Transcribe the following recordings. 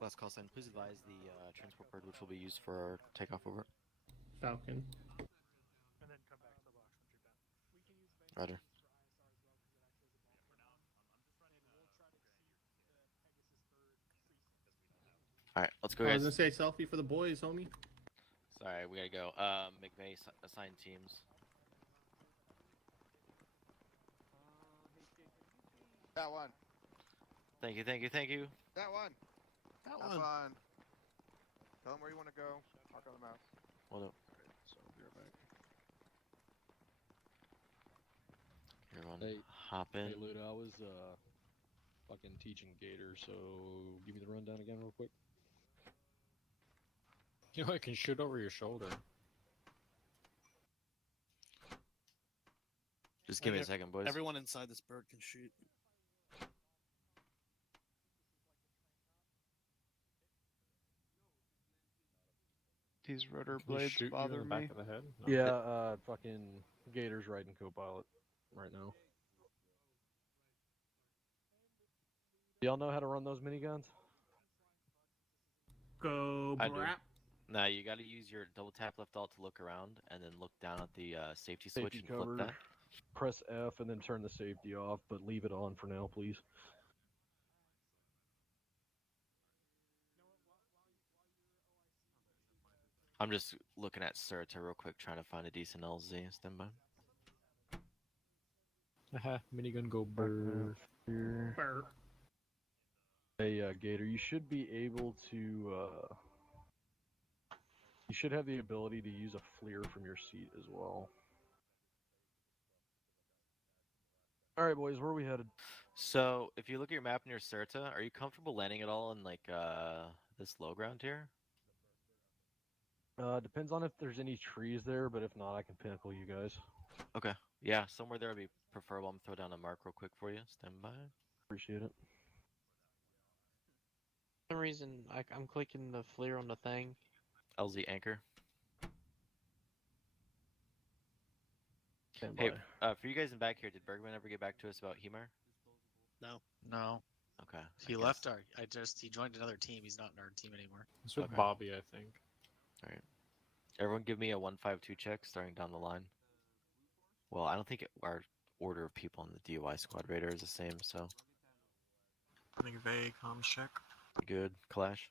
Last call sign. Please advise the transport bird which will be used for our takeoff over. Falcon. Roger. Alright, let's go, I guys. was gonna say selfie for the boys, homie. Sorry, we gotta go. McVeigh, assign teams. That one. Thank you, thank you, thank you. That one. That Have one. fun. Tell them where you want to go. Talk on the mouse. Well, no. Okay, so I'll be right back. Everyone, Hey, hop in. Hey, Luda, I was fucking teaching Gator, so give me the rundown again real quick. You know, I can shoot over your shoulder. Just give me a second, boys. Everyone inside this bird can shoot. These rotor Can you blades shoot you in bother the me. back of the head? No. Yeah, fucking Gator's riding co-pilot right now. Y'all know how to run those miniguns? Go I do. brap. Nah, you gotta use your double tap left alt to look around, and then look down at the safety switch Safety and cover, flip that. press F, and then turn the safety off, but leave it on for now, please. I'm just looking at Certa real quick, trying to find a decent LZ. Stand by. Haha, minigun go bird. Here. Burp. Hey, Gator, you should be able to, you should have the ability to use a FLIR from your seat as well. Alright, boys, where are we headed? So, if you look at your map near Certa, are you comfortable landing at all in like this low ground here? Depends on if there's any trees there, but if not, I can pinnacle you guys. Okay. Yeah, somewhere there would be preferable. I'm gonna throw down a mark real quick for you. Stand by. Appreciate it. For some reason, I'm clicking the FLIR on the thing. LZ anchor. Stand Hey, by. for you guys in back here, did Bergman ever get back to us about Hemar? No. Okay. He I left guess. he joined another team. He's not in our team anymore. It's with Okay. Bobby, I think. Alright. Everyone give me a 152 check starting down the line. Well, I don't think our order of people on the DUI squad radar is the same, so. McVeigh, comms check. Good. Clash.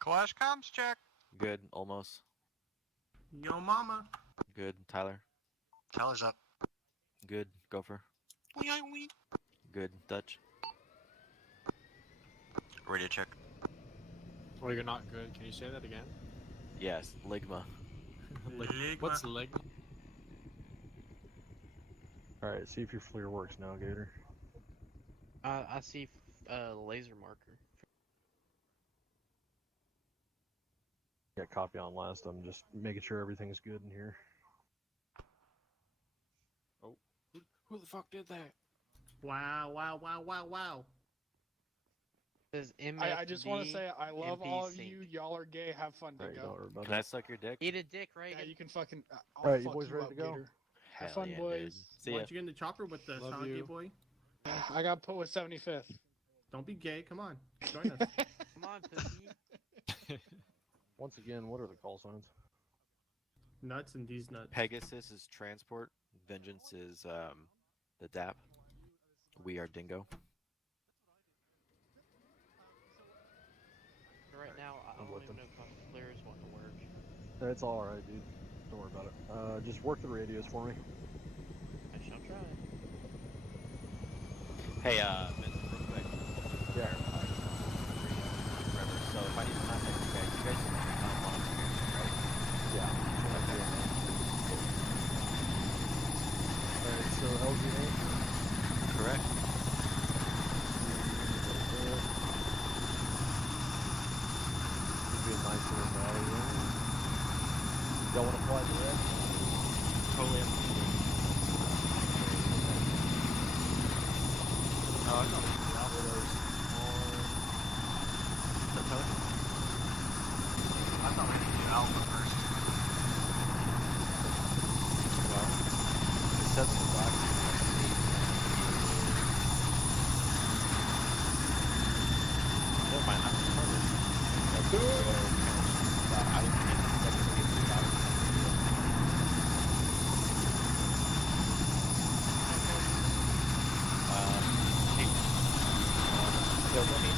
Clash comms check. Good. Almost. Yo mama. Good. Tyler. Tyler's up. Good. Gopher. Wee. Good. Dutch. Radio check. Oh, you're not good. Can you say that again? Yes. Ligma. What's leg? Alright, see if your FLIR works now, Gator. I see laser marker. Yeah, copy on last. I'm just making sure everything's good in here. Oh, who the fuck did that? Wow, wow, wow, wow, wow. It says I just want to MFD say I love all of NPC. you. Y'all are gay. Have fun, There you Dingo. go, everybody. Can I suck your dick? Eat a dick, right? Yeah, you can fucking. I'll Alright, you fuck boys you ready up, to go? Gator. Have Hell fun, yeah, boys. dude. See Why ya. don't you get in the chopper with the Love solid you. gay boy? I got put with 75th. Don't be gay. Come on. Join us. Come on, pussy. Once again, what are the call signs? Nuts and these nuts. Pegasus is transport. Vengeance is the DAP. We are Dingo. Right now, I I'm don't with even them. know if my FLIR is wanting to work. It's alright, dude. Don't worry about it. Just work the radios for me. I shall try. Hey, Vincent, real quick. Yeah. Forever. So if I need to contact you guys monitor, right? Yeah. Alright, so LGA. Correct. Be a nice little valley there. Y'all want to fly direct? Totally up to you. Oh, I know. Is that Tyler? I thought we had to do Alpha first. Well, it says in the document. Yep. I don't think it's second to get through that. Hey, so let me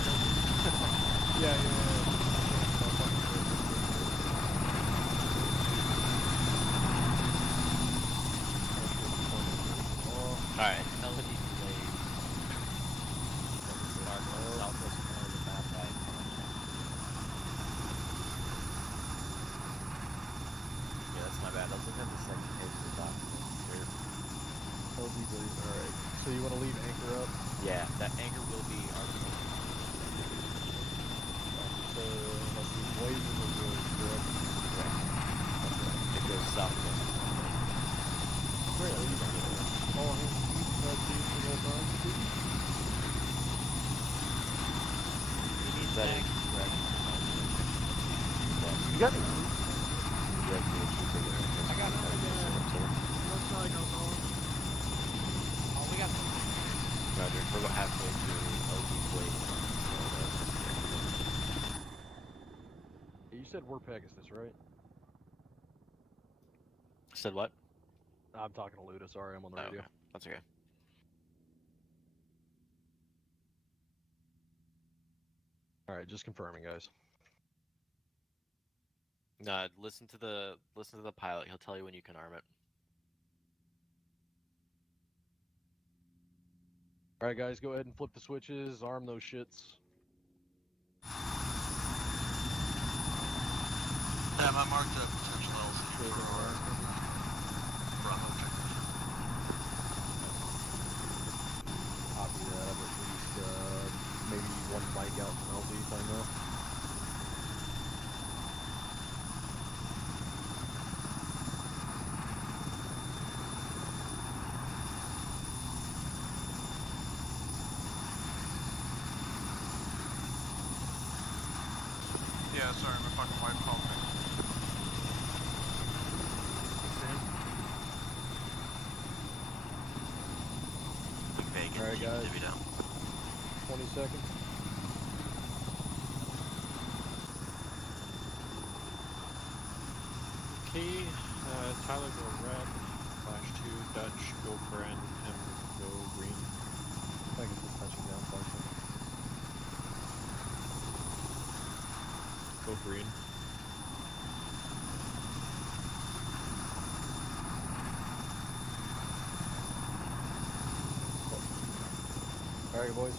Yeah. Alright, LD delayed. Southwest corner of the map by yeah, that's my bad. I was looking at the second page of the document. Here. LD Blaze, alright. So you want to leave anchor up? Yeah, that anchor will be our So must be blazing the road, correct? It goes southwest. Great, I'll leave anchor. All hands east, northeast, the whole time, please. That is correct. You got any? I got nothing yet. Looks like I'm going. Oh, we got some. Roger, we're about halfway through LD Blade. You said we're Pegasus, right? Said what? I'm talking to Luda, sorry, I'm on the radio. Okay. That's okay. Alright, just confirming, guys. No, listen to the pilot. He'll tell you when you can arm it. Alright, guys, go ahead and flip the switches, arm those shits. Damn, I marked a potential LC for our Bravo checkers. Copy that, I'm at least, maybe one mic out from LD if I know. Yeah, sorry, my fucking wife called me. Alright, guys. 20 seconds. Okay, Tyler go red, Flash 2, Dutch go for N, M go green. I can just touching down function. Go green. Alright, boys.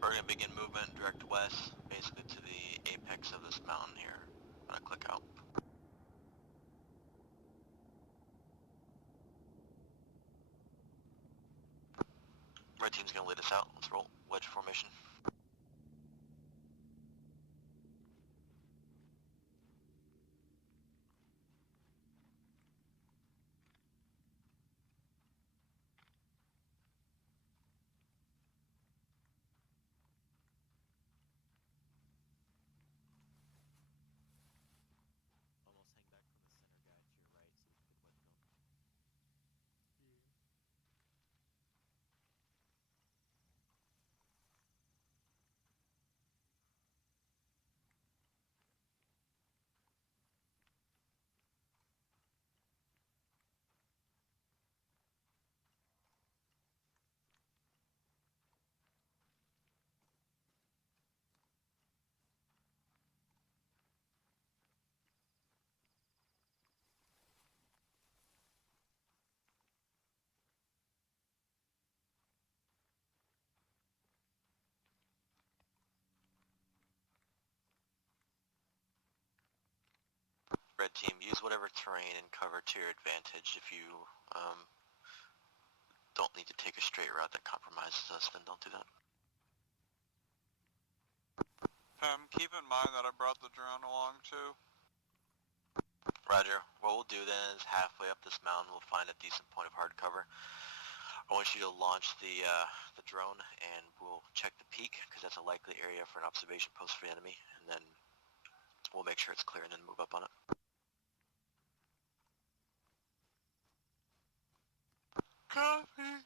We're going to begin movement direct west, basically to the apex of this mountain here. I'm going to click out. Red team's going to lead us out. Let's roll wedge formation. Red team, use whatever terrain and cover to your advantage. If you don't need to take a straight route that compromises us, then don't do that. Keep in mind that I brought the drone along too. Roger. What we'll do then is halfway up this mountain, we'll find a decent point of hard cover. I want you to launch the drone, and we'll check the peak because that's a likely area for an observation post for the enemy, and then we'll make sure it's clear and then move up on it. Copy.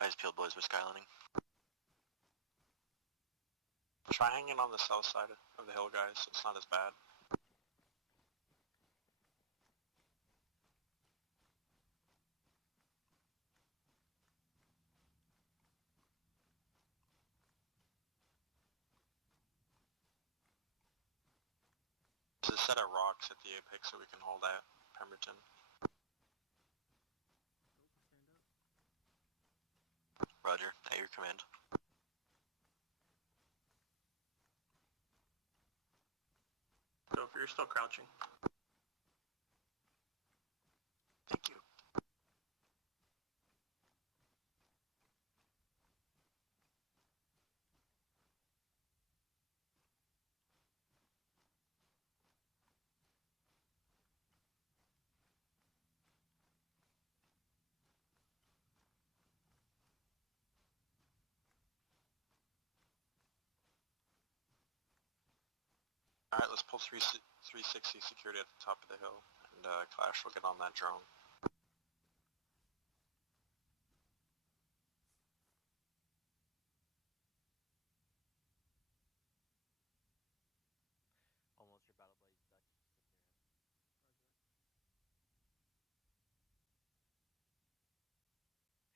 Eyes peeled, boys. We're skylining. Try hanging on the south side of the hill, guys. It's not as bad. There's a set of rocks at the apex so we can hold that Pemberton. Roger. At your command. Go for you're still crouching. Thank you. Alright, let's pull 360 security at the top of the hill, and Clash will get on that drone. Almost your battle blade, Dutch.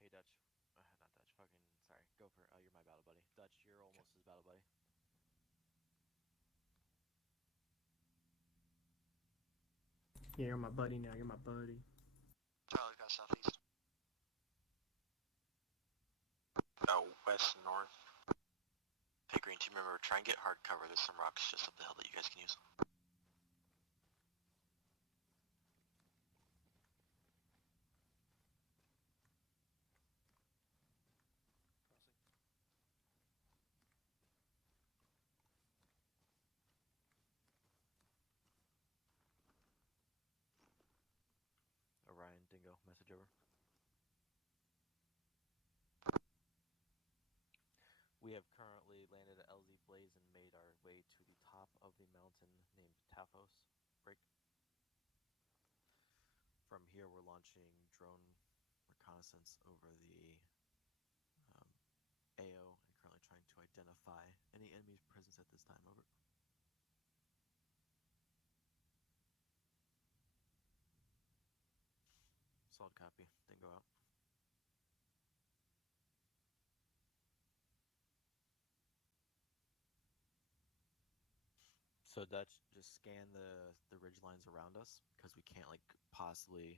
Hey, Dutch. Not Dutch. Fucking, sorry. Gopher. Oh, you're my battle buddy. Dutch, you're almost his battle buddy. Yeah, you're my buddy now. You're my buddy. Tyler got southeast. West and north. Hey, green team, remember, try and get hard cover. There's some rocks just up the hill that you guys can use. Orion, Dingo, message over. We have currently landed at LZ Blaze and made our way to the top of the mountain named Taphos. Break. From here, we're launching drone reconnaissance over the AO and currently trying to identify any enemy presence at this time. Over. Solid copy. Dingo out. So Dutch, just scan the ridge lines around us because we can't like possibly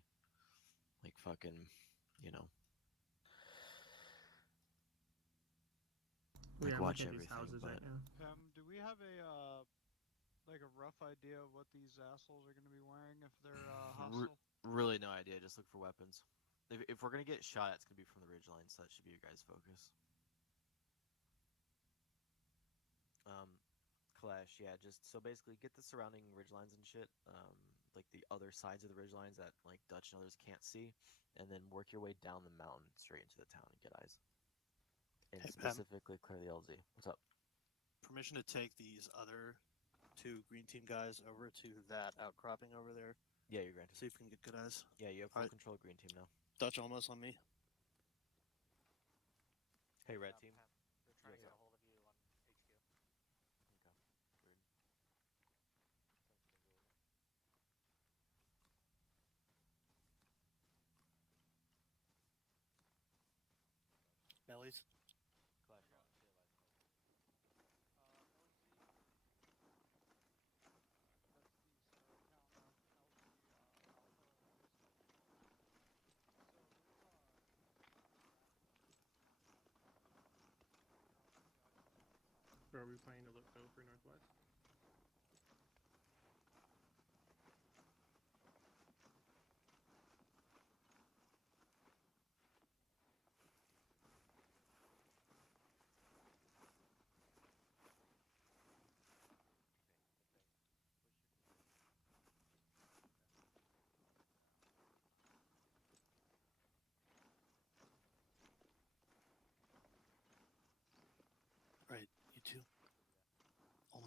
like fucking, you know, like Yeah, watch I'm looking at these everything. houses But right now. Do we have a like a rough idea of what these assholes are going to be wearing if they're hostile? really no idea. Just look for weapons. If we're gonna get shot, it's gonna be from the ridge line, so that should be your guys' focus. Clash, yeah, just so basically get the surrounding ridge lines and shit, like the other sides of the ridge lines that like Dutch and others can't see, and then work your way down the mountain straight into the town and get eyes. And Hey, Pam. specifically clear the LZ. What's up? Permission to take these other two green team guys over to that outcropping over there. Yeah, you're granted. See if we can get good eyes. Yeah, you have full Alright. control of green team now. Dutch almost on me. Hey, red team. They're trying to Yes, get sir. a hold of you on HQ. Okay. Weird. Bellies. Clash. Where are we planning to look go for northwest?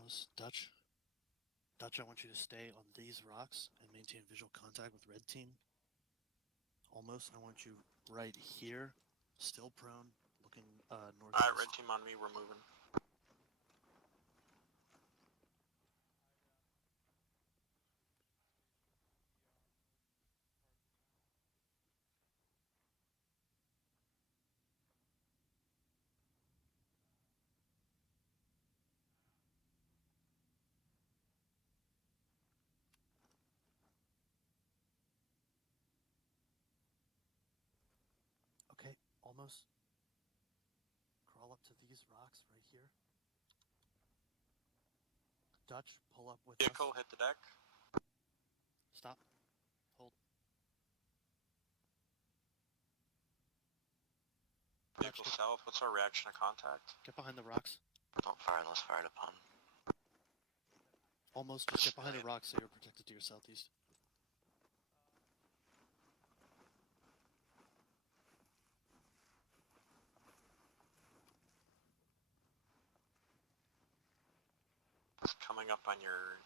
Almost. Dutch. Dutch, I want you to stay on these rocks and maintain visual contact with red team. Almost. I want you right here, still prone, looking northeast. Alright, red team on me, we're moving. Okay, almost. Crawl up to these rocks right here. Dutch, pull up with Vehicle, us. hit the deck. Stop. Hold. Dutch, Vehicle south, what's our reaction to contact? get behind the rocks. Don't fire unless fired upon. Almost, just get behind the rocks so you're protected to your southeast. It's coming up on your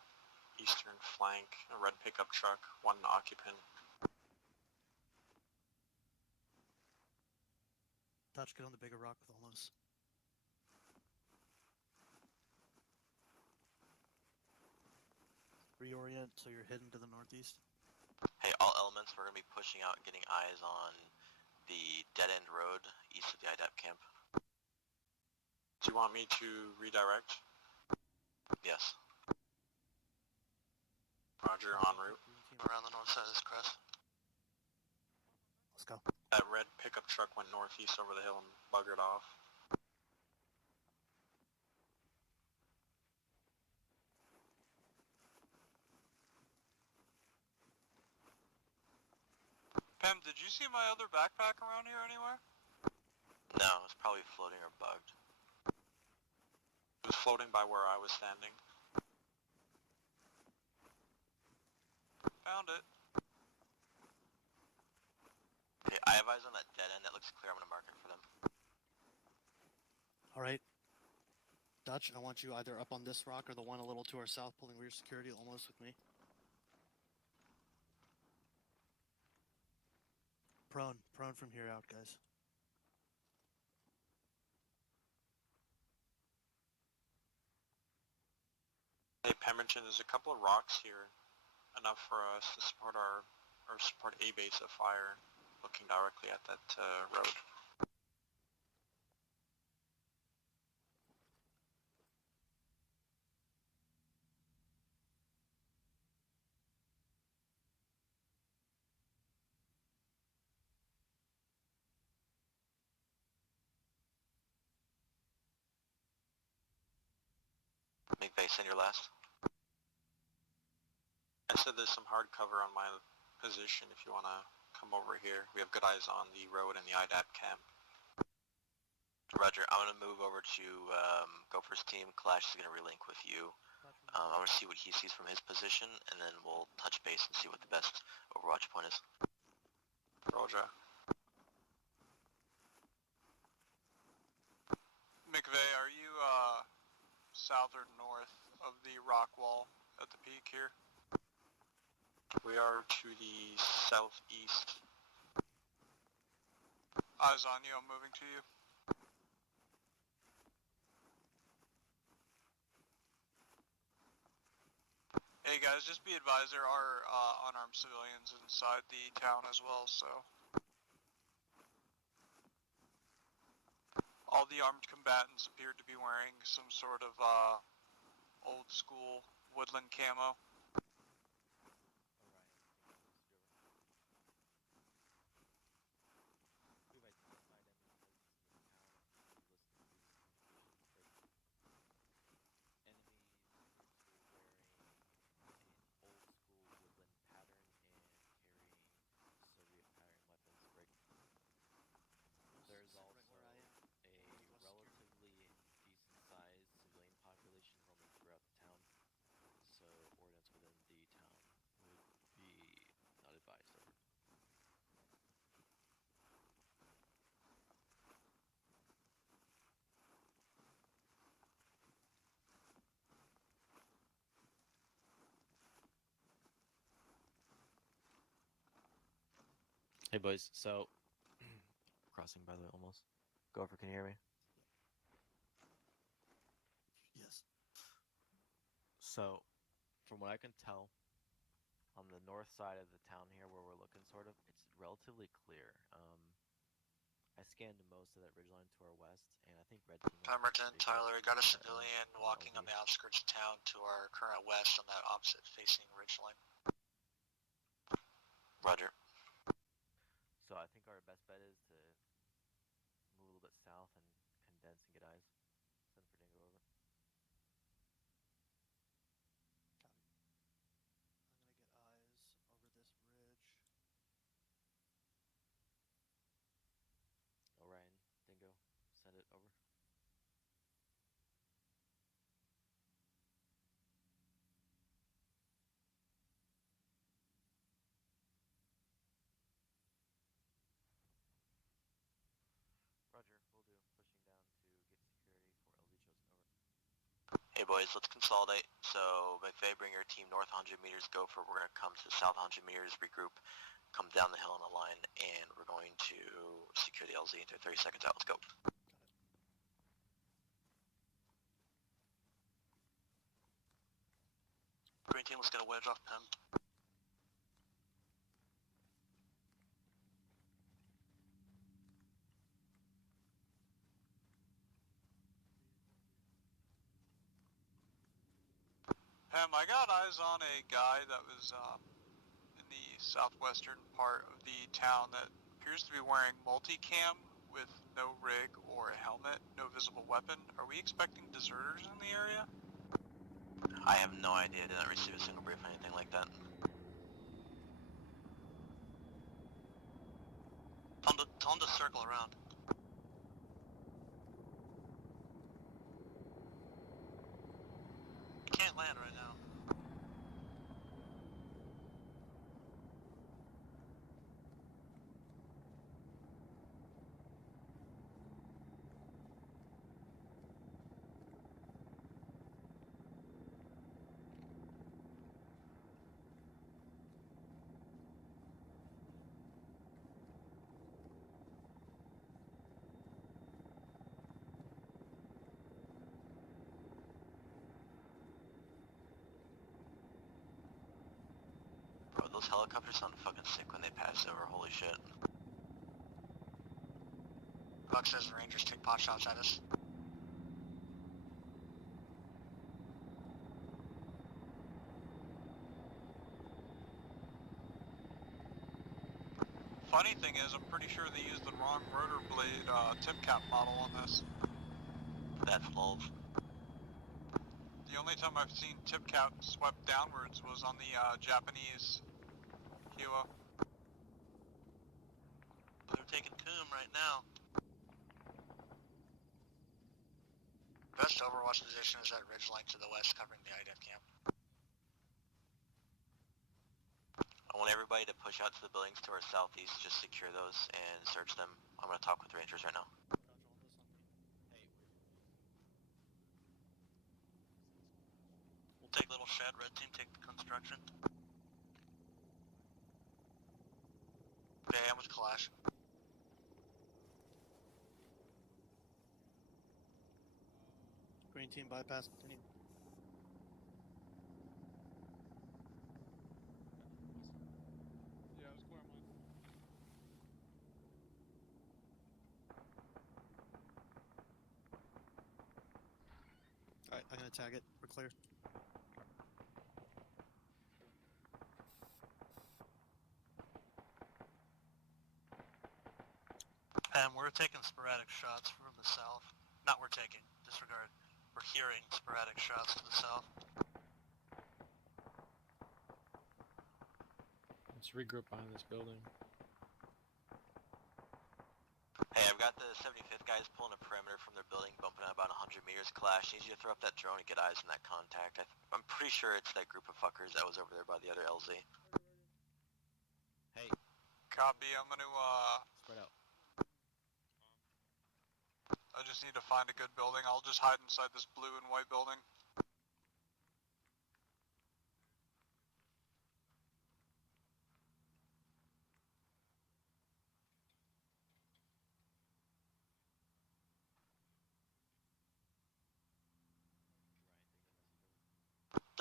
eastern flank, a red pickup truck, one occupant. Dutch, get on the bigger rock with almost. Reorient so you're hidden to the northeast. Hey, all elements, we're going to be pushing out and getting eyes on the dead-end road east of the IDAP camp. Do you want me to redirect? Yes. Roger, en route. Around the north side of this crest. Let's go. That red pickup truck went northeast over the hill and buggered off. Pem, did you see my other backpack around here anywhere? No, it's probably floating or bugged. It was floating by where I was standing. Found it. Okay, I have eyes on that dead end. That looks clear. I'm going to mark it for them. Alright. Dutch, I want you either up on this rock or the one a little to our south pulling rear security almost with me. Prone. Prone from here out, guys. Hey, Pemberton, there's a couple of rocks here. Enough for us to support support a base of fire looking directly at that road. McVeigh, send your last. I said there's some hard cover on my position if you want to come over here. We have good eyes on the road and the IDAP camp. Roger, I'm going to move over to Gopher's team. Clash is going to relink with you. I'm going to see what he sees from his position, and then we'll touch base and see what the best overwatch point is. Roger. McVeigh, are you south or north of the rock wall at the peak here? We are to the southeast. Eyes on you, I'm moving to you. Hey guys, just be advised there are unarmed civilians inside the town as well, so. All the armed combatants appeared to be wearing some sort of old school woodland camo. There's also a relatively decent-sized civilian population roaming throughout the town, so ordnance Hey boys, so crossing by the way almost. Go over, can you hear me? Yes. So, from what I can tell, on the north side of the town here where we're looking sort of, it's relatively clear. I scanned most of that ridgeline to our west, and I think red team has Pemberton, pretty good Tyler, we got a at, civilian walking on LZ. the outskirts of town to our current west on that opposite facing ridgeline. Roger. So I think our best bet is to move a little bit south and condense and get eyes. Send for Dingo over. Copy. I'm gonna get eyes over this ridge. Orion, Dingo, send it over. Roger, will do. Pushing down to get security for LZ chosen over. Hey boys, let's consolidate. So McVeigh, bring your team north 100 meters. Gopher, we're gonna come to the south 100 meters, regroup, come down the hill on a line, and we're going to secure the LZ into 30 seconds out. Let's go. Green team, let's get a wedge off Pem. Pam, I got eyes on a guy that was in the southwestern part of the town that appears to be wearing multicam with no rig or a helmet, no visible weapon. Are we expecting deserters in the area? I have no idea. I did not receive a single brief or anything like that. Tell him to circle around. You can't land right now. Bro, those helicopters sound fucking sick when they pass over. Holy shit. Buck says the Rangers take pot shots at us. Funny thing is, I'm pretty sure they used the wrong rotor blade tip cap model on this. That's lulz. The only time I've seen tip cap swept downwards was on the Japanese Kiowa. They're taking Coom right now. Best overwatch position is that ridgeline to the west covering the IDF camp. I want everybody to push out to the buildings to our southeast, just secure those and search them. I'm gonna talk with Rangers right now. We'll take little shed, red team take the construction. Okay, I'm with Kalash. Green team bypass, continue. Yeah, it was clear on mine. Alright, I'm gonna tag it. We're clear. And we're taking sporadic shots from the south. Not we're taking, disregard. We're hearing sporadic shots to the south. Let's regroup behind this building. Hey, I've got the 75th guys pulling a perimeter from their building, bumping at about 100 meters. Clash, need you to throw up that drone and get eyes on that contact. I'm pretty sure it's that group of fuckers that was over there by the other LZ. Hey, Copy, I'm gonna spread out. I just need to find a good building. I'll just hide inside this blue and white building.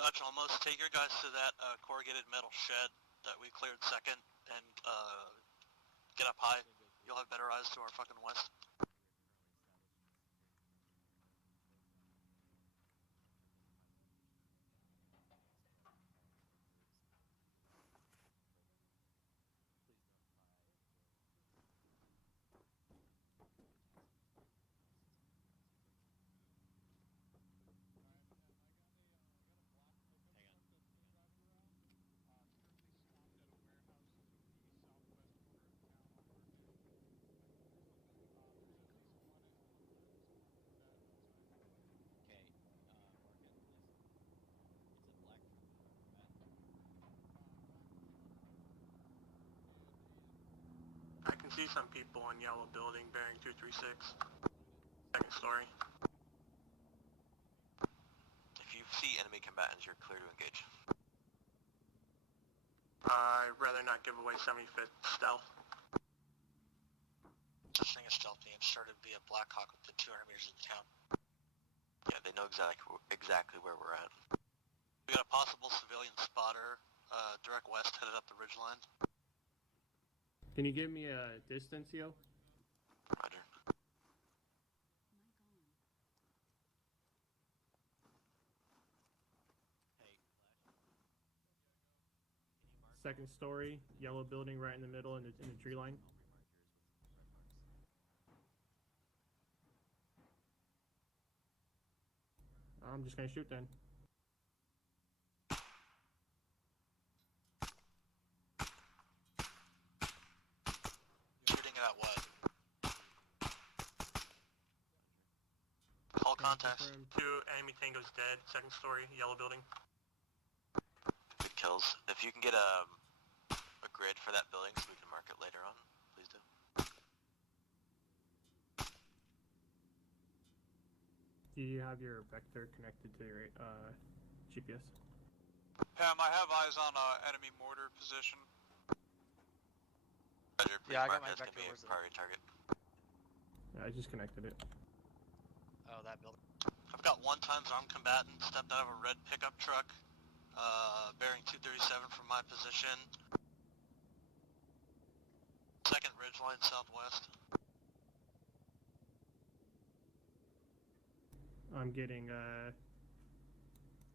Dutch, almost take your guys to that corrugated metal shed that we cleared second and get up high. You'll have better eyes to our fucking west. I can see some people in yellow building bearing 236. Second story. If you see enemy combatants, you're clear to engage. I'd rather not give away 75th stealth. Such thing as stealthy and started via Blackhawk within 200 meters of the town. Yeah, they know exactly where we're at. We got a possible civilian spotter, direct west, headed up the ridgeline. Can you give me a distance, yo? Roger. Second story, yellow building right in the middle in the tree line. I'm just gonna shoot then. Shooting at what? Call contact. Confirmed. 2 enemy tangos dead. Second story, yellow building. Good kills. If you can get a grid for that building so we can mark it later on, please do. Do you have your vector connected to your GPS? Pam, I have eyes on enemy mortar position. Roger, please Yeah, I got mark my as can vector. be a Where's it? priority target. Yeah, I just connected it. Oh, that building. I've got one times armed combatant stepped out of a red pickup truck, bearing 237 from my position. Second ridgeline southwest. I'm getting I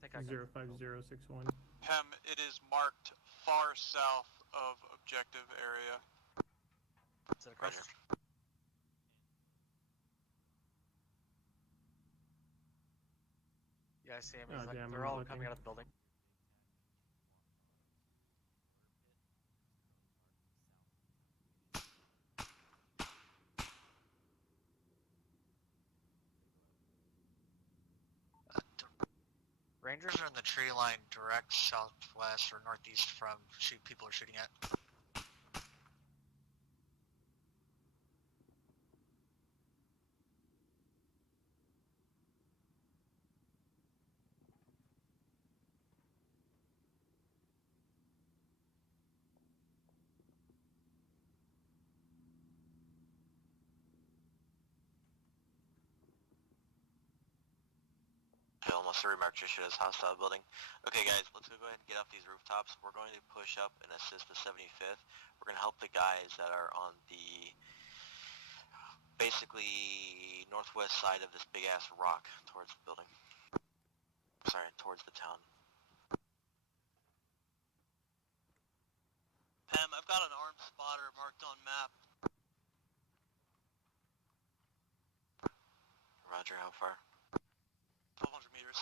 think I got 05061. Pem, it is marked far south of objective area. Is it across? Roger. Yeah, I see him. Oh, He's like, damn, they're I'm all looking. coming out of the building. Rangers are in the tree line direct southwest or northeast from people are shooting at. Okay, almost remarked your shit as hostile building. Okay guys, let's go ahead and get off these rooftops. We're going to push up and assist the 75th. We're going to help the guys that are on the basically northwest side of this big ass rock towards the building. Sorry, towards the town. Pam, I've got an armed spotter marked on map. Roger, how far? 1200 meters.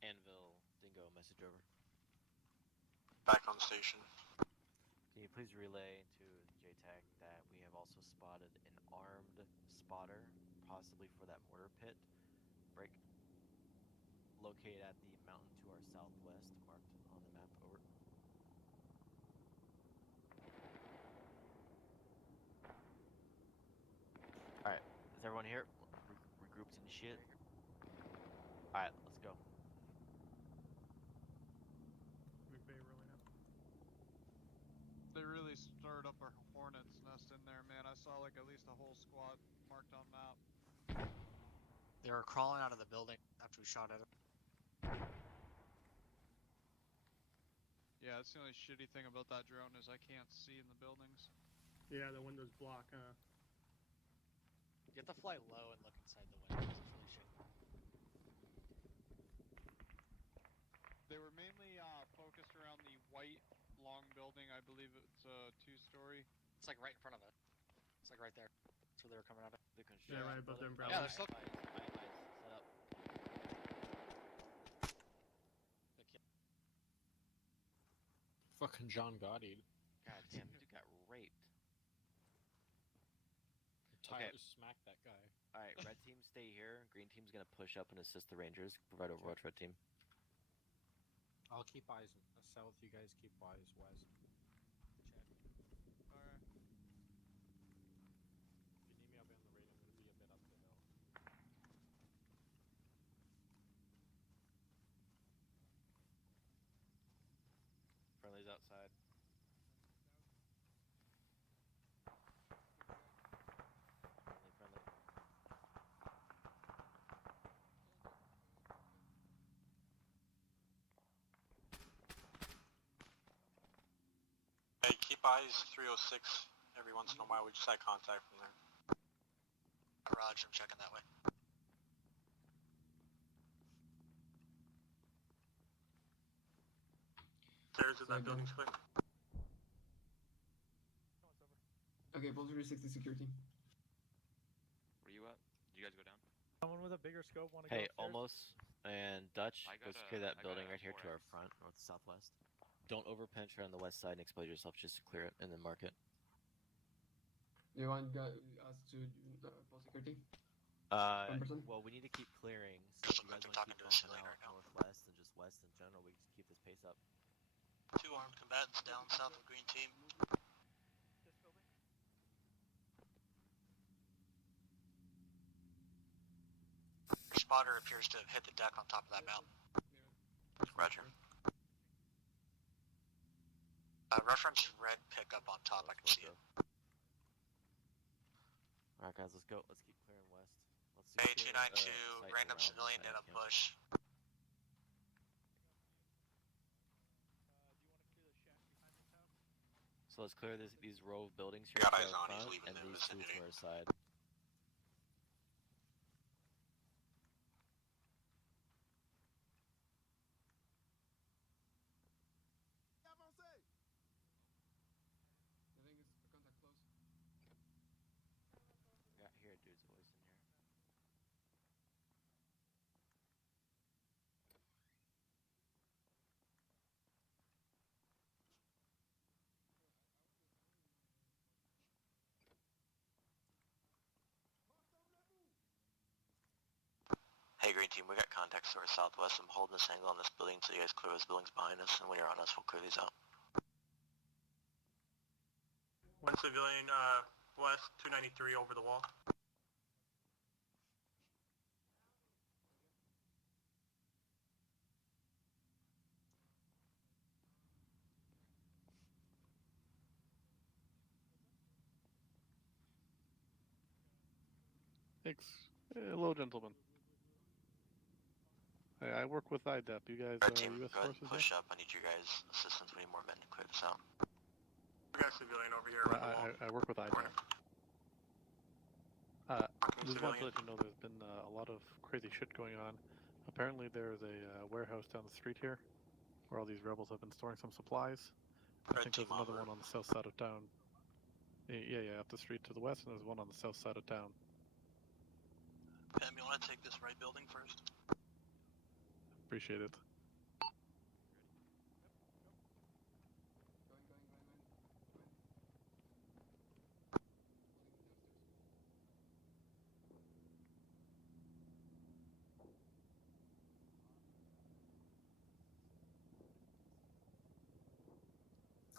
Anvil, Dingo, message over. Back on station. Can you please relay to JTAC that we have also spotted an armed spotter, possibly for that mortar pit break, located at the mountain to our southwest, marked on the map. Over. Alright, is everyone here? Regrouped and shit? Alright, let's go. McVay rolling up. They really start stirred up a hornet's nest in there, man. I saw like at least a whole squad marked on map. They were crawling out of the building after we shot at them. Yeah, that's the only shitty thing about that drone is I can't see in the buildings. Yeah, the windows block, huh? You have to fly low and look inside the windows. It's really shitty. They were mainly focused around the white long building. I believe it's a 2-story. It's like right in front of us. It's like right there. That's where they were coming out of. The Yeah, right above the umbrella. Yeah, they're still. Set up. Fucking John Gotti. God damn, dude got raped. Tyler smacked that guy. Alright, red team stay here. Green team's gonna push up and assist the Rangers. Provide overwatch, red team. I'll keep eyes south, you guys keep eyes west. Alright. If you need me, I'll be on the radio. I'm gonna be a bit up the hill. Friendly's outside. Friendly. Hey, keep eyes 306 every once in a while. We just had contact from there. Garage, I'm checking that way. Stairs in that building's quick. Okay, Bull 360 security. Where you at? Did you guys go down? Someone with a bigger scope want to Hey, go upstairs? almost and Dutch, I go got secure a- that I building got a right here to our 4X. front, north southwest. Don't over penetrate on the west side and expose yourself. Just clear it and then mark it. Do you want us to Bull security? 1%? Well, we need to keep clearing. So if you guys want to Talking keep to the bumping civilian out right now. northwest and just west in general, we can just keep this pace up. 2 armed combatants down south of green team. Your spotter appears to have hit the deck on top of that mountain. Roger. Reference red pickup on top. I can see it. Alright, guys, let's go. Let's keep clearing west. Let's secure, A292, site random around civilian the in a camp. bush. So let's clear these row of buildings I here got to eyes our on, he's front leaving and the these two vicinity. to our side. I think it's contact close. Yeah, here, dude's voice in here. Hey, green team, we got contacts to our southwest. I'm holding this angle on this building until you guys clear those buildings behind us, and when you're on us, we'll clear these out. One civilian, west, 293 over the wall. Hello, gentlemen. Hey, I work with IDEP. You guys Red are team, U.S. go ahead and forces push up. I need your guys' assistance. We need more men to clear this out. We got a civilian over here there? on the wall. I work with IDEP. Corner. Just wanted to let you know there's been a lot of crazy shit going on. Apparently there's a warehouse down the street here where all these rebels have been storing some supplies. I think there's another one on the south side of town. Yeah, up the street to the west, and there's one on the south side of town. Pam, you want to take this right building first? Appreciate it.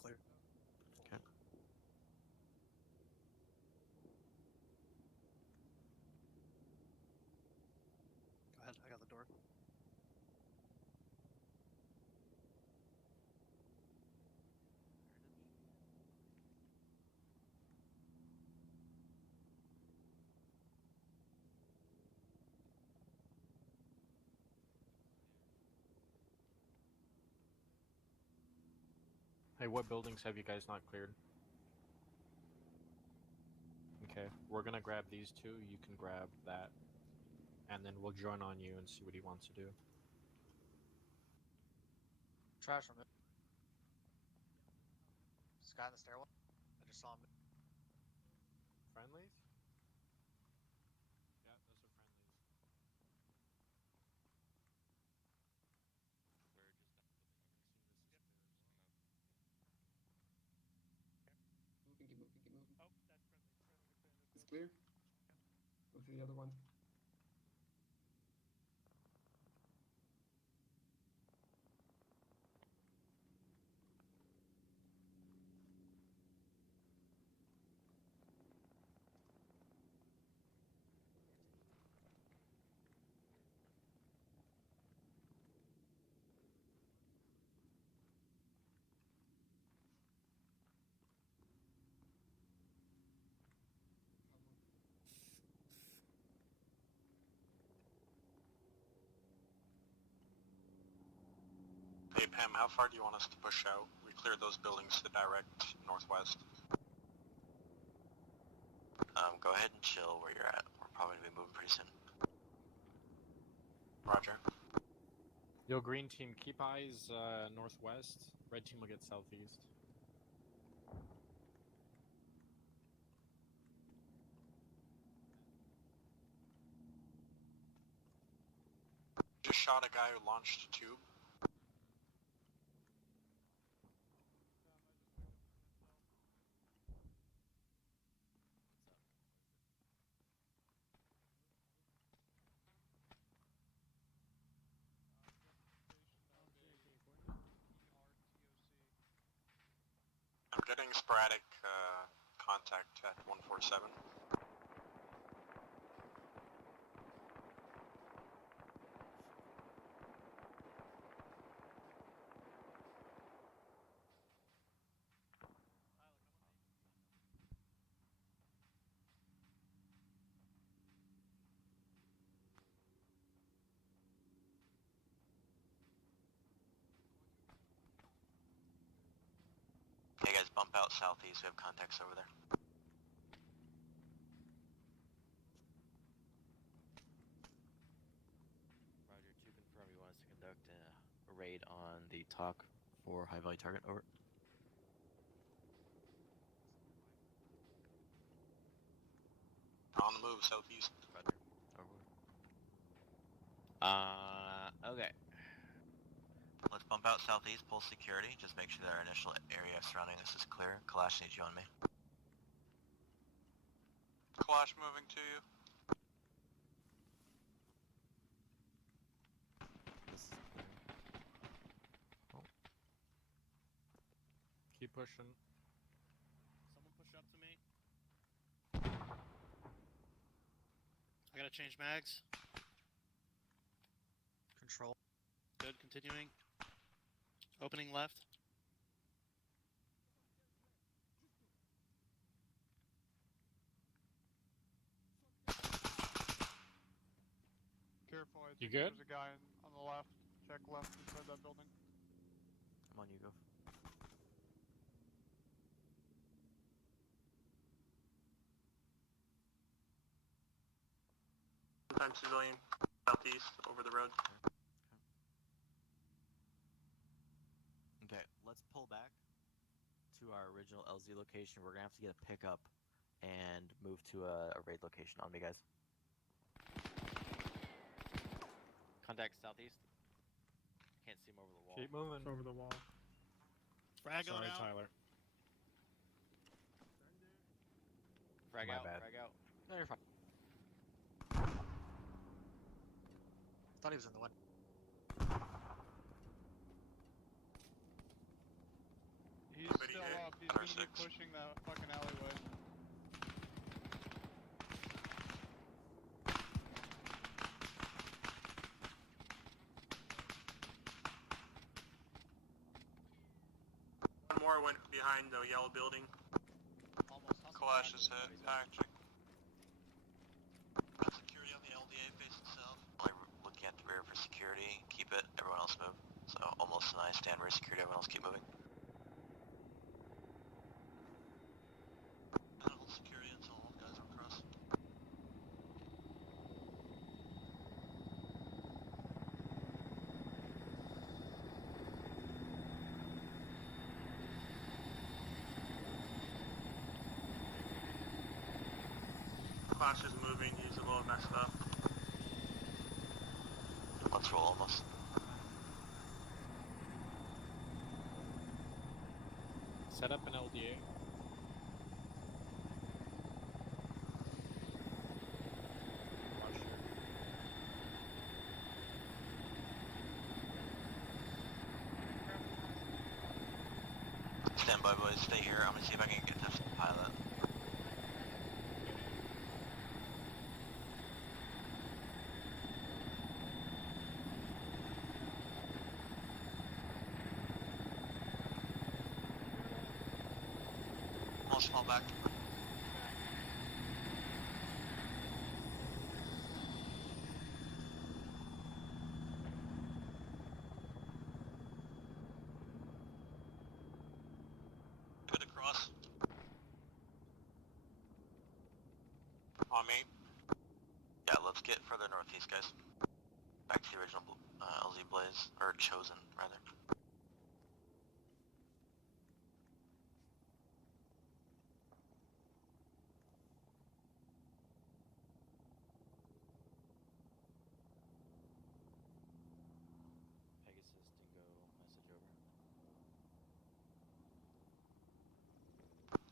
Clear. Okay. Go ahead, I got the door. Hey, what buildings have you guys not cleared? Okay, we're gonna grab these two. You can grab that, and then we'll join on you and see what he wants to do. Trash room. This guy in the stairwell. I just saw him. Friendlies? Yeah, those are friendlies. Keep moving, keep moving. Oh, that's friendly. It's clear. Go to the other one. Hey Pam, how far do you want us to push out? We cleared those buildings to the direct northwest. Go ahead and chill where you're at. We're probably gonna be moving pretty soon. Roger. Yo, green team, keep eyes northwest. Red team will get southeast. Just shot a guy who launched a tube. I'm getting sporadic contact at 147. Hey guys, bump out southeast. We have contacts over there. Roger, to confirm, you want us to conduct a raid on the TOC for high value target, over. On the move, southeast. Roger, over. Okay. Let's bump out southeast, pull security. Just make sure that our initial area surrounding us is clear. Kalash needs you on me. Clash moving to you. Keep pushing. Someone push up to me. I gotta change mags. Control. Good, continuing. Opening left. Careful, I You think good? there's a guy on the left. Check left inside that building. I'm on you, go. Sometime civilian, southeast, over the road. Okay, let's pull back to our original LZ location. We're gonna have to get a pickup and move to a raid location. On me, guys. Contact southeast. Can't see him over the wall. Keep moving. It's over the wall. Frag Sorry, out. Tyler. Frag My out, bad. frag out. No, you're fine. Thought he was in the window. He's Anybody still hit? up. He's Or gonna be six. pushing that fucking alleyway. One more went behind the yellow building. Clash is hit. Patrick. Got security on the LDA facing south. Only looking at the rear for security. Keep it. Everyone else move. So almost an I stand rear security. Everyone else keep moving. box is moving, he's a little messed up. Let's roll almost. Set up an LDA. Stand by, boys. Stay here. I'm gonna see if I can get this pilot. Almost fall back. Good across. On me. Yeah, let's get further northeast, guys. Back to the original LZ Blaze, or Chosen, rather. Pegasus, Dingo, message over.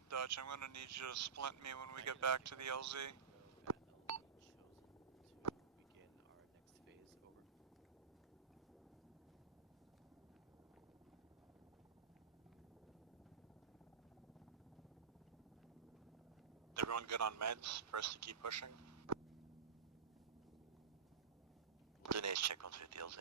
Dutch, I'm gonna need you to splint me when we get back to the LZ. Chosen to begin our next phase, over. Is everyone good on meds for us to keep pushing? We'll do an ace check once we hit the LZ.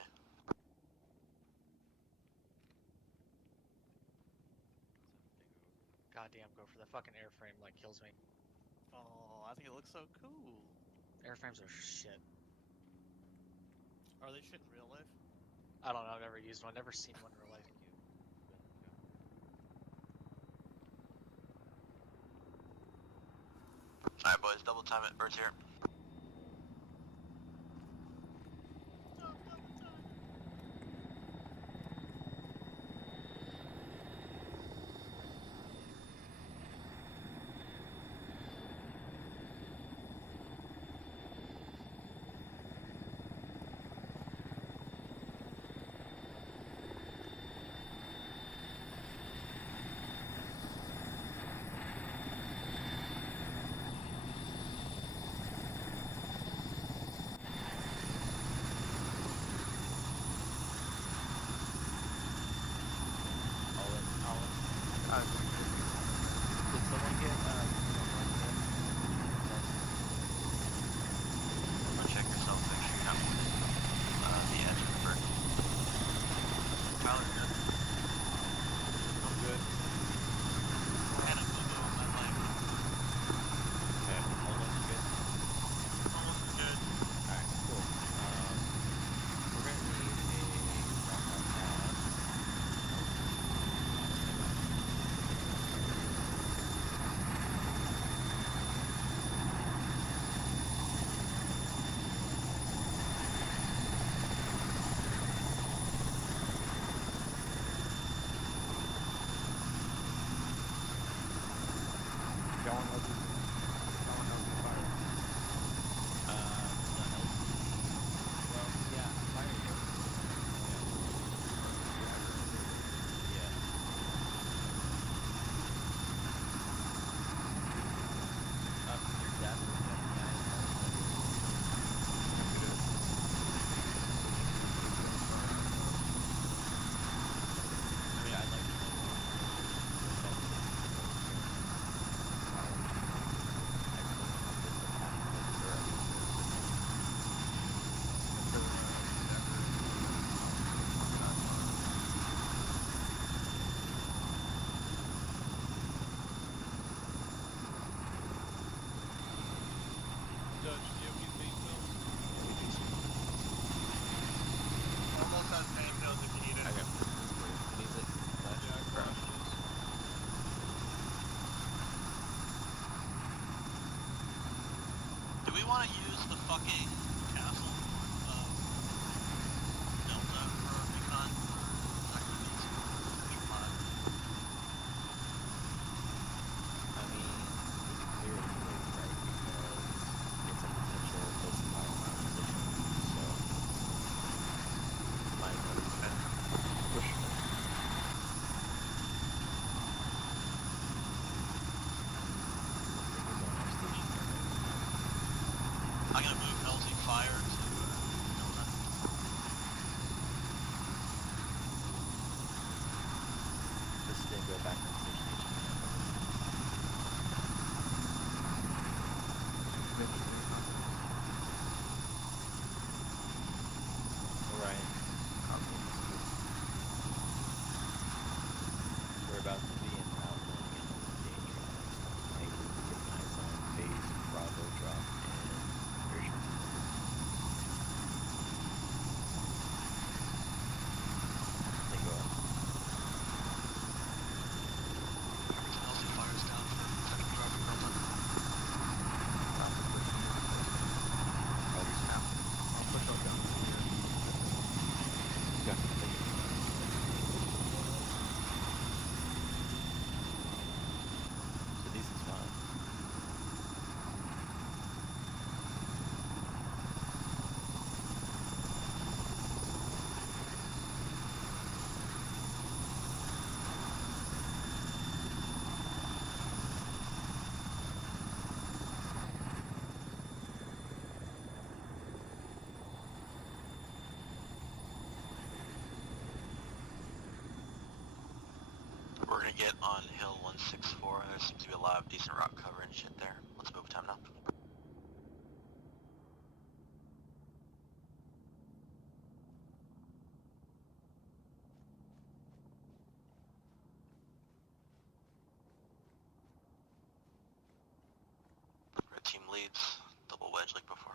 Goddamn, go for the fucking airframe, like, kills me. Oh, I think it looks so cool. Airframes are shit. Are they shit in real life? I don't know, I've never used one, never seen one in real life. Alright, boys, double time it. Bird's here. Did someone get Check yourself, make sure you're not within the edge of the bird. Tyler, good? I'm good. I had a boo-boo on my leg. okay, almost good? Almost good. Alright, cool. We're gonna need a rock on that. Going up. Going up fire. Not LZ. Well, yeah, fire goes. Yeah. Your dad was that guy. I mean, I like Almost has pain pills if you need it. Okay. Needs it. Do we want to use the fucking castle of Delta for recon? Activities? Big pot. I mean, we can clear it quick, right? Because background station Orion. We're about to be en route going in over danger lines. Make get eyes on phase Bravo drop and very short. They go up. Penalty fires down for potential driving Delta. Rogers now. I'll push up down to here. Yeah, take it. It's a decent spot. We're gonna get on Hill 164. There seems to be a lot of decent rock cover and shit there. Let's move time now. Red team leads. Double wedge like before.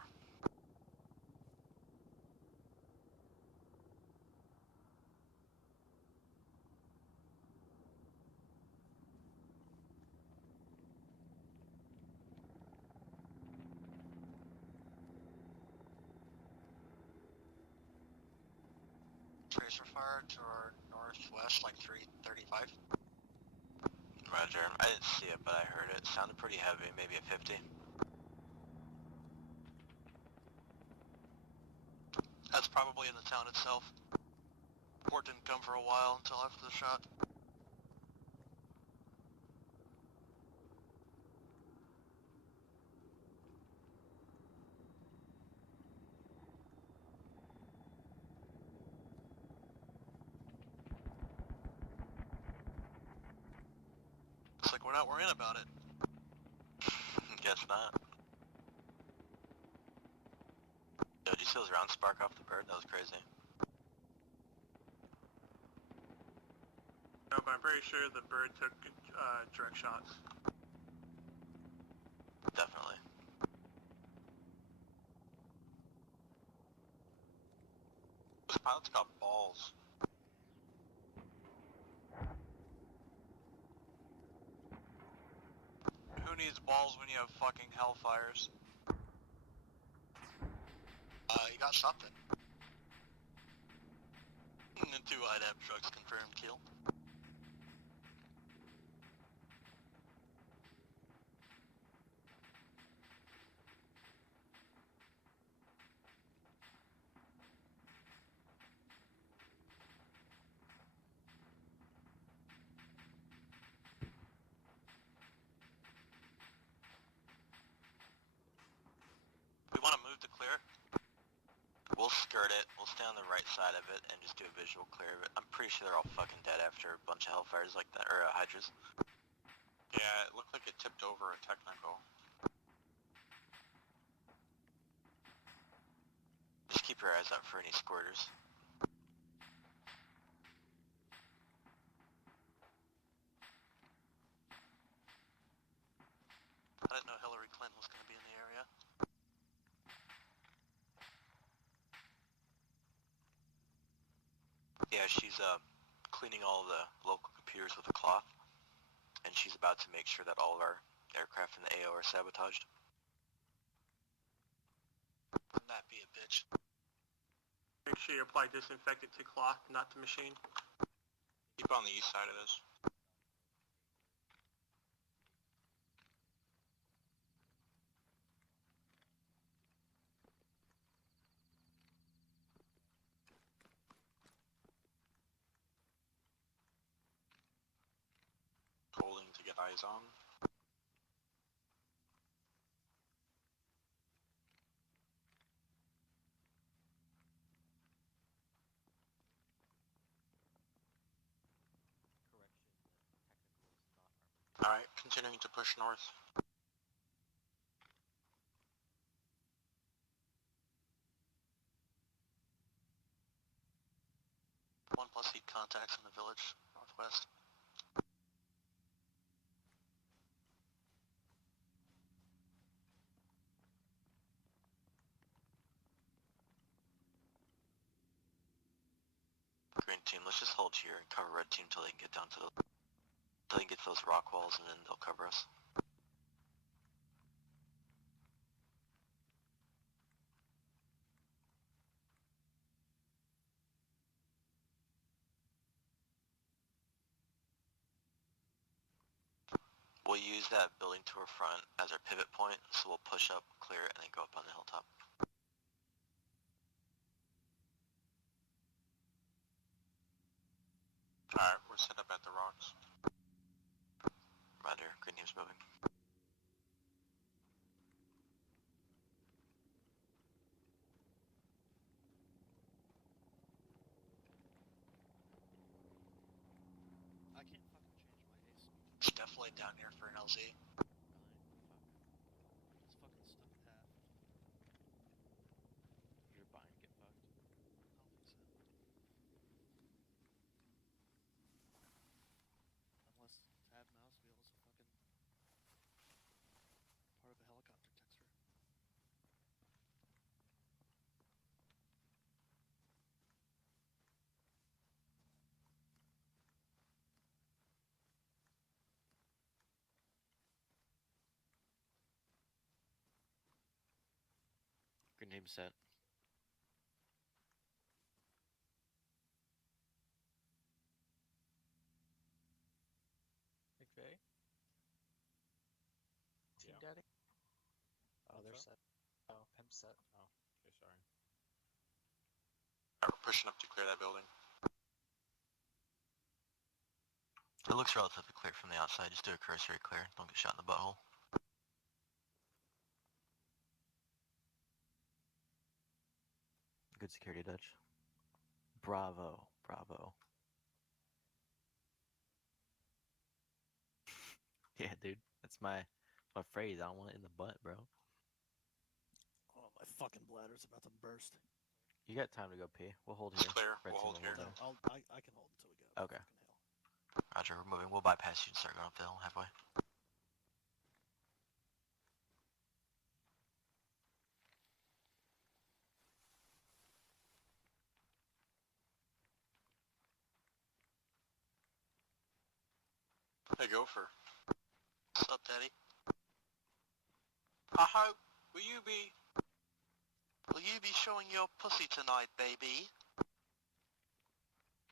Tracer fire to our northwest, like 335. Roger. I didn't see it, but I heard it. Sounded pretty heavy, maybe a 50. That's probably in the town itself. Report didn't come for a while until after the shot. Looks like we're not worrying about it. Guess not. Yo, did you see those rounds spark off the bird? That was crazy. No, but I'm pretty sure the bird took direct shots. Definitely. Those pilots got balls. Who needs balls when you have fucking hellfires? You got something. And 2 IDAP trucks confirmed kill. We want to move to clear. We'll skirt it. We'll stay on the right side of it and just do a visual clear of it. I'm pretty sure they're all fucking dead after a bunch of hellfires like that, or hydras. Yeah, it looked like it tipped over a technical. Just keep your eyes out for any squirters. I didn't know Hillary Clinton was going to be in the area. Yeah, she's cleaning all the local computers with a cloth, and she's about to make sure that all of our aircraft in the AO are sabotaged. Wouldn't that be a bitch? Make sure you apply disinfectant to cloth, not to machine. Keep on the east side of this. Holding to get eyes on. Alright, continuing to push north. One plus heat contacts in the village, northwest. Green team, let's just hold here and cover red team till they can get down to till they can get to those rock walls, and then they'll cover us. We'll use that building to our front as our pivot point, so we'll push up, clear it, and then go up on the hilltop. Alright, we're set up at the rocks. Roger, green team's moving. I can't fucking change my ace. It's definitely down here for an LZ. It's fucking stuck in half. Did your bind get fucked? I don't think so. Unless tab mouse wheel is a fucking part of a helicopter texture. Green team set. McVeigh? Team Yeah. Daddy? Oh, they're Pimp set. Oh, pimp set. Oh, okay, sorry. Alright, we're pushing up to clear that building. It looks relatively clear from the outside. Just do a cursory clear. Don't get shot in the butthole. Good security, Dutch. Bravo, bravo. Yeah, dude. That's my phrase. I don't want it in the butt, bro. Oh, my fucking bladder's about to burst. You got time to go pee. We'll hold It's here. clear. Red We'll team hold will here. there. I can hold until we go. Okay. Fucking hell. Roger, we're moving. We'll bypass you and start going up the hill halfway. Hey, Gopher. What's up, Daddy? I hope, will you be Will you be showing your pussy tonight, baby?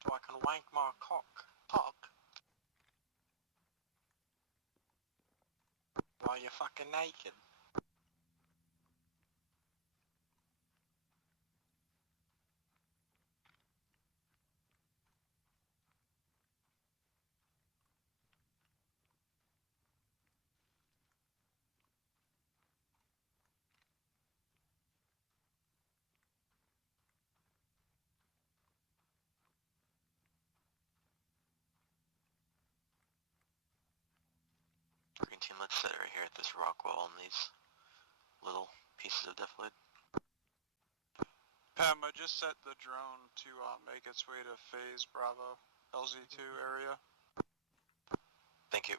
so I can wank my cock Cock? while you're fucking naked? Green team, let's sit right here at this rock wall and these little pieces of deflated. Pem, I just set the drone to make its way to Phase Bravo, LZ2 area. Thank you.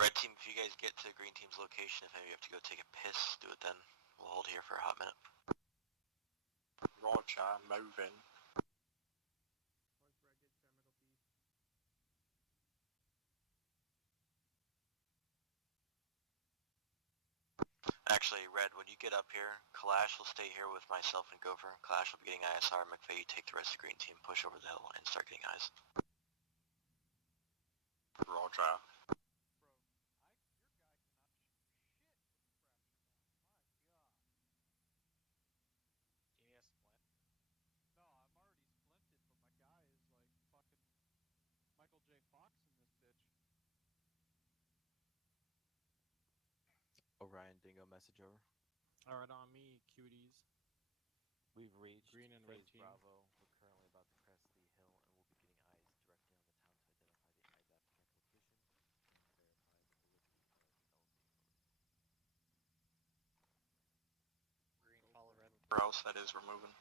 Red team, if you guys get to green team's location, if maybe you have to go take a piss, do it then. We'll hold here for a hot minute. Roger, moving. Actually, Red, when you get up here, Kalash will stay here with myself and Gopher. Kalash will be getting ISR. McVeigh, you take the rest of the green team, push over the hill, and start getting eyes. Roger. Orion Dingo message over. Alright, on me, cuties. We've reached Green and red Phase team. Bravo. We're currently about to crest the hill, and we'll be getting eyes directly on the town to identify the eyes after. Where else that is, we're moving.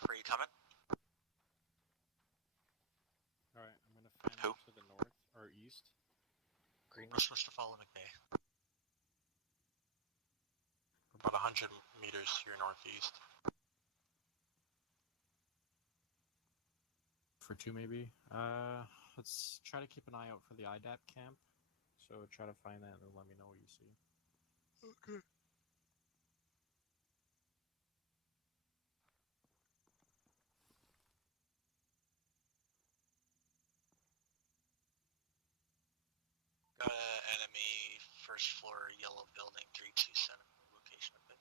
Where are you coming? Alright, I'm gonna fan Who? out to the north, or east. Green. We're supposed to follow McVay. About 100 meters to your northeast. For 2 maybe. Let's try to keep an eye out for the IDAP camp. So try to find that and then let me know what you see. Okay. Got an enemy first floor yellow building 327 location of it.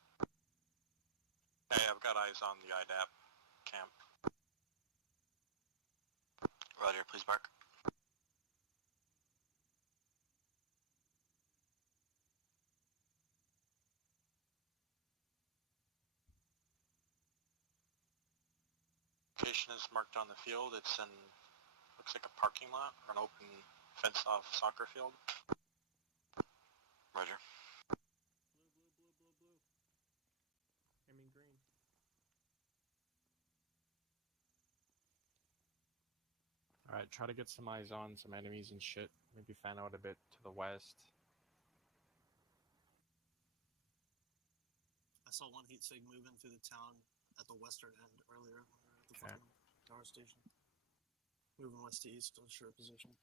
Hey, I've got eyes on the IDAP camp. Roger, please mark. Location is marked on the field. It's in, looks like a parking lot or an open fenced-off soccer field. Roger. Blue. I mean green. Alright, try to get some eyes on some enemies and shit. Maybe fan out a bit to the west. I saw one heat sig moving through the town at the western end earlier when we were at the fucking power station. Moving west to east, unsure position.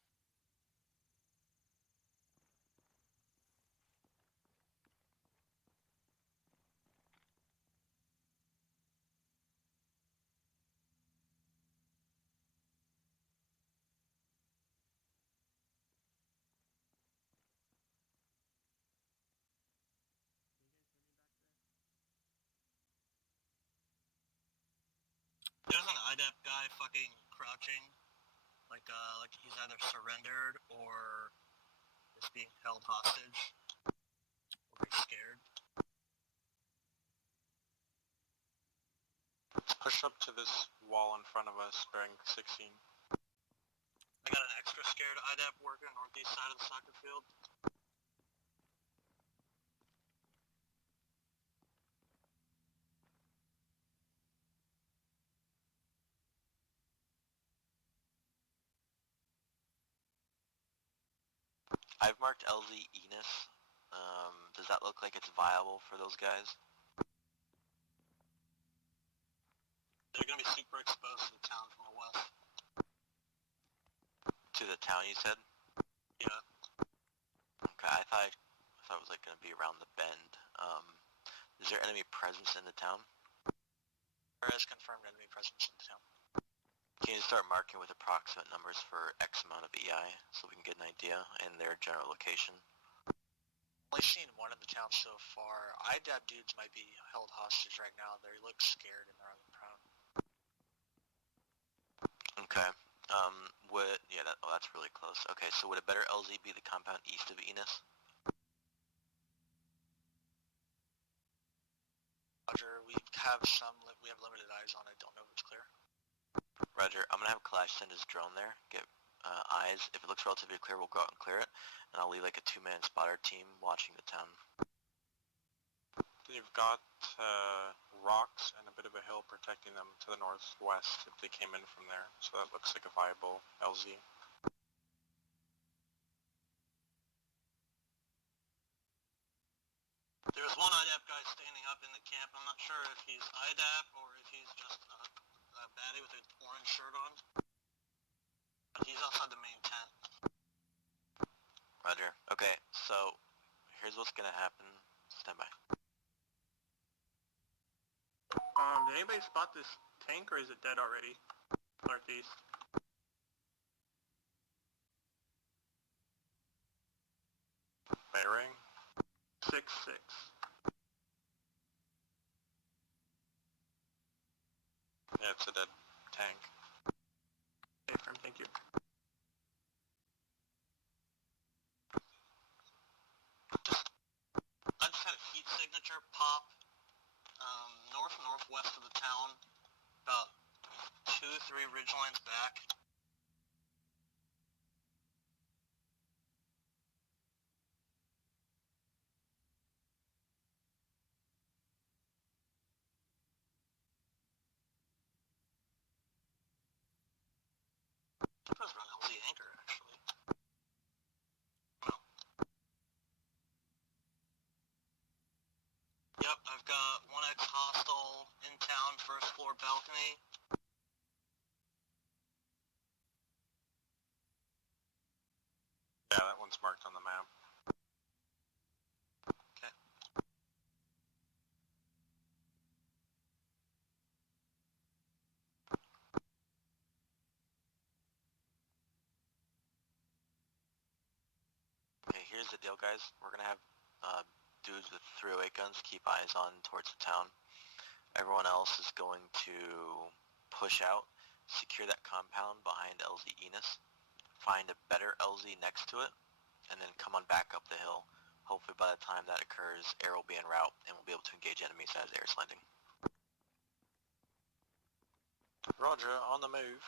There's an IDAP guy fucking crouching, like he's either surrendered or is being held hostage, or he's scared. Let's push up to this wall in front of us, bearing 16. I got an extra scared IDAP working northeast side of the soccer field. I've marked LZ Enos. Does that look like it's viable for those guys? They're gonna be super exposed to the town from the west. To the town, you said? Yeah. Okay, I thought it was like gonna be around the bend. Is there enemy presence in the town? There is confirmed enemy presence in the town. Can you start marking with approximate numbers for X amount of EI so we can get an idea and their general location? Only seen one in the town so far. IDAP dudes might be held hostage right now. They look scared and they're on the prone. Okay. That's really close. Okay, so would a better LZ be the compound east of Enos? Roger, we have limited eyes on it. Don't know if it's clear. Roger, I'm gonna have Clash send his drone there, get eyes. If it looks relatively clear, we'll go out and clear it, and I'll leave like a 2-man spotter team watching the town. You've got rocks and a bit of a hill protecting them to the northwest if they came in from there, so that looks like a viable LZ. There's one IDAP guy standing up in the camp. I'm not sure if he's IDAP or if he's just a baddie with an orange shirt on. But he's outside the main tent. Roger. Okay, so here's what's gonna happen. Stand by. Did anybody spot this tank or is it dead already? Northeast. Bearing? 6-6. Yeah, it's a dead tank. Okay, firm, thank you. I just had a heat signature pop northwest of the town, about 2-3 ridgelines back. That's around LZ Anchor, actually. Well. Yep, I've got 1X hostile in town, first floor balcony. Yeah, that one's marked on the map. Okay. Okay, here's the deal, guys. We're gonna have dudes with 308 guns keep eyes on towards the town. Everyone else is going to push out, secure that compound behind LZ Enos, find a better LZ next to it, and then come on back up the hill. Hopefully by the time that occurs, air will be en route, and we'll be able to engage enemies as air is landing. Roger, on the move.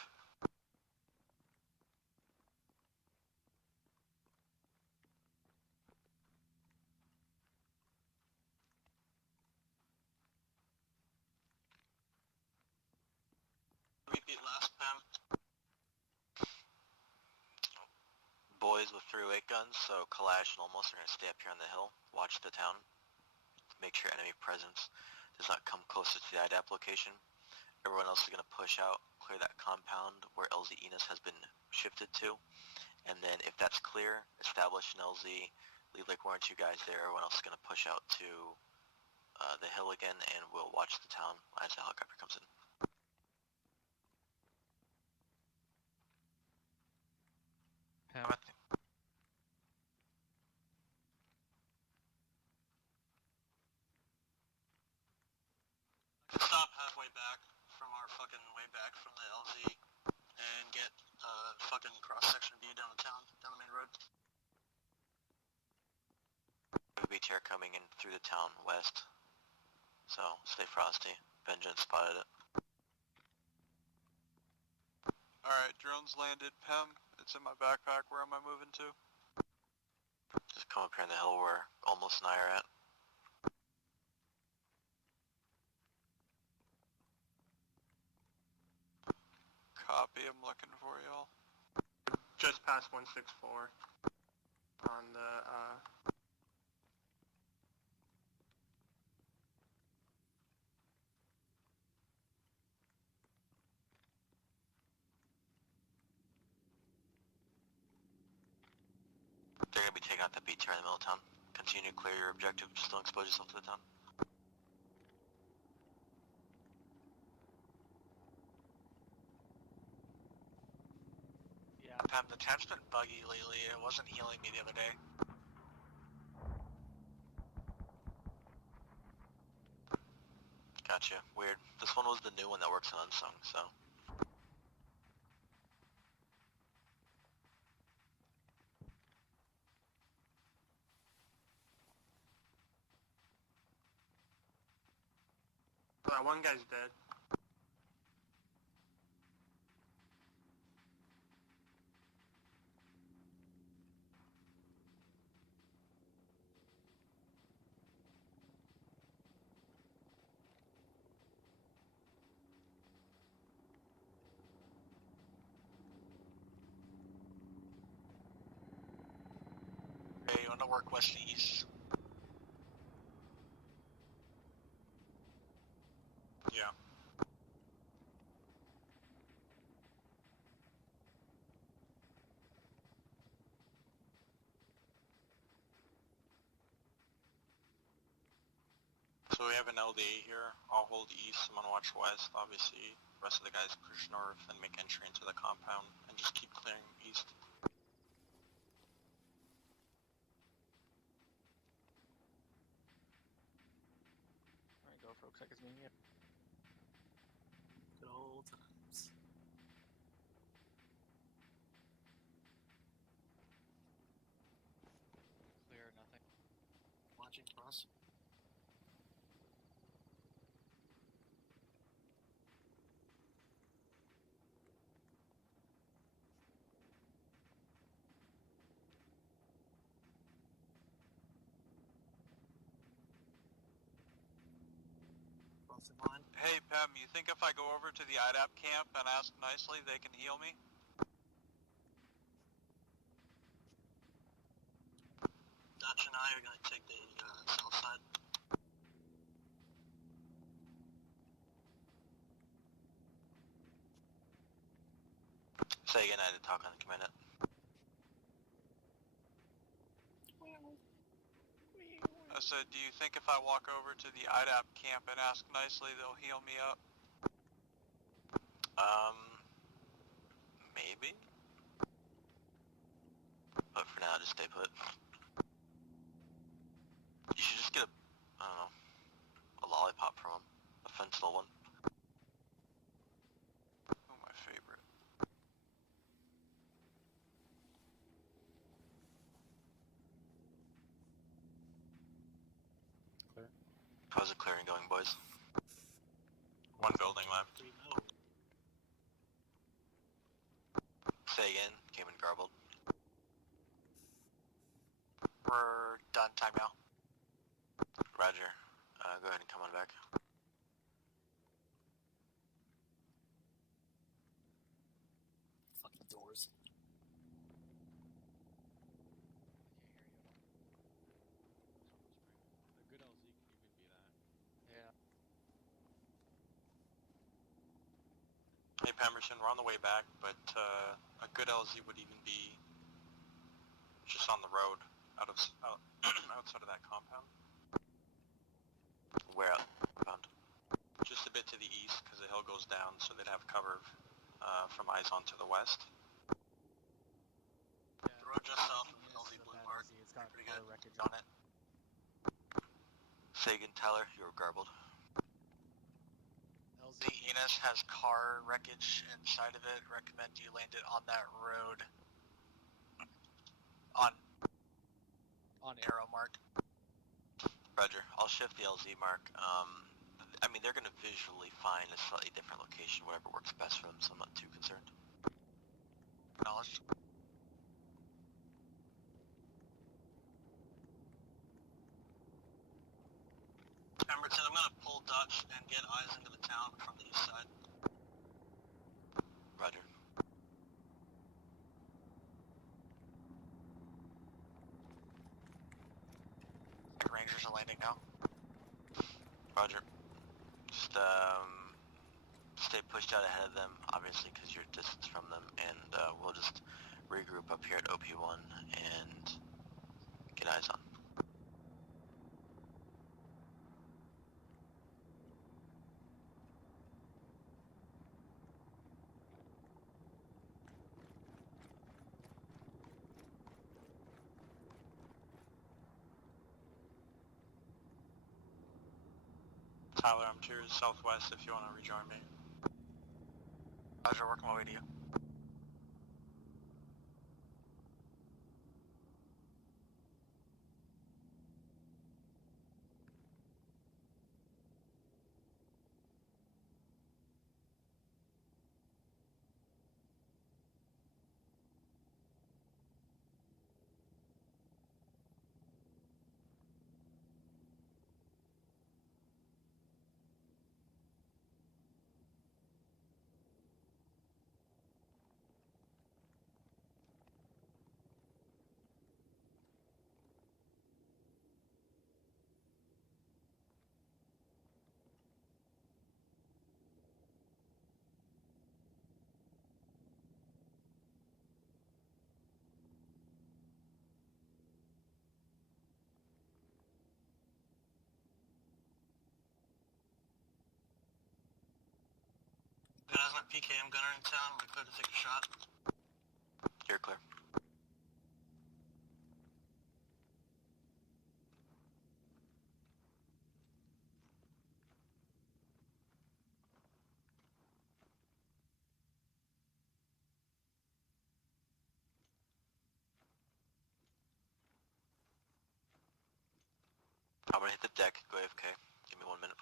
Repeat last Pam. Boys with 308 guns, so Kalash and Olmos are going to stay up here on the hill, watch the town, make sure enemy presence does not come closer to the IDAP location. Everyone else is going to push out, clear that compound where LZ Enos has been shifted to, and then if that's clear, establish an LZ, leave like 1 or 2 guys there. Everyone else is going to push out to the hill again, and we'll watch the town as the helicopter comes in. Pam, Stop halfway back from our fucking way back from the LZ and get fucking cross-section view down the town, down the main road. BTR coming in through the town west, so stay frosty. Vengeance spotted it. Alright, drones landed. Pem, it's in my backpack. Where am I moving to? Just come up here on the hill where almost nigh are at. Copy, I'm looking for y'all. Just past 164 on the They're gonna be taking out that BTR in the middle of town. Continue to clear your objective, just don't expose yourself to the town. Yeah, Pam, the tank's been buggy lately. It wasn't healing me the other day. Gotcha. Weird. This one was the new one that works on Unsung, so. that one guy's dead. Hey, you wanna work west to east? Yeah. So we have an LD here. I'll hold east, I'm gonna watch west, obviously. The rest of the guys push north and make entry into the compound, and just keep clearing east. Alright, go for looks like it's me here. Good old times. Clear, nothing. Watching cross. Crossing line. Hey, Pem, you think if I go over to the IDAP camp and ask nicely, they can heal me? Dutch and I are going to take the south side. Say again, I had to talk on the command. I said, do you think if I walk over to the IDAP camp and ask nicely, they'll heal me up? Maybe. But for now, just stay put. You should just get I don't know, a lollipop from him. A fentanyl one. Oh, my favorite. Clear. How's the clearing going, boys? One building left. Say again, came in garbled. We're done. Time now. Roger. Go ahead and come on back. Fucking doors. A good LZ can even be that. Yeah. Hey, Pemberton, we're on the way back, but a good LZ would even be just on the road, outside of that compound. Where out? Found. Just a bit to the east, because the hill goes down, so they'd have cover from Izon to the west. The road just south of the LZ Blue Mark. It's got Pretty car good. wreckage On it. Sagan, Tyler, you were garbled. LZ Enos has car wreckage inside of it. Recommend you land it on that road. On arrow mark. Roger. I'll shift the LZ mark. I mean, they're going to visually find a slightly different location, whatever works best for them, so I'm not too concerned. Knowledge. Pemberton, I'm going to pull Dutch and get eyes into the town from the east side. Roger. Rangers are landing now. Roger. Just stay pushed out ahead of them, obviously, because you're distance from them, and we'll just regroup up here at OP1 and get eyes on. Tyler, I'm to your southwest if you want to rejoin me. Roger, working my way to you. Good as my PKM gunner in town. We're clear to take a shot. You're clear. I'm gonna hit the deck. Go AFK. Give me 1 minute.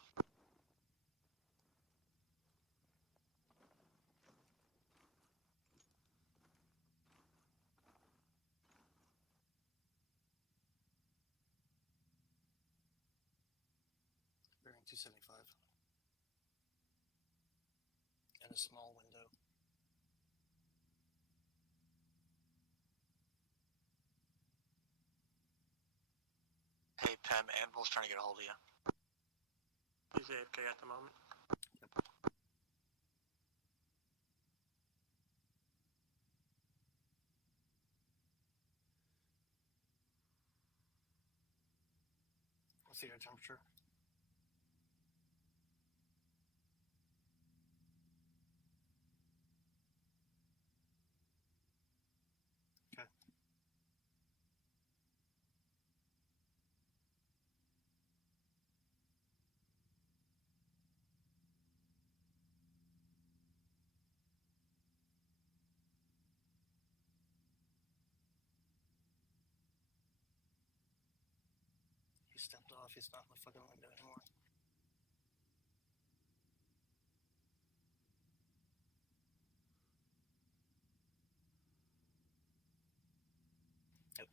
Bearing 275. in a small window. Hey, Pem, Anvil's trying to get a hold of you. He's AFK at the moment. What's the air temperature? Okay. He stepped off. He's not in the fucking window anymore. Yep.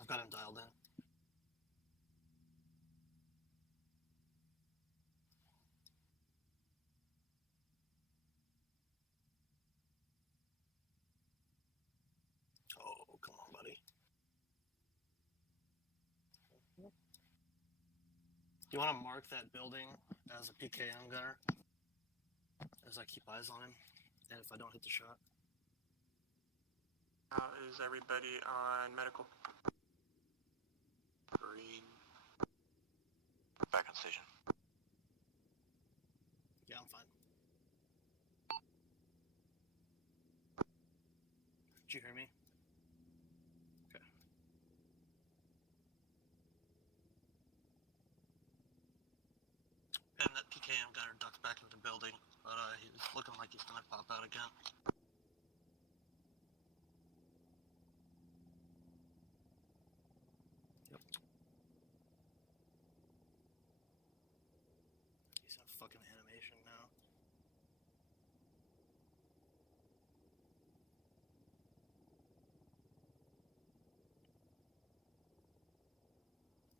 I've got him dialed in. Oh, come on, buddy. You want to mark that building as a PKM gunner as I keep eyes on him, and if I don't hit the shot. How is everybody on medical? Green. Back on station. Yeah, I'm fine. Did you hear me? Okay. And that PKM gunner ducked back into the building, but he's looking like he's gonna pop out again. Yep. He's in fucking animation now.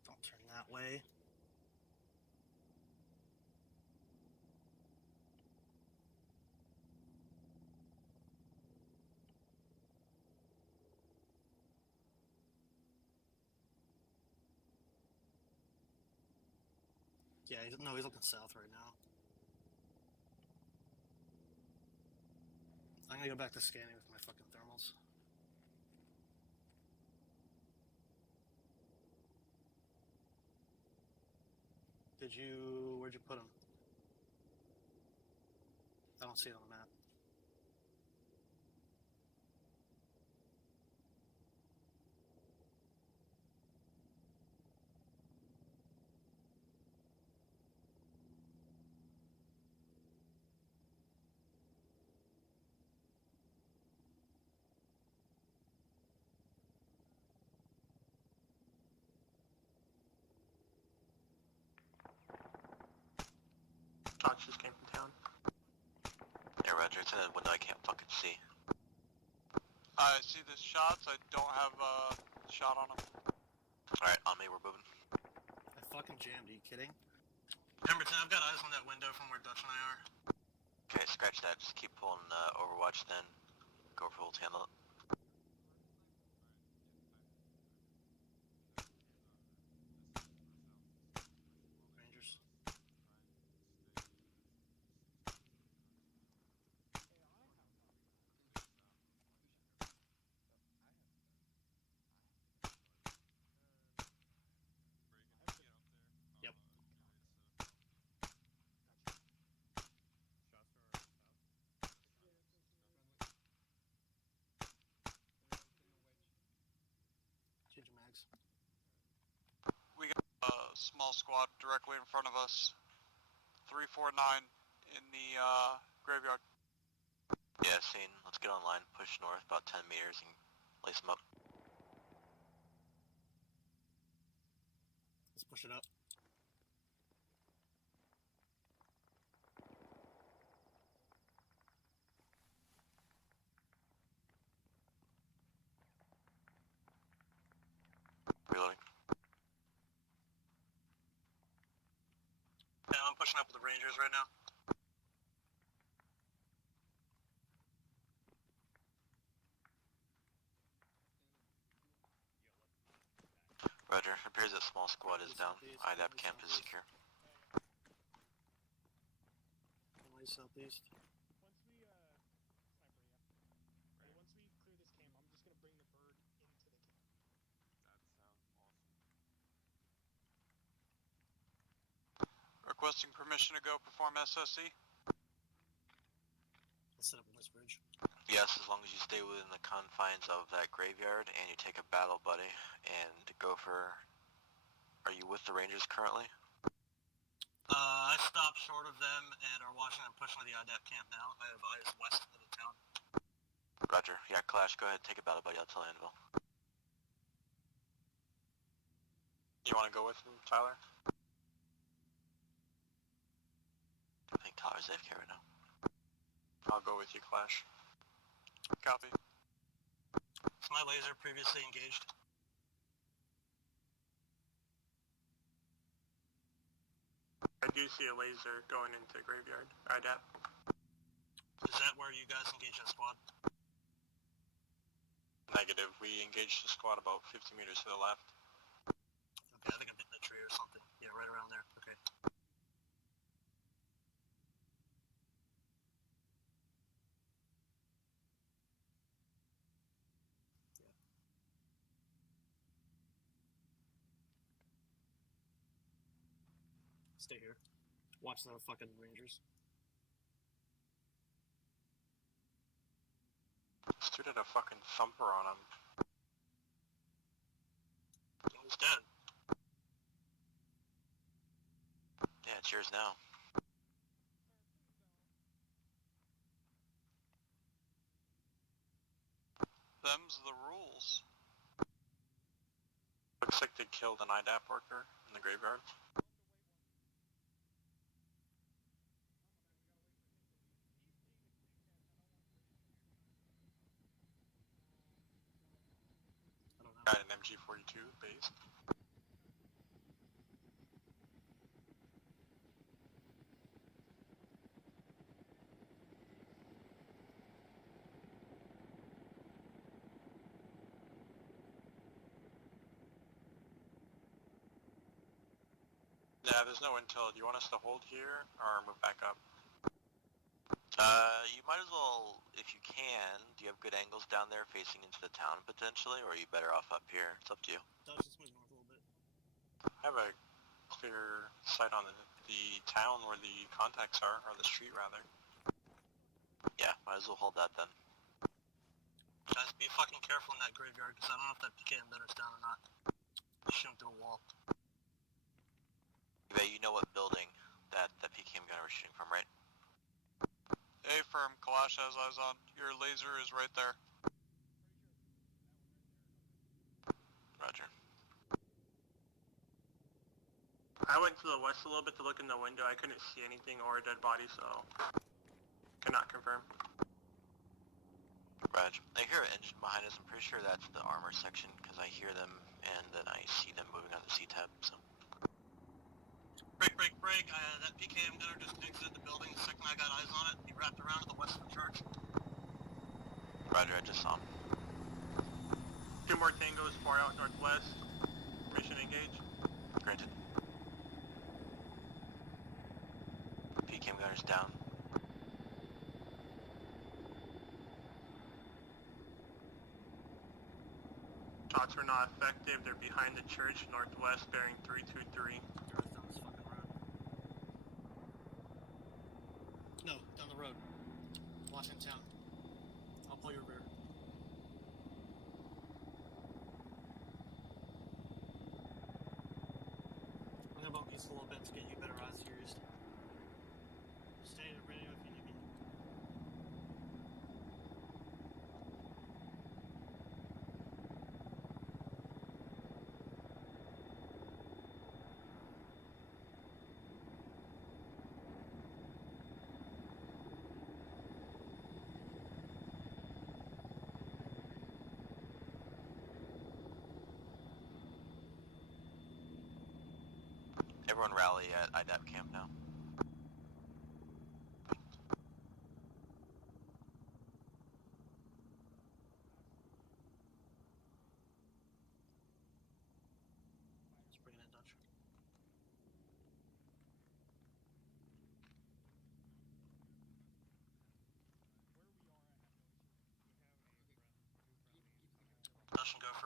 Don't turn that way. Yeah, he's looking south right now. I'm gonna go back to scanning with my fucking thermals. Where'd you put him? I don't see it on the map. Shots just came from town. Yeah, Roger, it's in a window I can't fucking see. I see the shots. I don't have a shot on them. Alright, on me, we're moving. I fucking jammed, are you kidding? Pemberton, I've got eyes on that window from where Dutch and I are. Okay, scratch that. Just keep pulling Overwatch then. Go for full handle it. Rangers. Yep. Change your mags. We got a small squad directly in front of us. 349 in the graveyard. Yeah, seen. Let's get online. Push north about 10 meters and lace them up. Let's push it up. Reloading. Yeah, I'm pushing up with the Rangers right now. Roger. It appears that small squad is down. IDAP camp is secure. Only southeast. Requesting permission to go perform SSE. Let's set up on this bridge. Yes, as long as you stay within the confines of that graveyard and you take a battle buddy and go for... Are you with the Rangers currently? I stopped short of them and are watching them push into the IDAP camp now. I have eyes west of the town. Roger. Yeah, Clash, go ahead, take a battle buddy. I'll tell Anvil. You want to go with him, Tyler? I think Tyler's AFK right now. I'll go with you, Clash. Copy. Is my laser previously engaged? I do see a laser going into graveyard. IDAP. Is that where you guys engage that squad? Negative. We engaged the squad about 50 meters to the left. Okay, I think I'm hitting the tree or something. Yeah, right around there. Okay. Stay here. Watch the fucking Rangers. This dude had a fucking thumper on him. He's dead. Yeah, it's yours now. Them's the rules. Looks like they killed an IDAP worker in the graveyard. Got an MG42 based. Yeah, there's no intel. Do you want us to hold here or move back up? You might as well, if you can, do you have good angles down there facing into the town potentially, or are you better off up here? It's up to you. Dodge, just move north a little bit. I have a clear sight on the town where the contacts are, or the street rather. Yeah, might as well hold that then. Guys, be fucking careful in that graveyard, because I don't know if that PKM gunner's down or not. Shoot him through a wall. You know what building that PKM gunner was shooting from, right? A-firm, Kalash has eyes on. Your laser is right there. Roger. I went to the west a little bit to look in the window. I couldn't see anything or a dead body, so cannot confirm. Raj, I hear an engine behind us. I'm pretty sure that's the armor section because I hear them and then I see them moving on the C-tab. So. Break. That PKM gunner just exited the building the second I got eyes on it. He wrapped around to the west of the church. Roger, I just saw him. 2 more tangos far out northwest. Mission engage. Granted. PKM gunner's down. Shots were not effective. They're behind the church northwest bearing 323. No, down the road. Watch in town. I'll pull your rear. I'm gonna bump east a little bit to get you better eyes to your east. Stay in the radio if you need me. Everyone rally at IDAP camp now.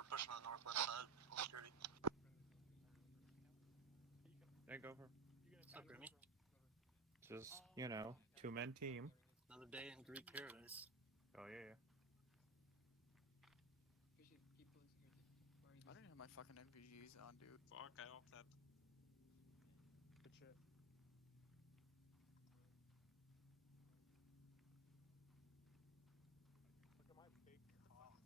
pushing on the northwest side. Full security. There, go for. What's up, Grimmy? Just, you know, 2-man team. Another day in Greek paradise. Oh, yeah, yeah. I don't even have my fucking NVGs on, dude. Fuck, I hope that. Good shit. Look at my big cock.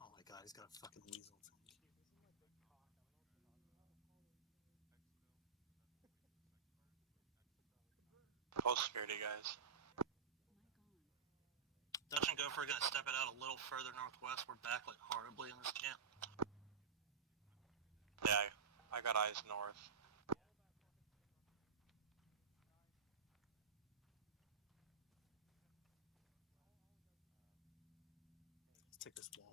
Oh my god, he's got a fucking weasel tank. Full security, guys. Dutch and Gopher are gonna step it out a little further northwest. We're backlit horribly in this camp. Yeah, I got eyes north. Let's take this wall.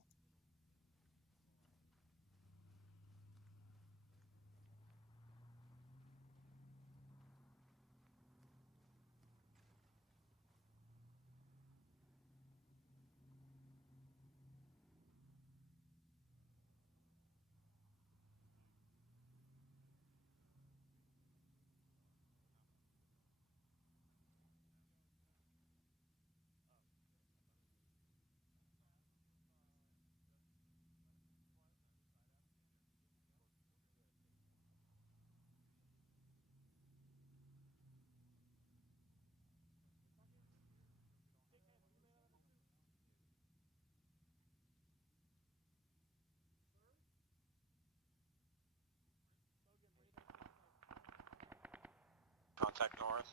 Contact north.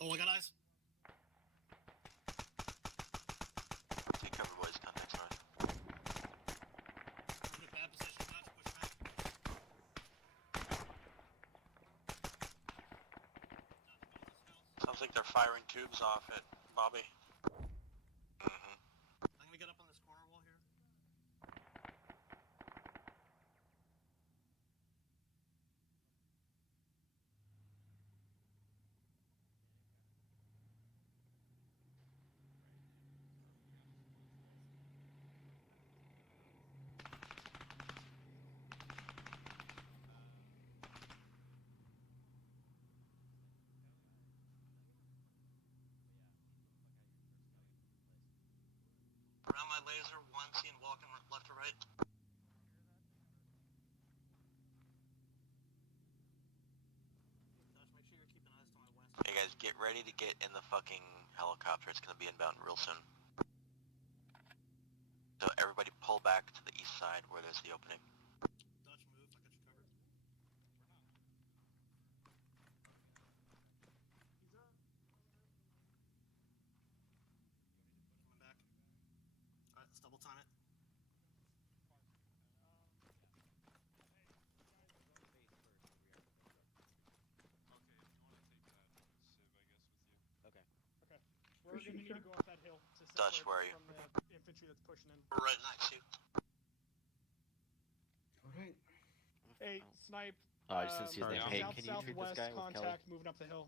Oh, I got eyes. Take cover, boys. Contact north. I'm in a bad position, Dutch. Push back. Sounds like they're firing tubes off at Bobby. Mm-hmm. I'm gonna get up on this corner wall here. Around my laser, one seen walking left or right. Dutch, make sure you're keeping eyes to my west. Hey guys, get ready to get in the fucking helicopter. It's gonna be inbound real soon. So everybody pull back to the east side where there's the opening. Dutch, move. I got you covered. Coming back. Alright, let's double time it. Okay. Okay. We're gonna need to go up that hill to Dutch, separate where are you? from the infantry that's pushing in. We're right next to you. Alright. Hey, snipe. Oh, I just didn't see his name. Hey, south, can you treat this southwest guy with Kelly? contact moving up the hill.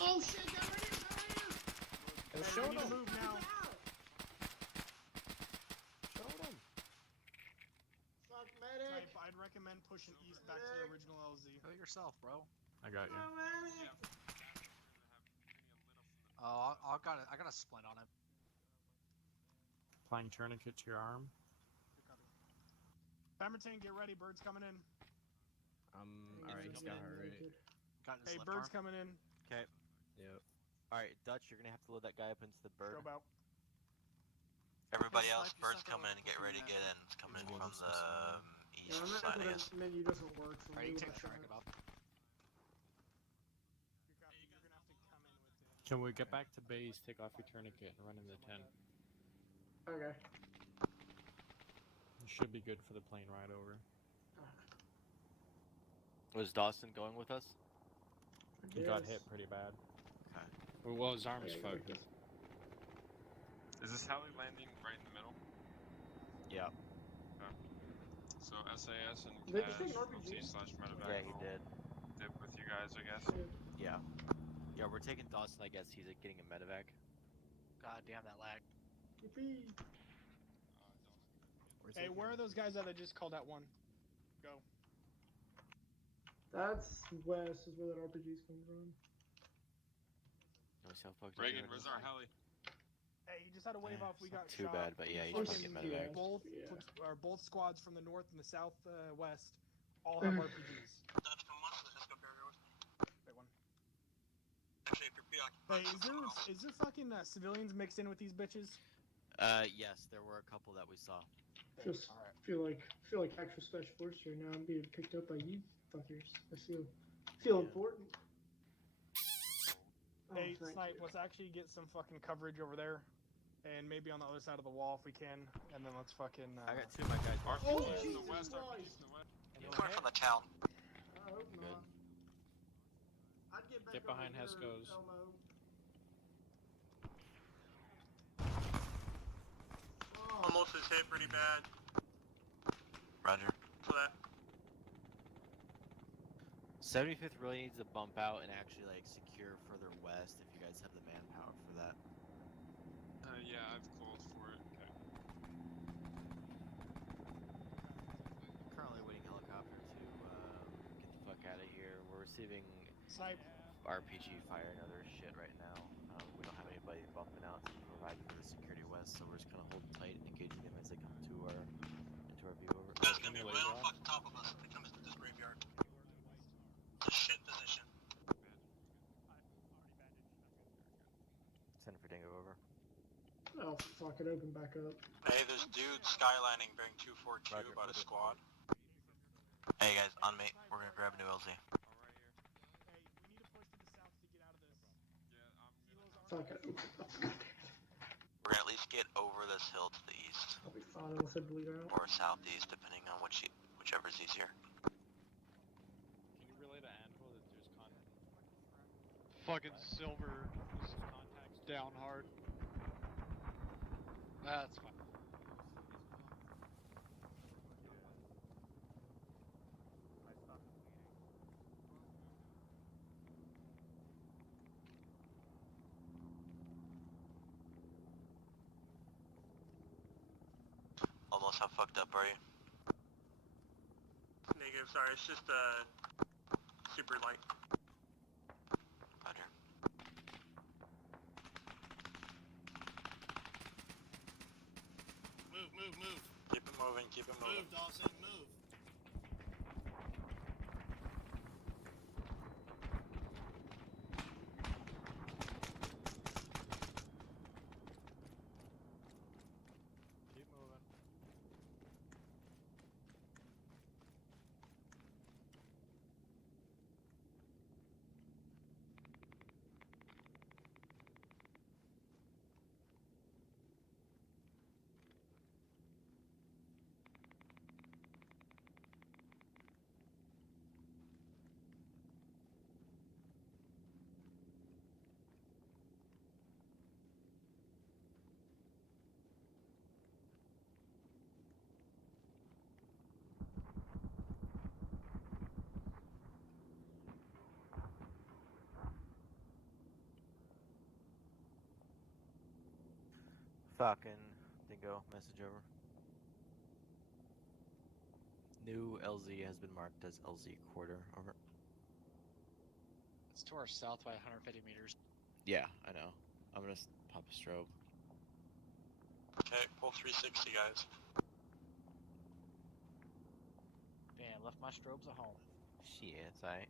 Oh shit, got right here, got right here! Hey, we need to move now. Show him. Fuck, medic! Snipe, I'd recommend pushing east back to the original LZ. Kill yourself, bro. I got you. Oh, medic! Oh, I got a splint on it. Applying tourniquet to your arm. Pemberton, get ready. Birds coming in. Alright, he's got her right. Got his Hey, left birds arm. coming in. Okay. Yep. Alright, Dutch, you're gonna have to load that guy up into the bird. Strobe out. Everybody Hey, else, Snipe, you birds sent coming over in. Get ready to fucking get in. It's coming in Well, from this the was, east Yeah, I'm not side, I that guess. menu doesn't work, so Alright, you we'll take the try target it. off. You're gonna have to come in with it. Can we get back to base, take off your tourniquet, and run into 10? Okay. It should be good for the plane ride over. Was Dawson going with us? He got hit pretty bad. Okay. Well, his arm's fucked. Is this heli landing right in the middle? Yeah. Okay. So SAS and Did they just take Cash an RPG? /medevac Yeah, he will did. dip with you guys, I guess. Yeah. Yeah, we're taking Dawson. I guess he's getting a medevac. God damn that lag. Yippee. Hey, where are those guys that I just called at one? Go. That's west is where that RPG's coming from. Reagan, where's our heli? Hey, you just had to wave off. We got Too shot. bad, but yeah, you just get medevac. Both squads from the north and the south west all have RPGs. Dutch, come on to the Hisco barrier with me. Wait, one. Actually, if you're preoccupied. Hey, is there fucking civilians mixed in with these bitches? Yes, there were a couple that we saw. Just feel like extra special forces right now. I'm being picked up by you fuckers. I feel important. Hey, thank Snipe, you. let's actually get some fucking coverage over there. And maybe on the other side of the wall if we can. And then let's fucking... I got two of my guys. Oh, RPG's in Jesus the west, Christ. RPG's in the west. Coming from the town. I hope not. I'd get back Get behind over here, Hesco's. Elmo. Almost is hit pretty bad. Roger. So that 75th really needs to bump out and actually like secure further west if you guys have the manpower for that. Yeah, I've called for it. Okay. Currently waiting helicopter to get the fuck out of here. We're receiving Snipe. RPG fire and other shit right now. We don't have anybody bumping out to provide for the security west, so we're just kind of holding tight, engaging them as they come to our view over. That's gonna be right on fucking top of us if it comes to this graveyard. It's a shit position. Send for Dingo over. Oh, fuck it, open back up. Hey, there's dudes skylining bearing 242 Roger, about a squad. Hey guys, on me. We're gonna grab a new LZ. Fuck it. We're gonna at least get over this hill to the east. I'll be fine unless I bleed out. Or southeast, depending on whichever's easier. Can you relay to Anvil that there's contact? Fucking silver is down hard. That's fine. Almost, how fucked up are you? negative. Sorry, it's just super light. Roger. Move. Keep it moving, keep it moving. Move, Dawson, move. Keep moving. Falcon, Dingo, message over. New LZ has been marked as LZ quarter, over. It's to our south by 150 meters. Yeah, I know. I'm gonna pop a strobe. Okay, pull 360, guys. Damn, left my strobes at home. Shit, it's alright.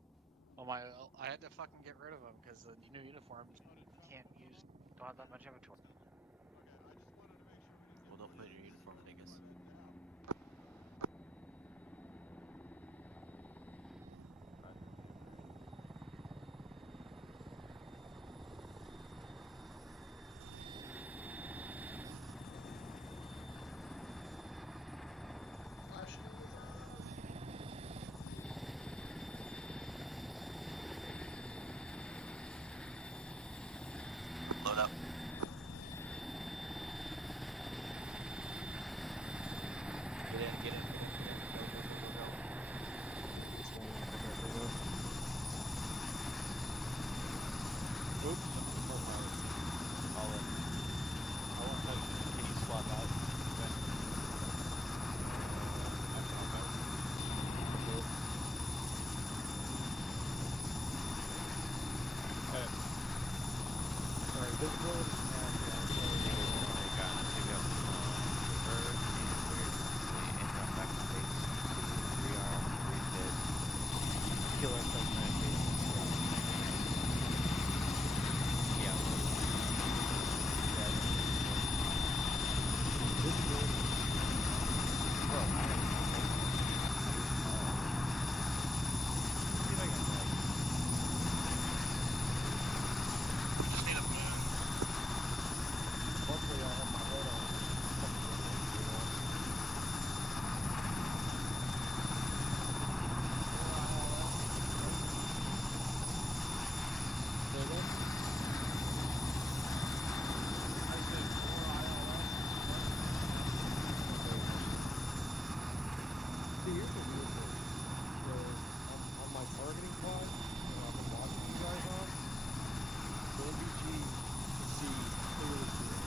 Well, I had to fucking get rid of them because the new uniforms don't have that much inventory. Well, don't put your uniform, niggas. visibility now. Kill ourselves medically. Yeah. Visibility. Bro, I don't know. See if I can like. Just need a moon. Luckily, I have my head on. See, here's the weird thing. On my targeting pod, I've been watching you guys on, the MBG can see clearly through it.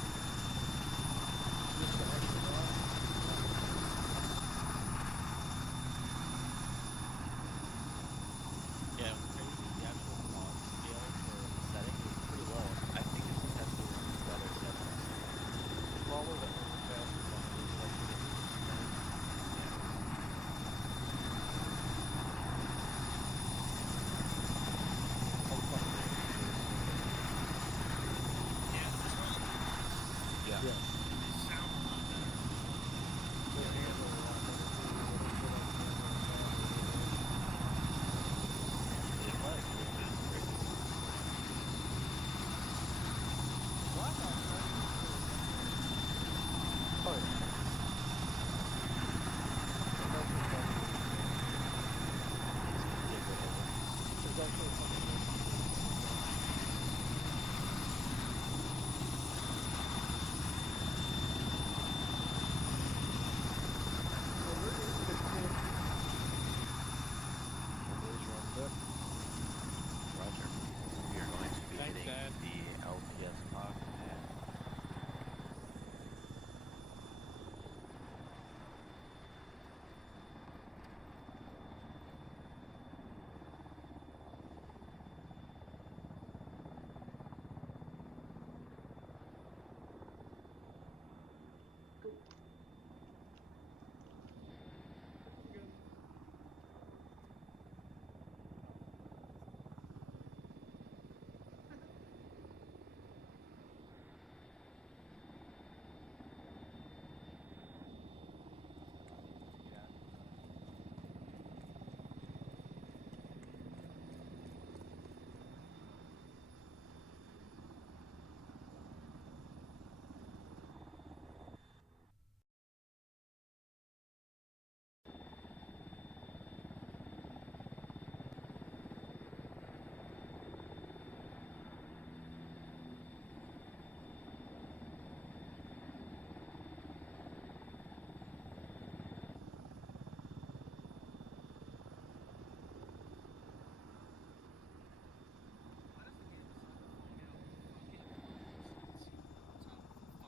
Just the extra dot. Yeah, it was crazy. The actual mod scale for the setting was pretty low. I think it's just has to do with the weather settings. Follow the overcast is on the like the yeah. Yeah. Sound a lot better. Roger. We are going to be Thanks, hitting Dad. the LPS pod pad.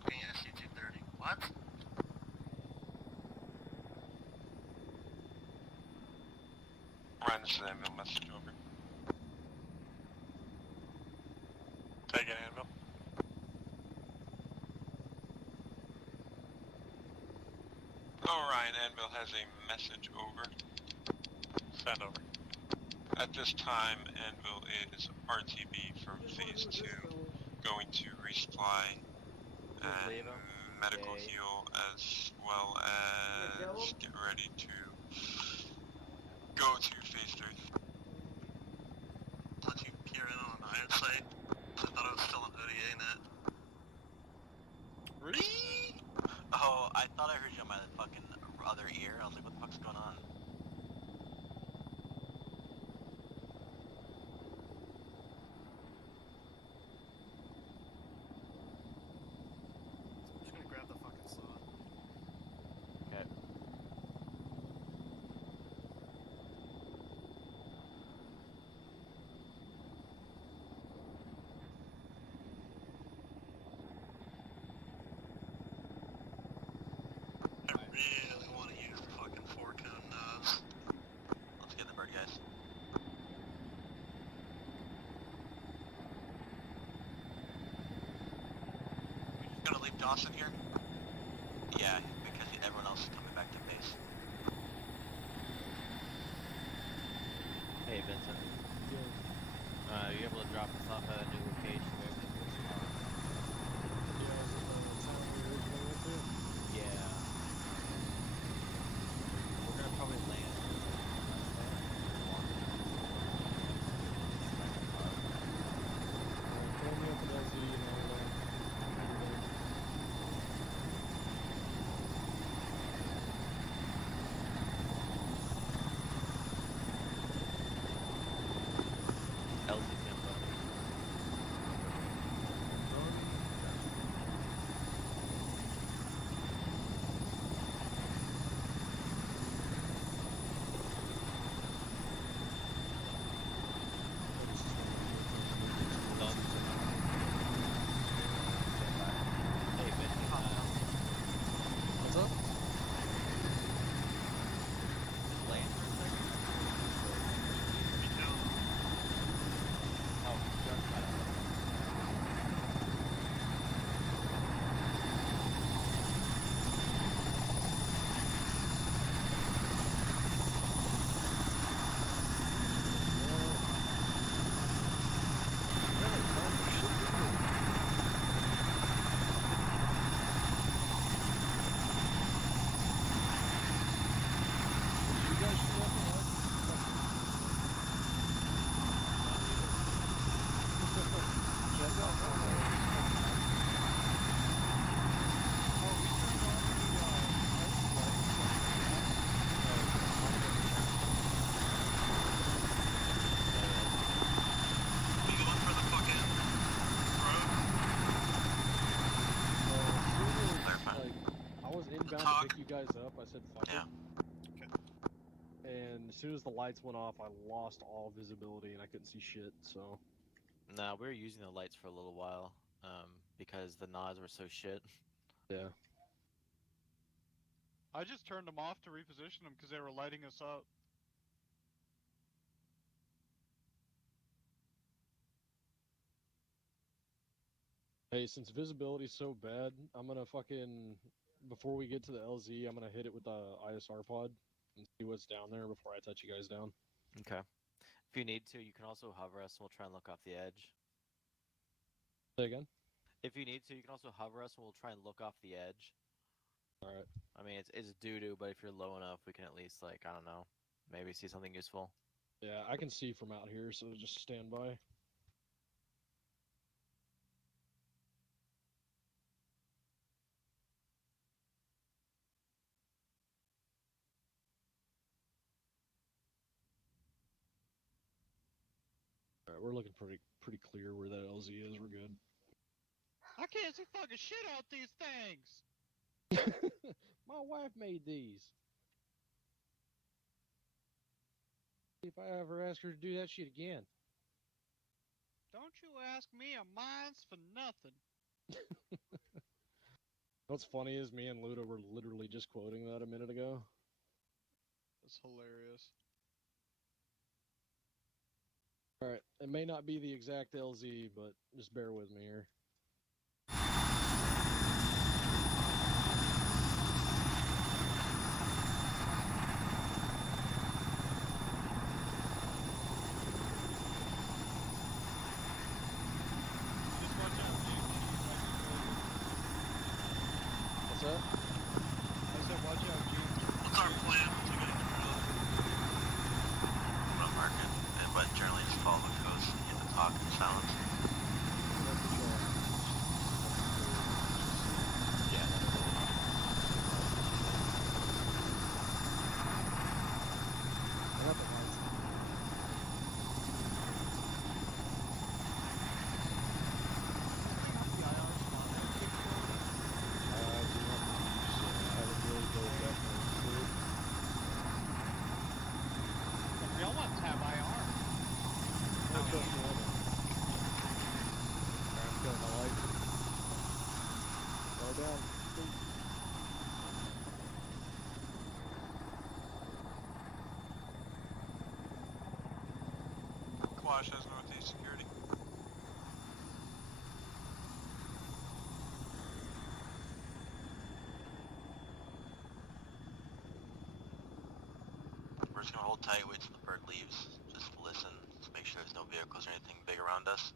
Fucking SC-230. What? Ryan, this is Anvil, message over. Take it, Anvil. Oh, Ryan, Anvil has a message over. Send over. At this time, Anvil is RTB from Phase 2, going to resupply and medical heal, as well as get ready to go to Phase 3. Let you peer in on an iron sight. I thought it was still an ODA net. Really? Oh, I thought I heard you on my fucking other ear. I was like, what the fuck's going on? I'm just gonna grab the fucking saw. Okay. Gonna leave Dawson here? Yeah, because everyone else is coming back to base. Hey Vincent. You able to drop us off at a new location where everything looks fine? Yeah, is it the town we originally went to? Yeah. We're gonna probably land. Call me up at LZ and I'll LZ tempo. Hey Vincent, what's up? just land for a second? Oh, just got out. You guys show up and what? We going for the fucking road? I was inbound to pick you guys up. I said fuck it. And as soon as the lights went off, I lost all visibility and I couldn't see shit. So Nah, we were using the lights for a little while, because the nods were so shit. yeah. I just turned them off to reposition them because they were lighting us up. Hey, since visibility's so bad, I'm gonna fucking before we get to the LZ, I'm gonna hit it with the ISR pod and see what's down there before I touch you guys down. Okay. If you need to, you can also hover us and we'll try and look off the edge. Say again? If you need to, you can also hover us and we'll try and look off the edge. Alright. I mean, it's doo-doo, but if you're low enough, we can at least, like, I don't know, maybe see something useful. Yeah, I can see from out here, so just stand by. Alright, we're looking pretty clear where that LZ is. We're good. I can't see fucking shit out these things! My wife made these. If I ever ask her to do that shit again. Don't you ask me a mines for nothing. What's funny is me and Luda were literally just quoting that a minute ago. That's hilarious. Alright, it may not be the exact LZ, but just bear with me here. What's that? I said, watch out, Gene. What's our plan to get it rid I'm gonna mark it, but generally just follow the coast and hit the talk in silence. Yeah, that's cool. I got the lights. Y'all must have IR. Don't trust me on it. Alright, I'm killing my light. Slow down. Quash has northeast security. hold tight, wait till the bird leaves. Just listen, just make sure there's no vehicles or anything big around us.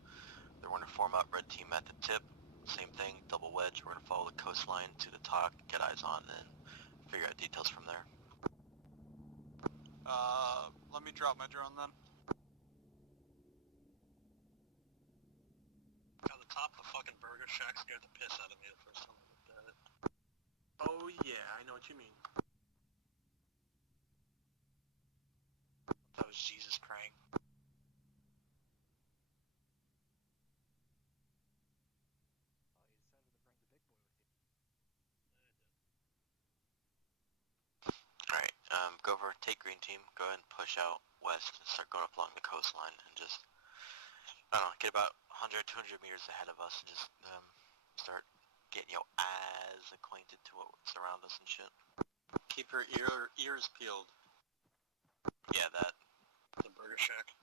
Then we're gonna form up, red team at the tip. Same thing, double wedge. We're gonna follow the coastline to the talk, get eyes on, and figure out details from there. Let me drop my drone then. On the top of the fucking burger shack scared the piss out of me the first time I looked at it. Oh yeah, I know what you mean. That was Jesus praying. Alright, go over, take green team, go ahead and push out west and start going up along the coastline and just, I don't know, get about 100, 200 meters ahead of us and just start getting your eyes acquainted to what's around us and shit. Keep your ears peeled. Yeah, that. The burger shack.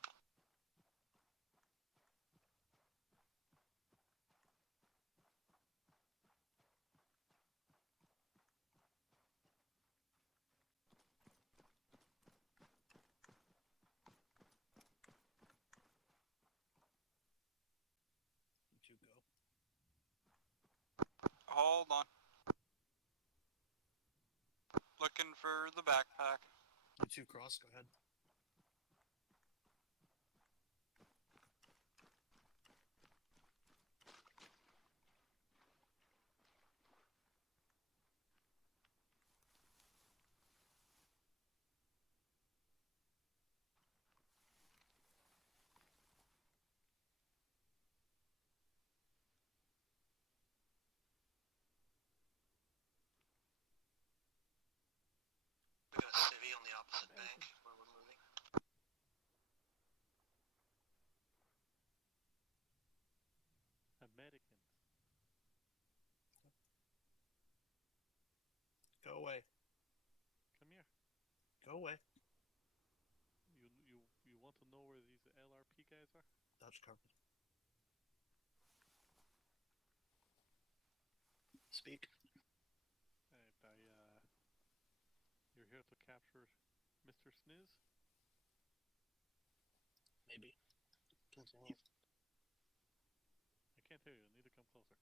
You go. Hold on. Looking for the backpack. You two cross, go ahead. We got a civvy on the opposite bank where we're moving. Americans. Go away. Come here. Go away. You want to know where these LRP guys are? Dutch carpet. Speak. You're here to capture Mr. Sniz? Maybe. Continue. I can't hear you. I need to come closer.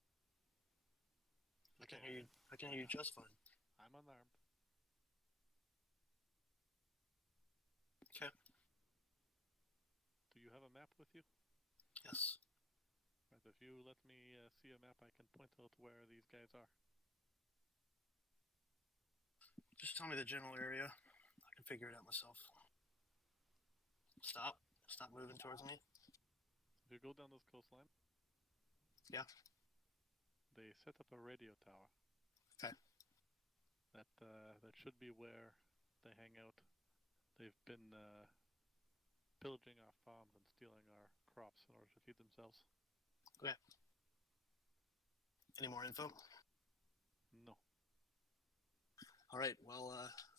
I can hear you. I can hear you just fine. I'm unarmed. Okay. Do you have a map with you? Yes. Right, if you let me see a map, I can point out where these guys are. Just tell me the general area. I can figure it out myself. Stop. Stop moving towards me. If you go down this coastline. Yeah. They set up a radio tower. Okay. That should be where they hang out. They've been pillaging our farms and stealing our crops in order to feed themselves. Okay. Any more info? No. All right. Well,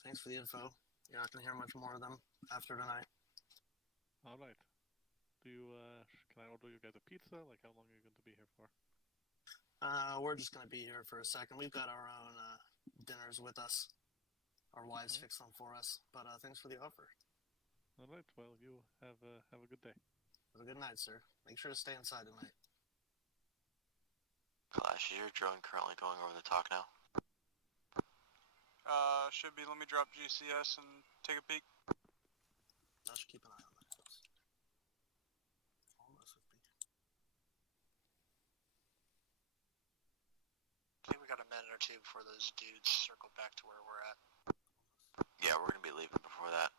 thanks for the info. You're not gonna hear much more of them after tonight. All right. Do you? Can I order you guys a pizza? Like, how long are you going to be here for? We're just gonna be here for a second. We've got our own dinners with us. Our wives fix them for us. But thanks for the offer. All right. Well, you have a good day. Have a good night, sir. Make sure to stay inside tonight. Clash, is your drone currently going over the talk now? Should be. Let me drop GCS and take a peek. I should keep an eye on that, folks. Almost with me. I think we got a minute or two before those dudes circle back to where we're at. Yeah, we're gonna be leaving before that.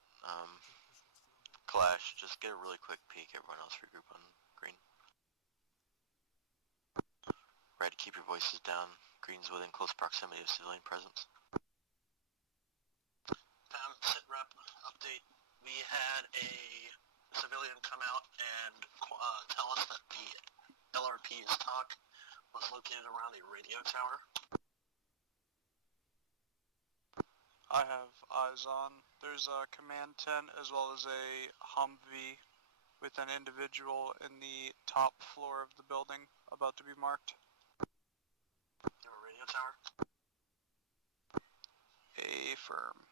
Clash, just get a really quick peek. Everyone else regroup on green. Red, keep your voices down. Green's within close proximity of civilian presence. Sit rep update. We had a civilian come out and tell us that the LRP's talk was located around a radio tower. I have eyes on. There's a command tent as well as a Humvee with an individual in the top floor of the building about to be marked. You have a radio tower? Affirm.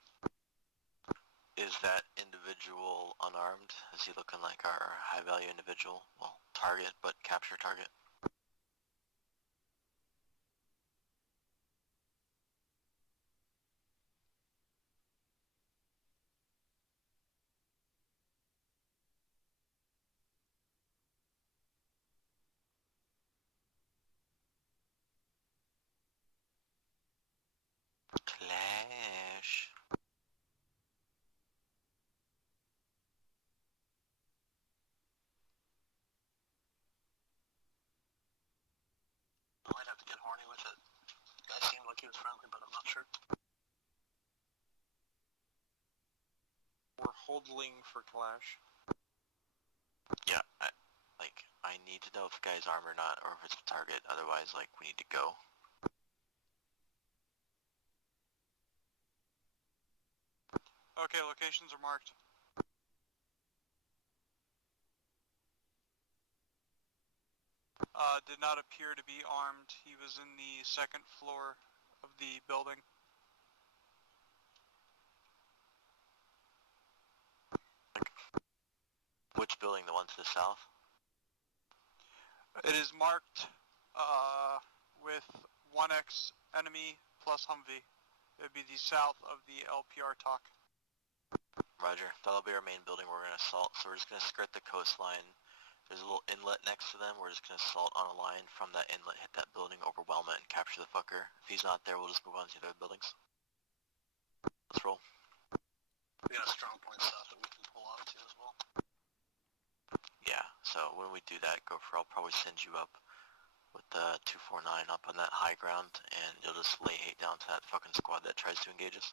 Is that individual unarmed? Is he looking like our high-value individual? Well, target, but capture target. Clash. I might have to get horny with it. The guy seemed like he was friendly, but I'm not sure. We're holding for Clash. Yeah, I need to know if the guy's armed or not, or if it's a target. Otherwise, like, we need to go. Okay, locations are marked. Did not appear to be armed. He was in the second floor of the building. Which building? The one to the south? It is marked with 1x enemy plus Humvee. It would be the south of the LPR talk. Roger. That'll be our main building we're going to assault. So we're just going to skirt the coastline. There's a little inlet next to them. We're just going to assault on a line from that inlet, hit that building, overwhelm it, and capture the fucker. If he's not there, we'll just move on to the other buildings. Let's roll. We got a strong point south that we can pull off to as well. Yeah, so when we do that, Gopher, I'll probably send you up with the 249 up on that high ground, and you'll just lay hate down to that fucking squad that tries to engage us.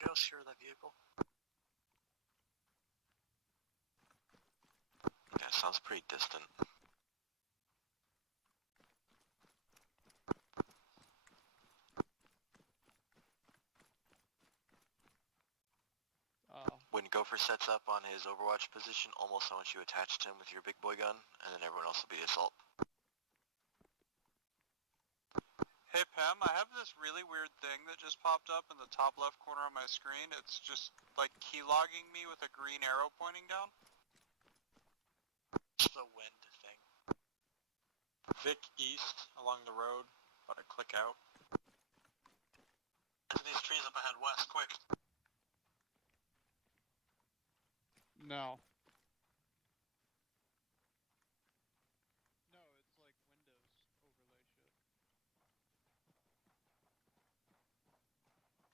Go steer that vehicle. Yeah, sounds pretty distant. When Gopher sets up on his Overwatch position, almost I want you attached to him with your big boy gun, and then everyone else will be assault. Hey Pam, I have this really weird thing that just popped up in the top left corner of my screen. It's just like keylogging me with a green arrow pointing down. It's the wind thing. Vic East along the road, but I click out. Into these trees up ahead west, quick. No.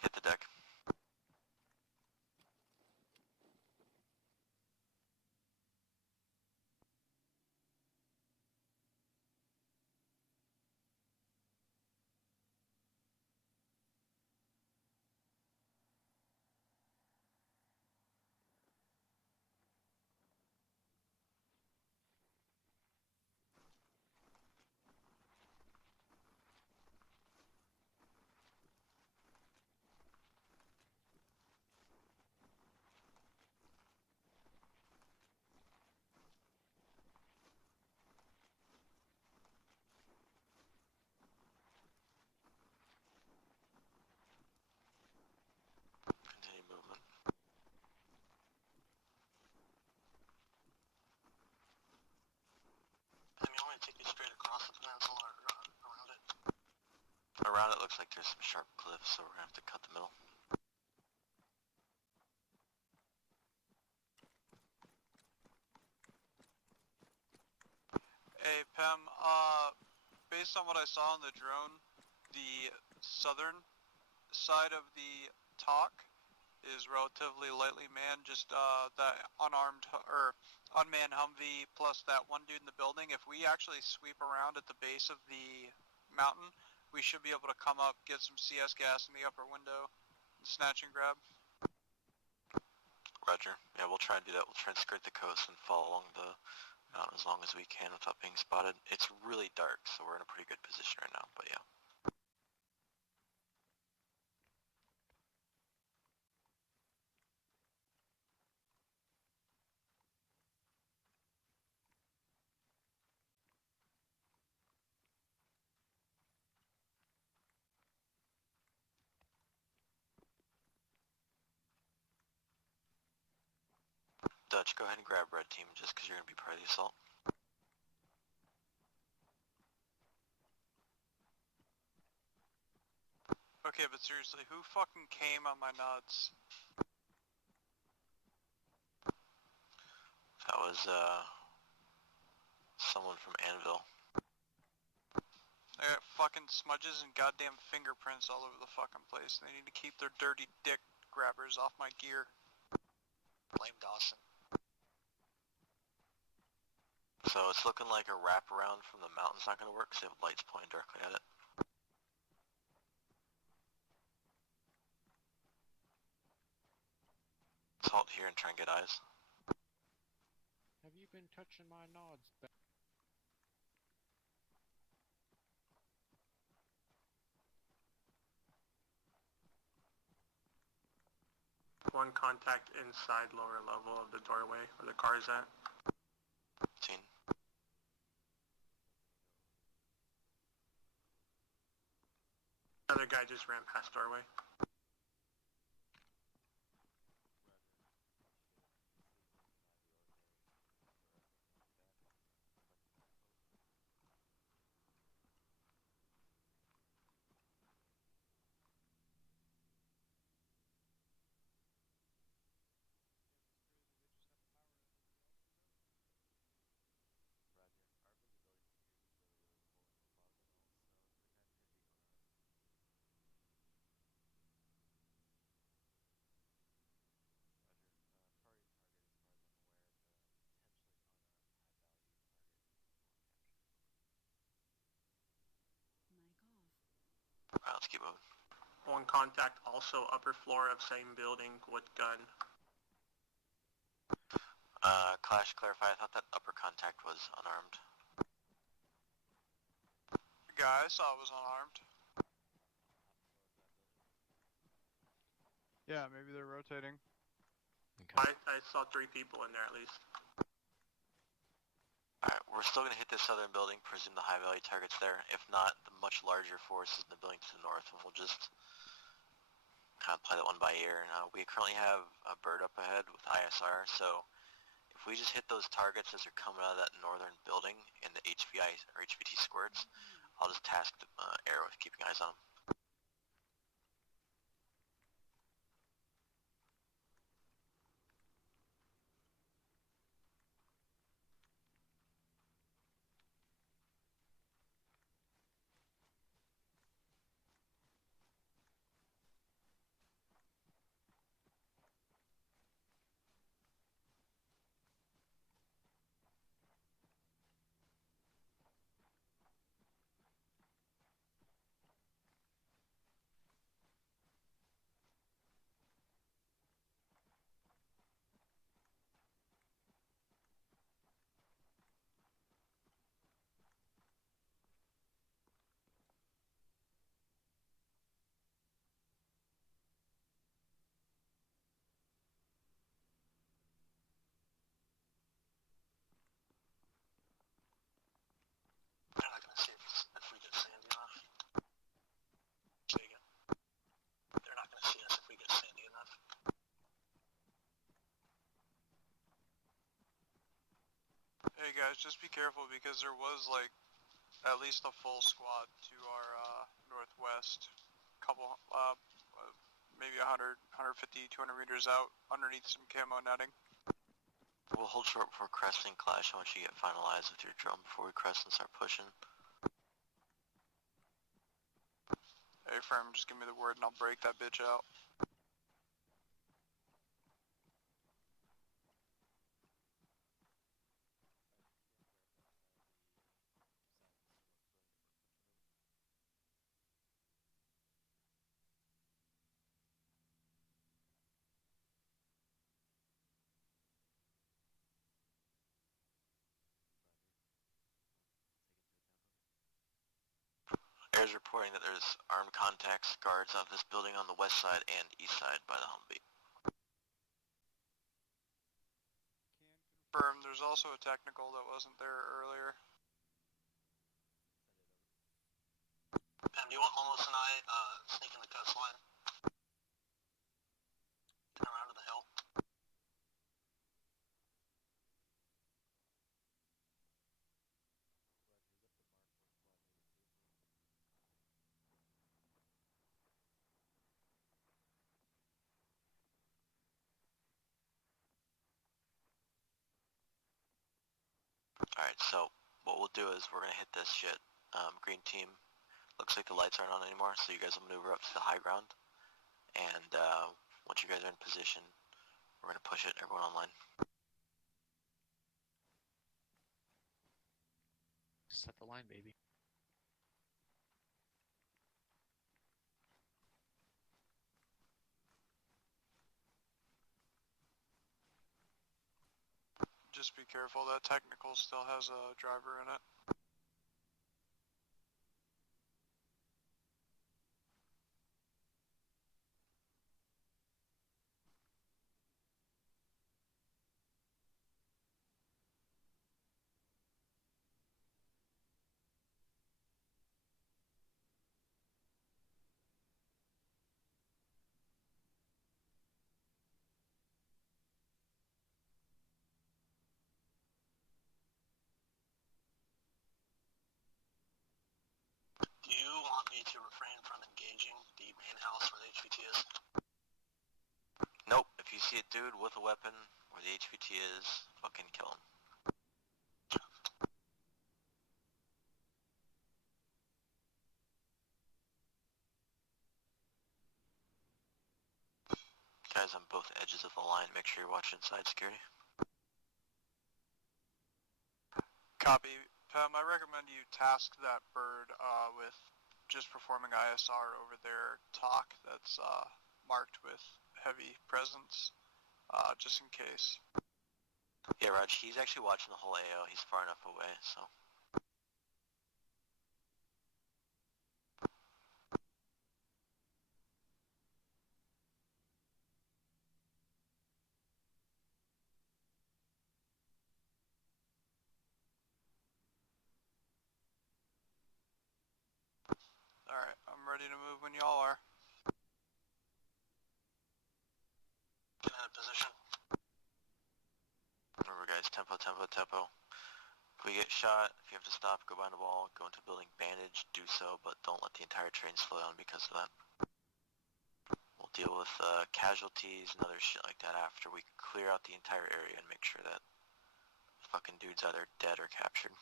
Hit the deck. Continue movement. And you want me to take you straight across the peninsula or around it? Around it looks like there's some sharp cliffs, so we're gonna have to cut the middle. Hey Pam, based on what I saw on the drone, the southern side of the talk is relatively lightly manned, just that unmanned Humvee plus that one dude in the building. If we actually sweep around at the base of the mountain, we should be able to come up, get some CS gas in the upper window, and snatch and grab. Roger. Yeah, we'll try and do that. We'll try and skirt the coast and follow along the mountain as long as we can without being spotted. It's really dark, so we're in a pretty good position right now, but yeah. Dutch, go ahead and grab red team just because you're going to be part of the assault. Okay, but seriously, who fucking came on my nuts? That was, someone from Anvil. I got fucking smudges and goddamn fingerprints all over the fucking place. They need to keep their dirty dick grabbers off my gear. Blame Dawson. So it's looking like a wraparound from the mountain's not going to work because they have lights pointing directly at it. Let's halt here and try and get eyes. Have you been touching my nods? One contact inside lower level of the doorway where the car is at. Seen. Another guy just ran past doorway. Alright, let's keep moving. One contact also upper floor of same building with gun. Clash, clarify, I thought that upper contact was unarmed. The guy I saw was unarmed. Yeah, maybe they're rotating. Okay. I saw 3 people in there at least. Alright, we're still going to hit this southern building, presume the high value target's there. If not, the much larger force is in the building to the north, and we'll just kind of play that one by ear. We currently have a bird up ahead with ISR, so if we just hit those targets as they're coming out of that northern building in the HVI or HVT squirts, I'll just task the arrow with keeping eyes on them. They're not gonna see us if we get sandy enough. Say again. They're not gonna see us if we get sandy enough. Hey guys, just be careful because there was like at least a full squad to our northwest. Couple, maybe 100, 150, 200 meters out underneath some camo netting. We'll hold short before cresting. Clash, I want you to get finalized with your drone before we crest and start pushing. Hey firm, just give me the word and I'll break that bitch out. Air's reporting that there's armed contacts, guards of this building on the west side and east side by the Humvee. Confirm, there's also a technical that wasn't there earlier. Pam, do you want Almost and I sneaking the coastline? Get around to the hill. Alright, so what we'll do is we're gonna hit this shit. Green team, looks like the lights aren't on anymore, so you guys will maneuver up to the high ground. And once you guys are in position, we're gonna push it, everyone online. Set the line, baby. Just be careful, that technical still has a driver in it. Do you want me to refrain from engaging the main house where the HVT is? Nope, if you see a dude with a weapon where the HVT is, fucking kill him. Guys on both edges of the line, make sure you're watching side security. Copy. Pem, I recommend you task that bird with just performing ISR over their talk that's marked with heavy presence, just in case. Yeah, Raj, he's actually watching the whole AO. He's far enough away, so. Alright, I'm ready to move when y'all are. Get out of position. Remember guys, tempo, tempo, tempo. If we get shot, if you have to stop, go behind the wall, go into building bandage, do so, but don't let the entire train slow down because of that. We'll deal with casualties and other shit like that after we clear out the entire area and make sure that fucking dude's either dead or captured.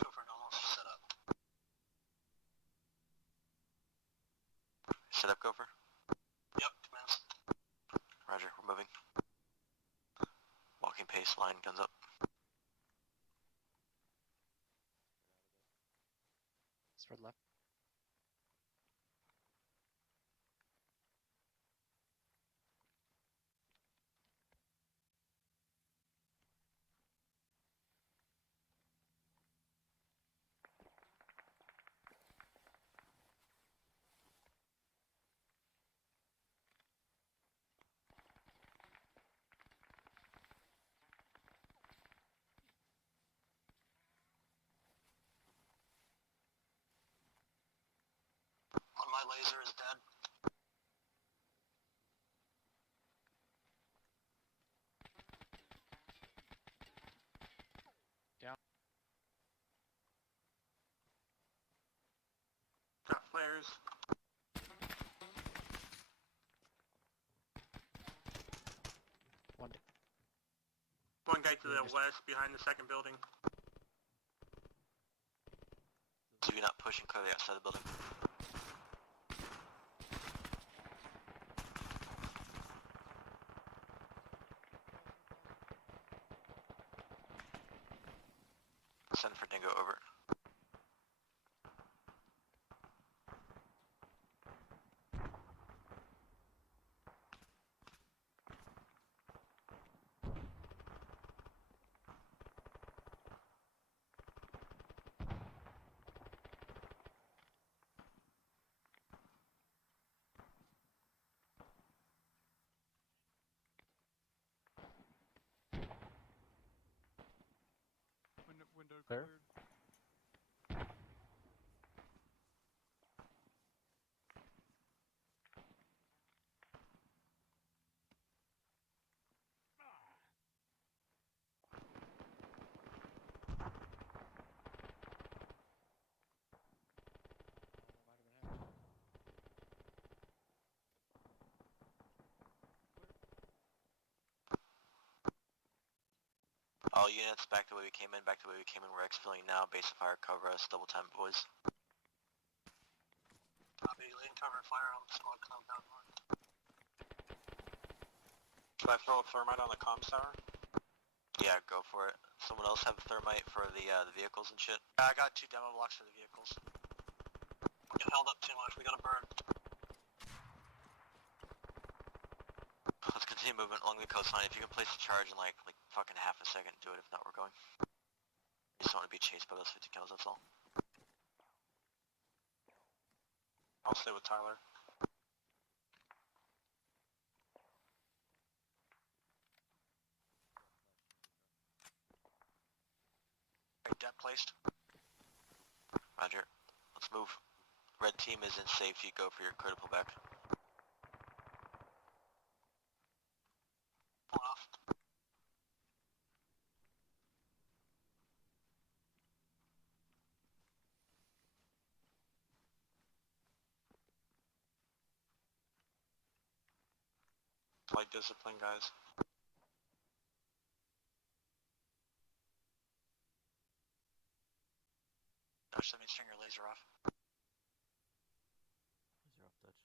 Go for normal setup. Set up, Gopher? Yep, commence. Roger, we're moving. Walking pace, line, guns up. Spread left. My laser is dead. Down. Got flares. One. One guy to the west behind the second building. So you're not pushing clearly outside the building. Send for Dingo, over. Window Clear. cleared. All units back the way we came in, we're exfilling now. Base of fire, cover us, double time, boys. Copy, lean cover fire on the squad compound north. Should I throw a thermite on the comms tower? Yeah, go for it. Someone else have a thermite for the vehicles and shit? Yeah, I got 2 demo blocks for the vehicles. Get held up too much, we gotta burn. Let's continue movement along the coastline. If you can place a charge in like fucking half a second, do it. If not, we're going. I just don't want to be chased by those 50 cows, that's all. I'll stay with Tyler. Right, debt placed. Roger. Let's move. Red team is in safety. Go for your critical back. Pull off. Light discipline, guys. Dutch, let me string your laser off. Laser off, Dutch.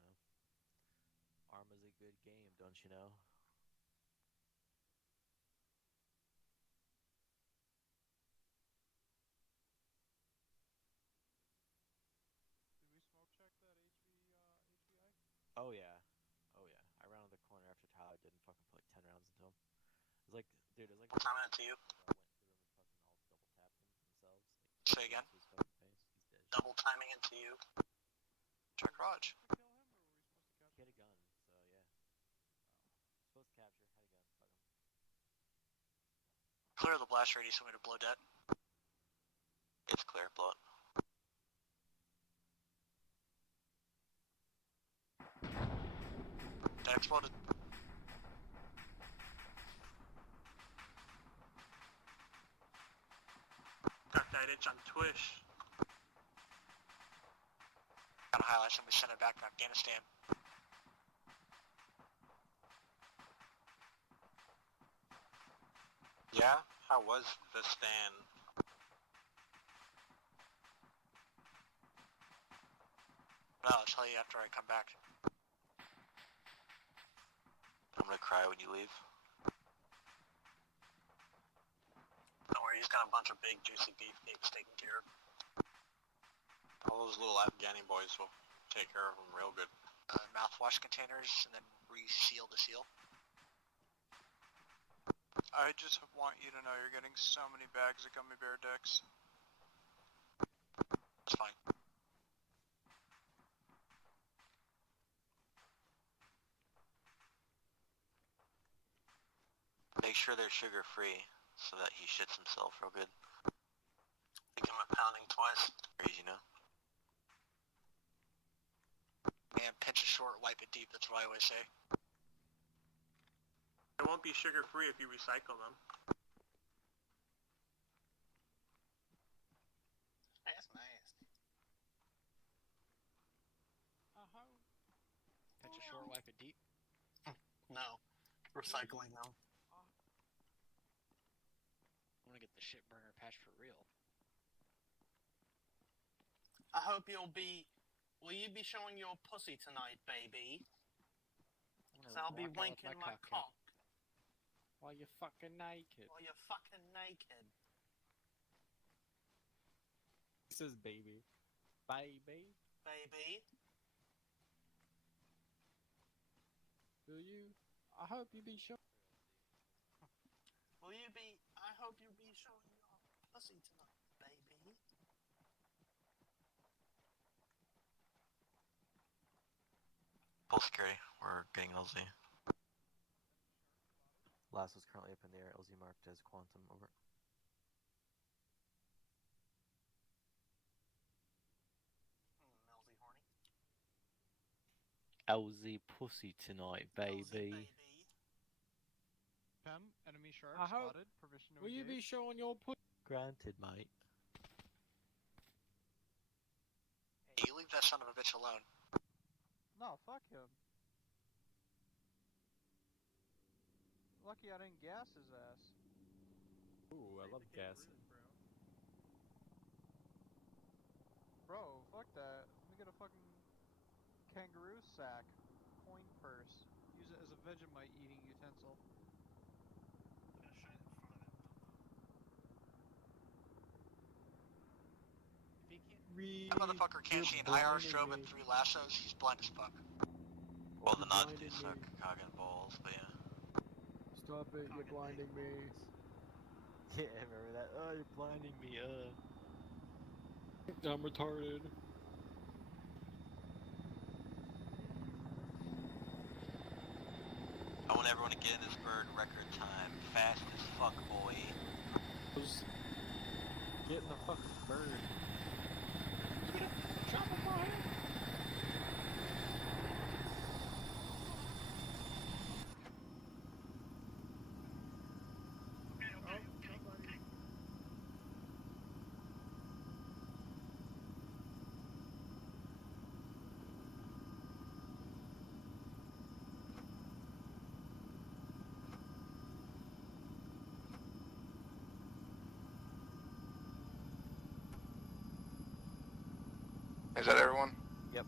I know. Arma's a good game, don't you know? Oh yeah. Oh yeah. I rounded the corner after Tyler did and fucking put like 10 rounds into him. It was like, dude, it was like... Time out to you. I went through him and fucking all double tapped him themselves. Like, Say again? to his fucking face. He's dead. Double timing it to you. Check Raj. He had a gun, so yeah. Supposed to capture, had a gun, fuck him. Clear the blast radius for me to blow debt. It's clear, blow it. Debt exploded. Got that itch on Twitch. Gotta highlight somebody sent it back to Afghanistan. Yeah? How was the stand? Well, I'll tell you after I come back. I'm gonna cry when you leave. Don't worry, he's got a bunch of big juicy beef pigs taken care of. All those little Afghani boys will take care of them real good. Mouthwash containers and then reseal the seal. I just want you to know you're getting so many bags of gummy bear dicks. It's fine. Make sure they're sugar-free so that he shits himself real good. Give him a pounding twice. Crazy, you know? And pinch it short, wipe it deep, that's what I always say. It won't be sugar-free if you recycle them. That's nasty. Pinch it short, wipe it deep. No. Recycling them. I want to get the shit burner patch for real. I hope you'll be... Will you be showing your pussy tonight, baby? Cause I'll be winking my cock. While you're fucking naked. While you're fucking naked. This is baby. Baby. Baby. Will you? I hope you be sure. Will you be... I hope you'll be showing your pussy tonight, baby. Full security. We're getting LZ. Last was currently up in the air. LZ marked as Quantum. Over. LZ horny. LZ pussy tonight, baby. Pem, enemy shark I hope- spotted. Permission to Will you be engage. showing your pussy? Granted, mate. Hey, you leave that son of a bitch alone. No, fuck him. Lucky I didn't gas his ass. Ooh, I love gas. Bro, fuck that. Let me get a fucking kangaroo sack. Coin purse. Use it as a Vegemite eating utensil. That motherfucker can't see an IR strobe and 3 lassos. He's blind as fuck. Well, the Nazis blinding suck me. cock and balls, but yeah. Stop it, you're blinding me. Yeah, remember that? Oh, you're blinding me, I'm retarded. I want everyone to get in this bird record time. Fast as fuck, boy. Get in the fucking bird. Is that everyone? Yep.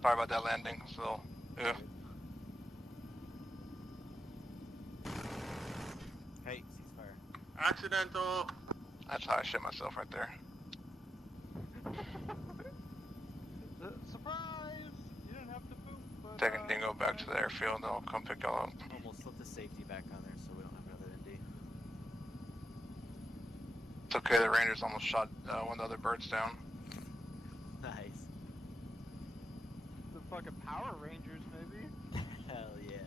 Sorry about that landing. So, yeah. Hey, ceasefire. Accidental. That's how I shit myself right there. Surprise! You didn't have to poop, but, Taking Dingo back to the airfield, and they'll come pick y'all up. Almost slipped the safety back on there, so we don't have another ND. It's okay, the Rangers almost shot one of the other birds down. Nice. The fucking Power Rangers, maybe? Hell yeah.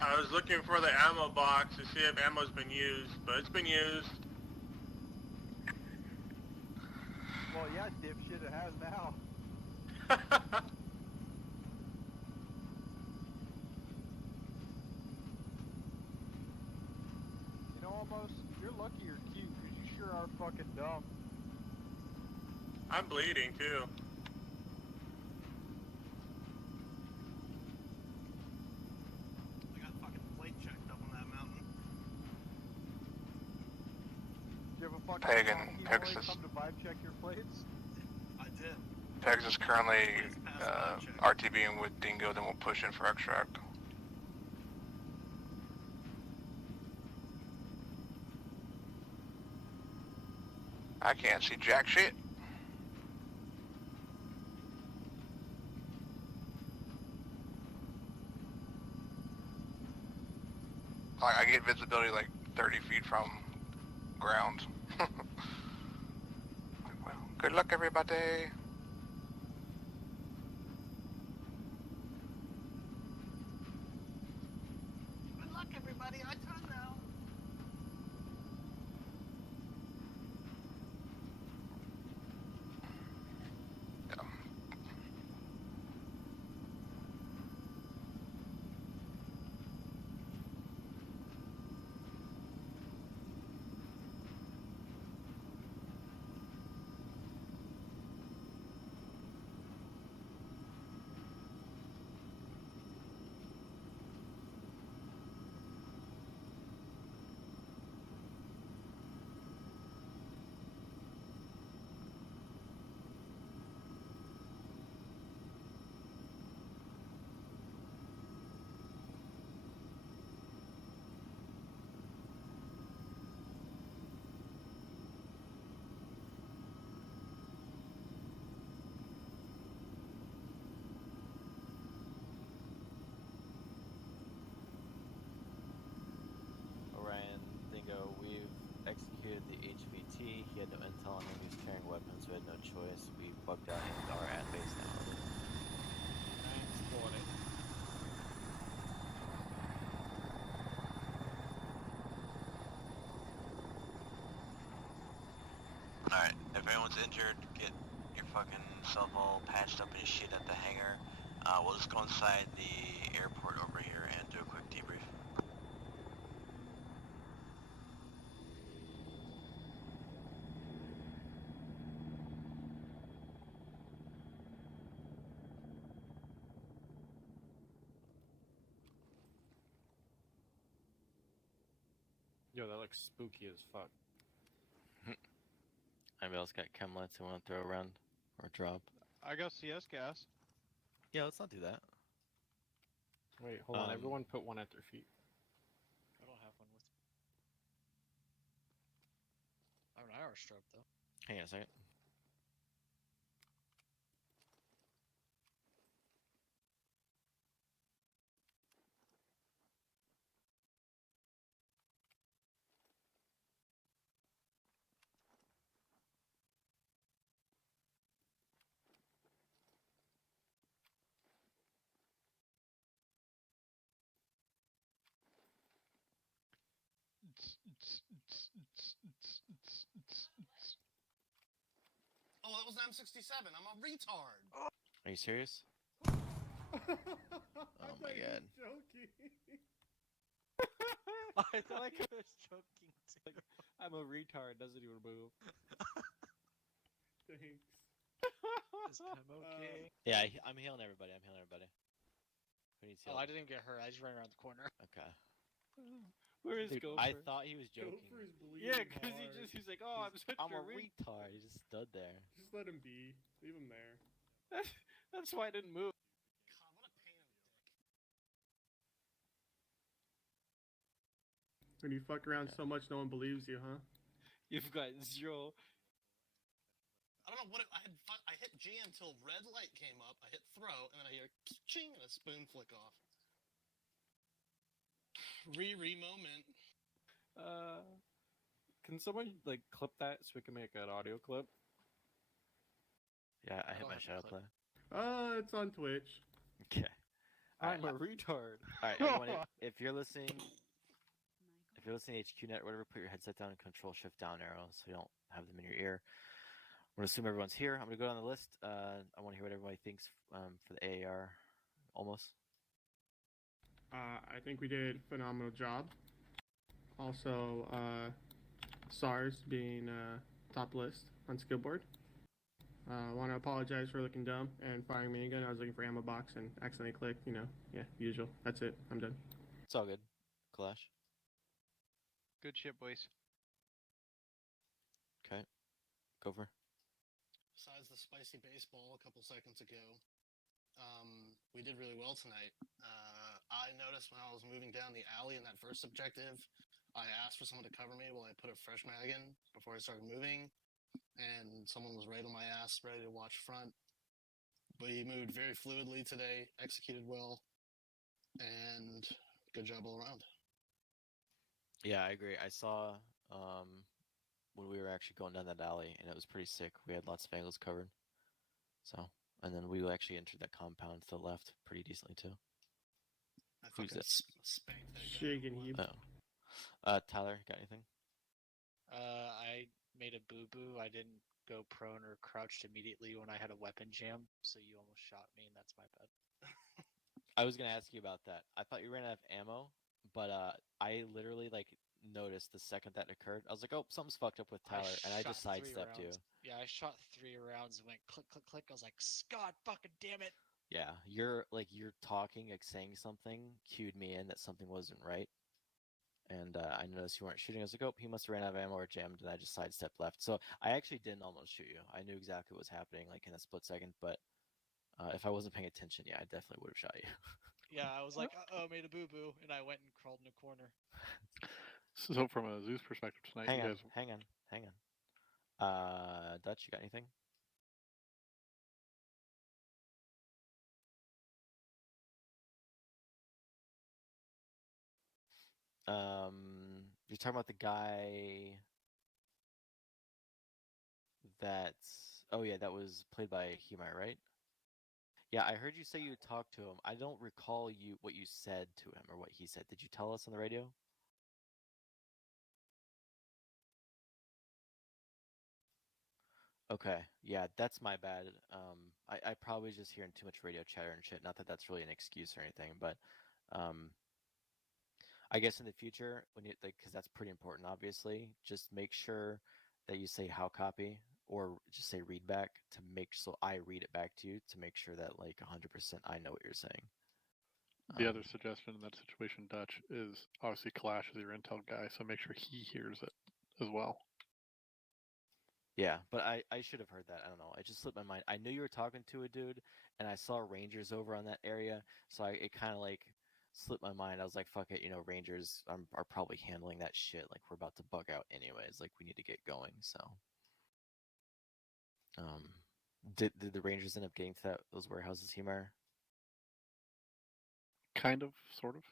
I was looking for the ammo box to see if ammo's been used, but it's been used. Well, yeah, dipshit, it has now. You know, almost, you're lucky you're cute, because you sure are fucking dumb. I'm bleeding too. I got fucking plate checked up on that mountain. Do you have a fucking Pagan, humanoid Pegasus. come to vibe check your plates? I did. Pegs is currently RTBing with Dingo, then we'll push in for extract. I can't see jack shit. I get visibility like 30 feet from ground. Well, good luck, everybody. Good luck, everybody. I turn now. Orion, Dingo, we've executed the HVT. He had no intel on him. He was carrying weapons, so we had no choice. We bugged out and are at base now. Thanks, boy. Alright, if anyone's injured, get your fucking self all patched up and shit at the hangar. We'll just go inside the airport over here and do a quick debrief. Yo, that looks spooky as fuck. Anybody else got chemlets they want to throw around or drop? I got CS gas. Yeah, let's not do that. Wait, hold on. Everyone put one at their feet. I don't have one with me. I have an IR strobe though. Hang on a second. Oh, that was an M67. I'm a retard. Are you serious? Oh my god. Joking. I thought I was joking too. I'm a retard. Doesn't even move. Thanks. Is Pem okay? Yeah, I'm healing everybody. Who needs Oh, healing? I didn't even get hurt. I just ran around the corner. Okay. Where is Dude, Gopher? I thought he was joking. Gopher's bleeding. Yeah, because he's like, oh, I'm such I'm a a retard. He just stood there. Just let him be. Leave him there. That's why I didn't move. God, what a pain in the dick. When you fuck around so much, no one believes you, huh? You've got zero. I don't know what I hit G until red light came up. I hit throw, and then I hear ching and a spoon flick off. Re moment. Can someone like clip that so we can make an audio clip? Yeah, I hit my shadow play. It's on Twitch. Okay. I'm a retard. Alright, everyone, if you're listening to HQNet or whatever, put your headset down and control shift down arrow so you don't have them in your ear. I'm gonna assume everyone's here. I'm gonna go down the list. I want to hear what everybody thinks for the AAR. Almost. I think we did a phenomenal job. Also, SARS being top list on skill board. I want to apologize for looking dumb and firing me again. I was looking for ammo box and accidentally clicked. Yeah, usual. That's it. I'm done. It's all good. Clash. Good shit, boys. Okay. Gopher. Besides the spicy baseball a couple seconds ago, we did really well tonight. I noticed when I was moving down the alley in that first objective, I asked for someone to cover me while I put a fresh mag in before I started moving, and someone was right on my ass, ready to watch front. We moved very fluidly today, executed well, and good job all around. Yeah, I agree. I saw when we were actually going down that alley, and it was pretty sick. We had lots of angles covered. So, and then we actually entered that compound to the left pretty decently too. Who's that? Spanked that guy. Shaking heap. Oh. Tyler, got anything? I made a boo-boo. I didn't go prone or crouched immediately when I had a weapon jam, so you almost shot me, and that's my bad. I was gonna ask you about that. I thought you ran out of ammo, but I literally noticed the second that occurred. I was like, oh, something's fucked up with Tyler, and I just shot 3 sidestepped you. rounds. Yeah, I shot 3 rounds and went click, click, click. I was like, Scott, fucking damn it. Yeah, you're talking, saying something, cued me in that something wasn't right. And I noticed you weren't shooting. I was like, oh, he must have ran out of ammo or jammed, and I just sidestepped left. So I actually didn't almost shoot you. I knew exactly what was happening, in a split second, but if I wasn't paying attention, yeah, I definitely would have shot you. Yeah, I was like, uh-oh, made a boo-boo, and I went and crawled in a corner. So from a Zeus perspective tonight, hang you on, guys... hang on. Dutch, you got anything? You're talking about the guy that was played by Himai, right? Yeah, I heard you say you talked to him. I don't recall what you said to him or what he said. Did you tell us on the radio? Okay, yeah, that's my bad. I probably was just hearing too much radio chatter and shit. Not that that's really an excuse or anything, but I guess in the future, when you because that's pretty important, obviously, just make sure that you say how copy or just say read back so I read it back to you to make sure that 100% I know what you're saying. The other suggestion in that situation, Dutch, is obviously Clash is your intel guy, so make sure he hears it as well. Yeah, but I should have heard that. I don't know. It just slipped my mind. I knew you were talking to a dude, and I saw Rangers over on that area, so it kind of like slipped my mind. I was like, fuck it, Rangers are probably handling that shit. Like, we're about to bug out anyways. Like, we need to get going. So, did the Rangers end up getting to those warehouses, Humar? Kind of, sort of.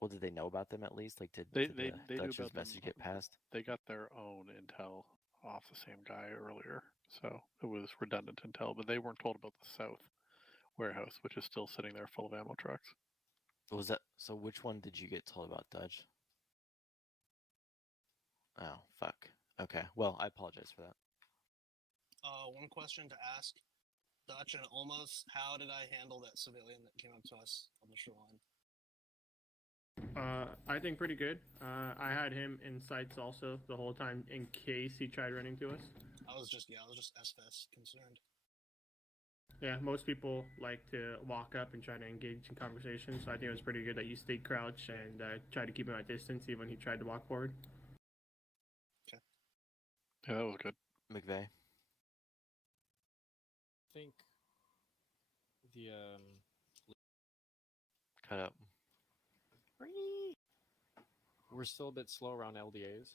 Well, did they know about them at least? Like, did They the knew Dutch's about them. message get passed? They got their own intel off the same guy earlier, so it was redundant intel, but they weren't told about the south warehouse, which is still sitting there full of ammo trucks. Was that so? Which one did you get told about, Dutch? Oh, fuck. Okay. Well, I apologize for that. One question to ask Dutch and Olmos: how did I handle that civilian that came up to us on the shoreline? I think pretty good. I had him in sights also the whole time in case he tried running to us. I was just SFS concerned. Yeah, most people like to walk up and try to engage in conversation, so I think it was pretty good that you stayed crouched and tried to keep him at distance even when he tried to walk forward. Okay. Yeah, that was good. McVeigh? I think the Cut up. We're still a bit slow around LDAs.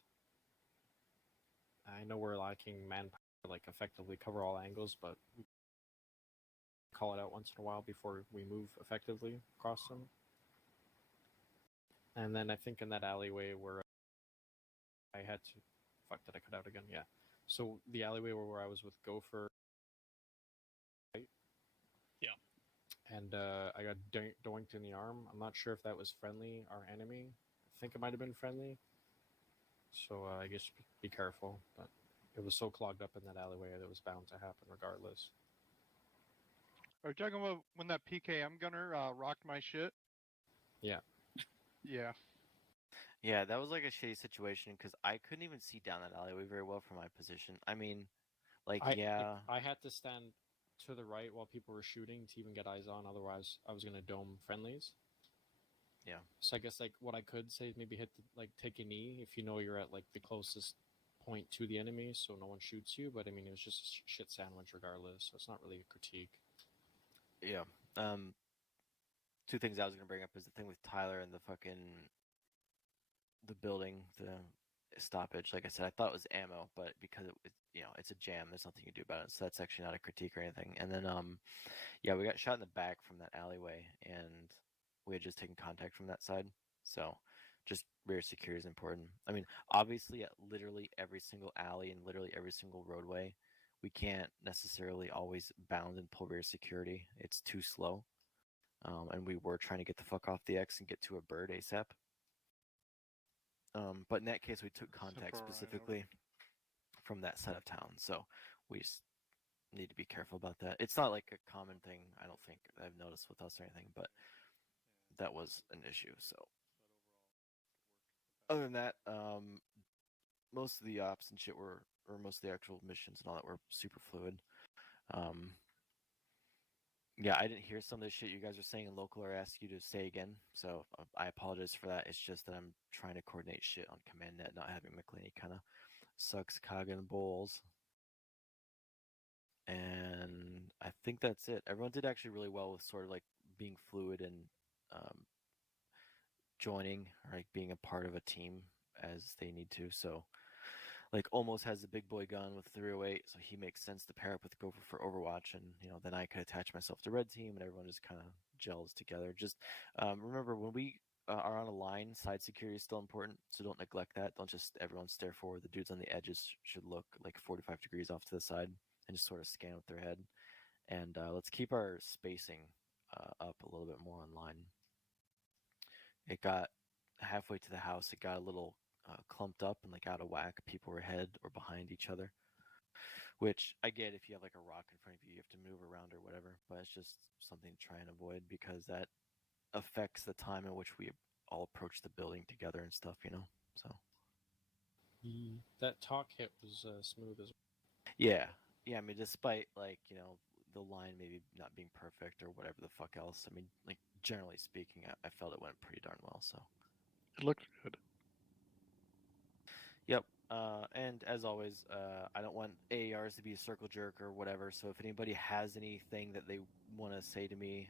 I know we're lacking manpower to like effectively cover all angles, but we call it out once in a while before we move effectively across them. And then I think in that alleyway where I had to, fuck, did I cut out again? Yeah. So the alleyway where I was with Gopher, right? Yeah. And I got doinked in the arm. I'm not sure if that was friendly or enemy. I think it might have been friendly. So I guess be careful. But it was so clogged up in that alleyway that it was bound to happen regardless. Are you talking about when that PKM gunner rocked my shit? Yeah. Yeah. Yeah, that was like a shitty situation because I couldn't even see down that alleyway very well from my position. I mean, I had to stand to the right while people were shooting to even get eyes on. Otherwise, I was gonna dome friendlies. Yeah. So I guess like what I could say is maybe take a knee if you know you're at like the closest point to the enemy, so no one shoots you. But I mean, it was just a shit sandwich regardless, so it's not really a critique. Yeah. Two things I was gonna bring up is the thing with Tyler and the building, the stoppage. Like I said, I thought it was ammo, but because it's a jam, there's nothing you can do about it. So that's actually not a critique or anything. And then yeah, we got shot in the back from that alleyway, and we had just taken contact from that side. So just rear security is important. I mean, obviously, at literally every single alley and literally every single roadway, we can't necessarily always bound and pull rear security. It's too slow. And we were trying to get the fuck off the X and get to a bird ASAP. But in that case, we took contact specifically from that side of town. So we just need to be careful about that. It's not like a common thing, I don't think I've noticed with us or anything, but that was an issue. So other than that, most of the ops and shit or most of the actual missions and all that were super fluid. Yeah, I didn't hear some of the shit you guys are saying in local or ask you to say again, so I apologize for that. It's just that I'm trying to coordinate shit on command net, not having McLeany kind of sucks cog in bowls. And I think that's it. Everyone did actually really well with sort of like being fluid and joining or like being a part of a team as they need to. So like almost has the big boy gun with 308, so he makes sense to pair up with Gopher for Overwatch, and then I could attach myself to red team, and everyone just kind of gels together. Just remember when we are on a line, side security is still important, so don't neglect that. Don't just everyone stare forward. The dudes on the edges should look like 45 degrees off to the side and just sort of scan with their head. And let's keep our spacing up a little bit more on line. It got halfway to the house, it got a little clumped up and like out of whack. People were ahead or behind each other, which I get if you have like a rock in front of you, you have to move around or whatever, but it's just something to try and avoid because that affects the time in which we all approach the building together and stuff, so that talk hit was smooth as well. Yeah, I mean, despite like the line maybe not being perfect or whatever the fuck else. I mean, like generally speaking, I felt it went pretty darn well. So. It looked good. Yep. And as always, I don't want AARs to be a circle jerk or whatever. So if anybody has anything that they want to say to me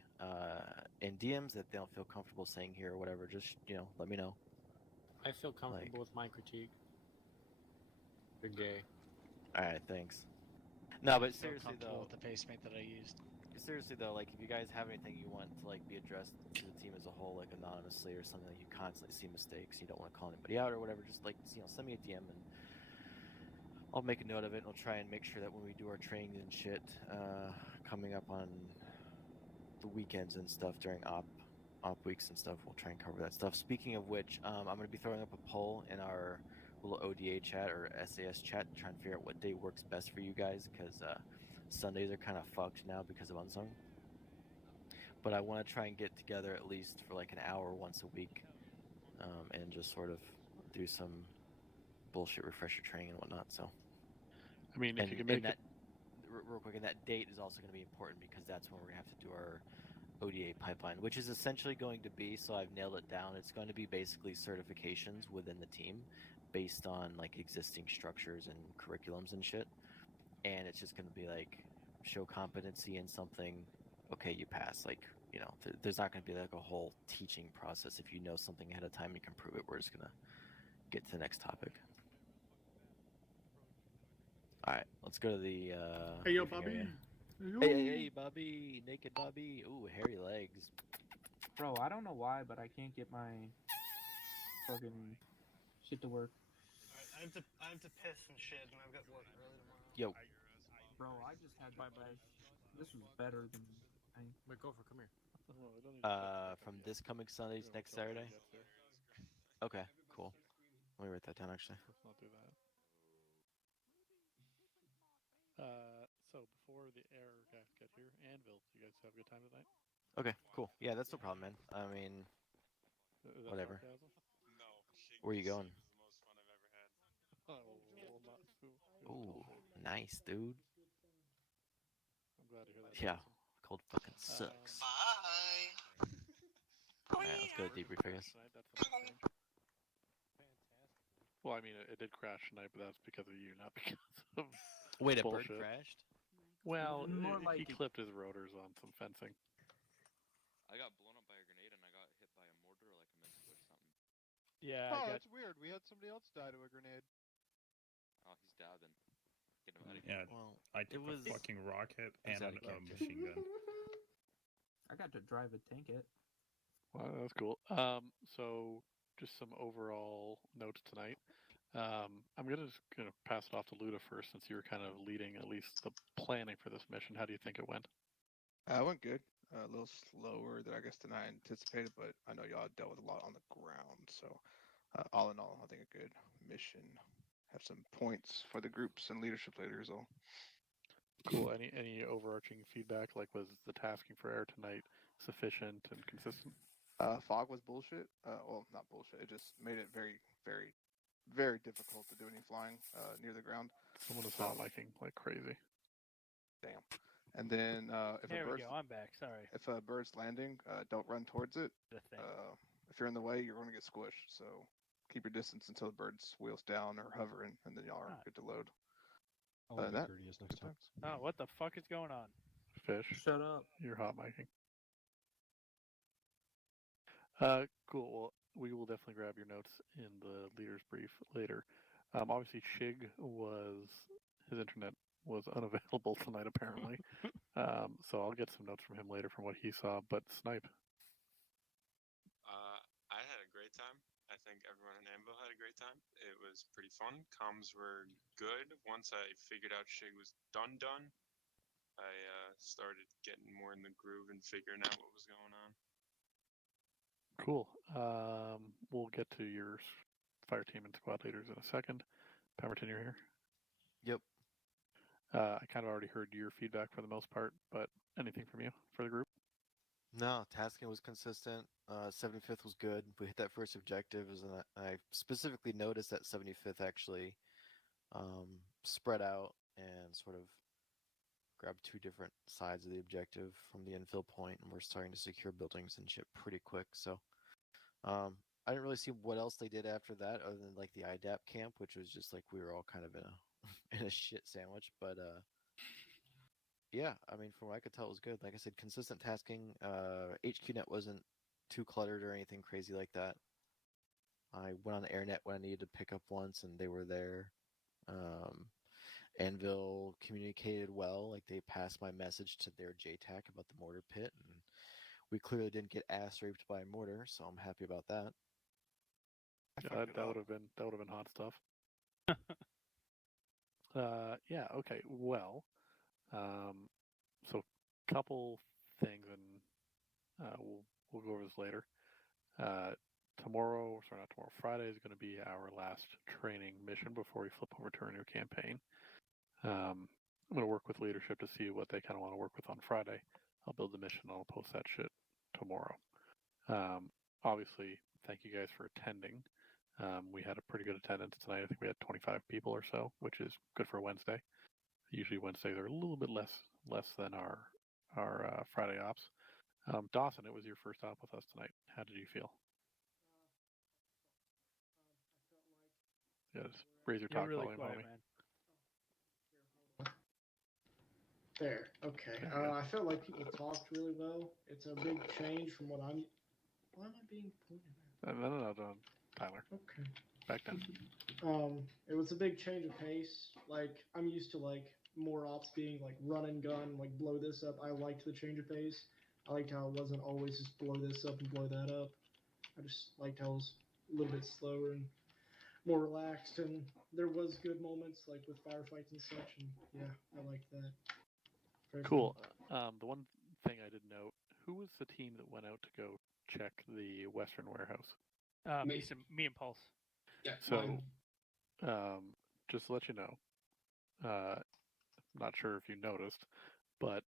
in DMs that they don't feel comfortable saying here or whatever, just let me know. I feel comfortable with my critique. You're gay. All right, thanks. No, but So seriously comfortable though, with the pacemate that I used. seriously though, like if you guys have anything you want to like be addressed to the team as a whole, like anonymously or something, like you constantly see mistakes, you don't want to call anybody out or whatever, just like send me a DM and I'll make a note of it and I'll try and make sure that when we do our training and shit coming up on the weekends and stuff during op weeks and stuff, we'll try and cover that stuff. Speaking of which, I'm going to be throwing up a poll in our little ODA chat or SAS chat to try and figure out what day works best for you guys, because Sundays are kind of fucked now because of Unsung. But I want to try and get together at least for like an hour once a week and just sort of do some bullshit refresher training and whatnot. So, I mean, if you can make that real quick, and that date is also going to be important because that's when we're going to have to do our ODA pipeline, which is essentially going to be, so I've nailed it down, it's going to be basically certifications within the team based on like existing structures and curriculums and shit. And it's just going to be like show competency in something, okay, you pass. Like, there's not going to be like a whole teaching process. If you know something ahead of time, you can prove it. We're just going to get to the next topic. All right, let's go to the hey, yo, Bobby. Hey, Bobby. Naked Bobby. Ooh, hairy legs. Bro, I don't know why, but I can't get my fucking shit to work. I have to piss and shit, and I've got work early tomorrow. Yo. Bro, I just had my This was better than. Wait, Gopher, come here. From this coming Sunday to next Saturday. Okay, cool. Let me write that down actually. Let's not do that. So before the air guys get here, Anvil, you guys have a good time tonight? Okay, cool. Yeah, that's no problem, man. I mean, whatever. Sarcasm? No. Where are you going? This is the most fun I've ever had. Ooh, nice, dude. I'm glad to hear that. Yeah, cold fucking sucks. Bye. Alright, let's go to debrief, I guess. Well, I mean, it did crash tonight, but that's because of you, not because of Wait, a bullshit. bird crashed? Well, More he like clipped his rotors on some fencing. I got blown up by a grenade and I got hit by a mortar like I meant to or something. Yeah. Oh, that's weird. We had somebody else die to a grenade. Oh, he's down then. Get him out of Yeah, here. Well, I took a fucking rocket and a machine gun. I got to drive a tank it. Wow, that's cool. So just some overall notes tonight. I'm just gonna pass it off to Luda first, since you were kind of leading at least the planning for this mission. How do you think it went? It went good. A little slower than I guess than I anticipated, but I know y'all dealt with a lot on the ground. So all in all, I think a good mission. Have some points for the groups and leadership later as well. Cool. Any overarching feedback? Like, was the tasking for air tonight sufficient and consistent? Fog was bullshit. Well, not bullshit. It just made it very, very, very difficult to do any flying near the ground. Someone is hot miking like crazy. Damn. And then There we go. I'm back. Sorry. If a bird's landing, don't run towards it. If you're in the way, you're going to get squished. So keep your distance until the bird's wheels down or hovering, and then y'all are good to load. I'll be courteous next time. Oh, what the fuck is going on? Fish. Shut up. You're hot miking. Cool. Well, we will definitely grab your notes in the leader's brief later. Obviously, Shig his internet was unavailable tonight, apparently. So I'll get some notes from him later from what he saw. But Snipe. I had a great time. I think everyone in Anvil had a great time. It was pretty fun. Comms were good. Once I figured out Shig was done, I started getting more in the groove and figuring out what was going on. Cool. We'll get to your fire team and squad leaders in a second. Pemberton, you're here? Yep. I kind of already heard your feedback for the most part, but anything from you for the group? No, tasking was consistent. 75th was good. We hit that first objective, and I specifically noticed that 75th actually spread out and sort of grabbed 2 different sides of the objective from the infill point, and we're starting to secure buildings and shit pretty quick. So, I didn't really see what else they did after that, other than like the IDAP camp, which was just like we were all kind of in a in a shit sandwich. But yeah, I mean, from what I could tell, it was good. Like I said, consistent tasking. HQNet wasn't too cluttered or anything crazy like that. I went on AirNet when I needed to pick up once, and they were there. Anvil communicated well. Like, they passed my message to their JTAC about the mortar pit, and we clearly didn't get ass raped by a mortar, so I'm happy about that. Yeah, that would have been hot stuff. Yeah. Okay. Well, so couple things, and we'll go over this later. Friday is going to be our last training mission before we flip over to our new campaign. I'm going to work with leadership to see what they kind of want to work with on Friday. I'll build the mission and I'll post that shit tomorrow. Obviously, thank you guys for attending. We had a pretty good attendance tonight. I think we had 25 people or so, which is good for a Wednesday. Usually Wednesdays are a little bit less than our Friday ops. Dawson, it was your first op with us tonight. How did you feel? Yeah, just raise your talk really volume, quiet, homie. man. There. Okay. I felt like people talked really well. It's a big change from what I'm. Why am I being pointed at? No, Tyler. Okay. Back down. It was a big change of pace. Like, I'm used to like more ops being like run and gun, like blow this up. I liked the change of pace. I liked how it wasn't always just blow this up and blow that up. I just liked how it was a little bit slower and more relaxed, and there was good moments like with firefights and such, and yeah, I liked that. Very Cool. The one thing I did note, who was the team that went out to go check the Western warehouse? Me and Pulse. Yeah. So, just to let you know, I'm not sure if you noticed, but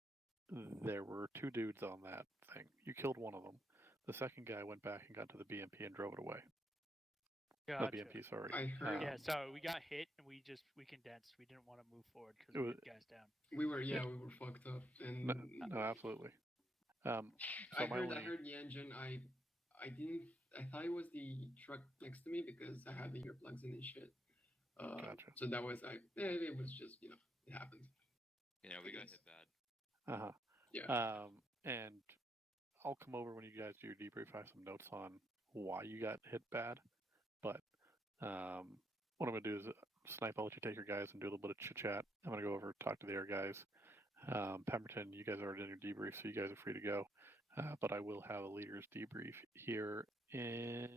there were 2 dudes on that thing. You killed one of them. The second guy went back and got to the BMP and drove it away. Gotcha. Not BMP, sorry. I heard. Yeah, so we got hit and we condensed. We didn't want to move forward because we had guys down. We were fucked up, and no, absolutely. So I heard the engine. I thought it was the truck next to me because I had the earplugs in and shit. Gotcha. So that was it was just it happened. Yeah, we got hit bad. Yeah. And I'll come over when you guys do your debrief. I have some notes on why you got hit bad. But what I'm going to do is, Snipe, I'll let you take your guys and do a little bit of chit-chat. I'm going to go over and talk to the other guys. Pemberton, you guys are already in your debrief, so you guys are free to go. But I will have a leader's debrief here in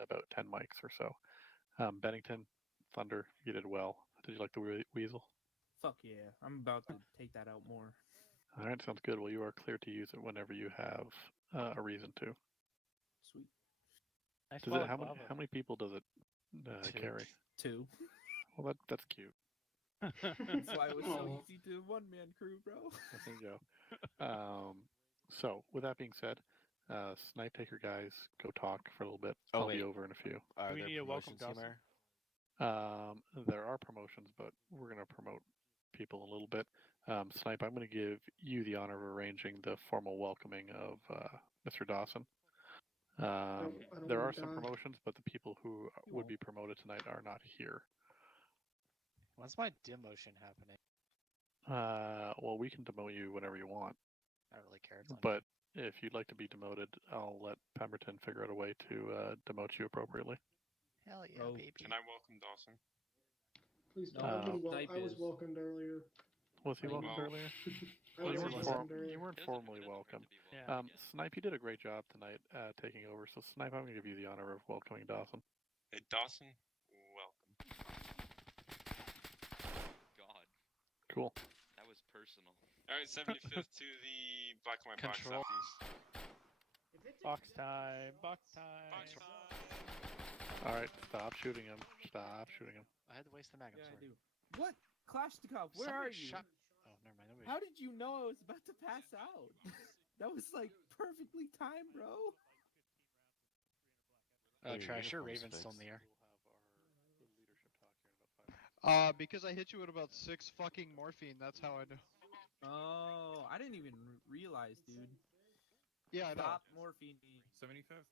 about 10 mics or so. Bennington, Thunder, you did well. Did you like the weasel? Fuck yeah. I'm about to take that out more. All right, sounds good. Well, you are clear to use it whenever you have a reason to. Sweet. Does it, how many people does it carry? 2. Well, that's cute. That's why it was so easy to one-man crew, bro. There you go. So, with that being said, Snipe, take your guys, go talk for a little bit. I'll be over in a few. Are we there need a welcome promotions, Dawson? There are promotions, but we're going to promote people a little bit. Snipe, I'm going to give you the honor of arranging the formal welcoming of Mr. Dawson. There are some promotions, but the people who would be promoted tonight are not here. When's my demotion happening? Well, we can demote you whenever you want. I don't really care. But if you'd like to be demoted, I'll let Pemberton figure out a way to demote you appropriately. Hell yeah, baby. Can I welcome Dawson? Please don't. I was welcomed earlier. Was he welcomed earlier? You weren't formally welcomed. Yeah. Snipe, you did a great job tonight taking over. So, Snipe, I'm going to give you the honor of welcoming Dawson. Hey, Dawson, welcome. God. Cool. That was personal. All right, 75th to the Black and White Box Control. Southeast. Box time. Box time. All right, stop shooting him. Stop shooting him. I had to waste the mag. Yeah, I do. What? Kalashnikov, where are you? Oh, never mind. How did you know I was about to pass out? That was like perfectly timed, bro. Trasher, Raven's still in the air. Because I hit you with about 6 fucking morphine. That's how I know. Oh, I didn't even realize, dude. Yeah, I know. Stop morphine me. 75th.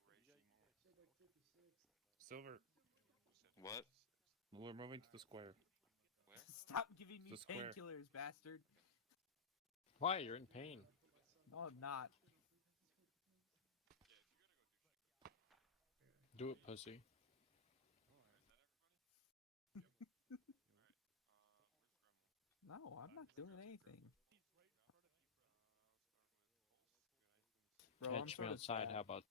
Silver. What? We're moving to the square. Where? Stop giving me The square. painkillers, bastard. Why? You're in pain. No, I'm not. Do it, pussy. No, I'm not doing anything. Bro, I'm Catch me sort of outside. sad. How about?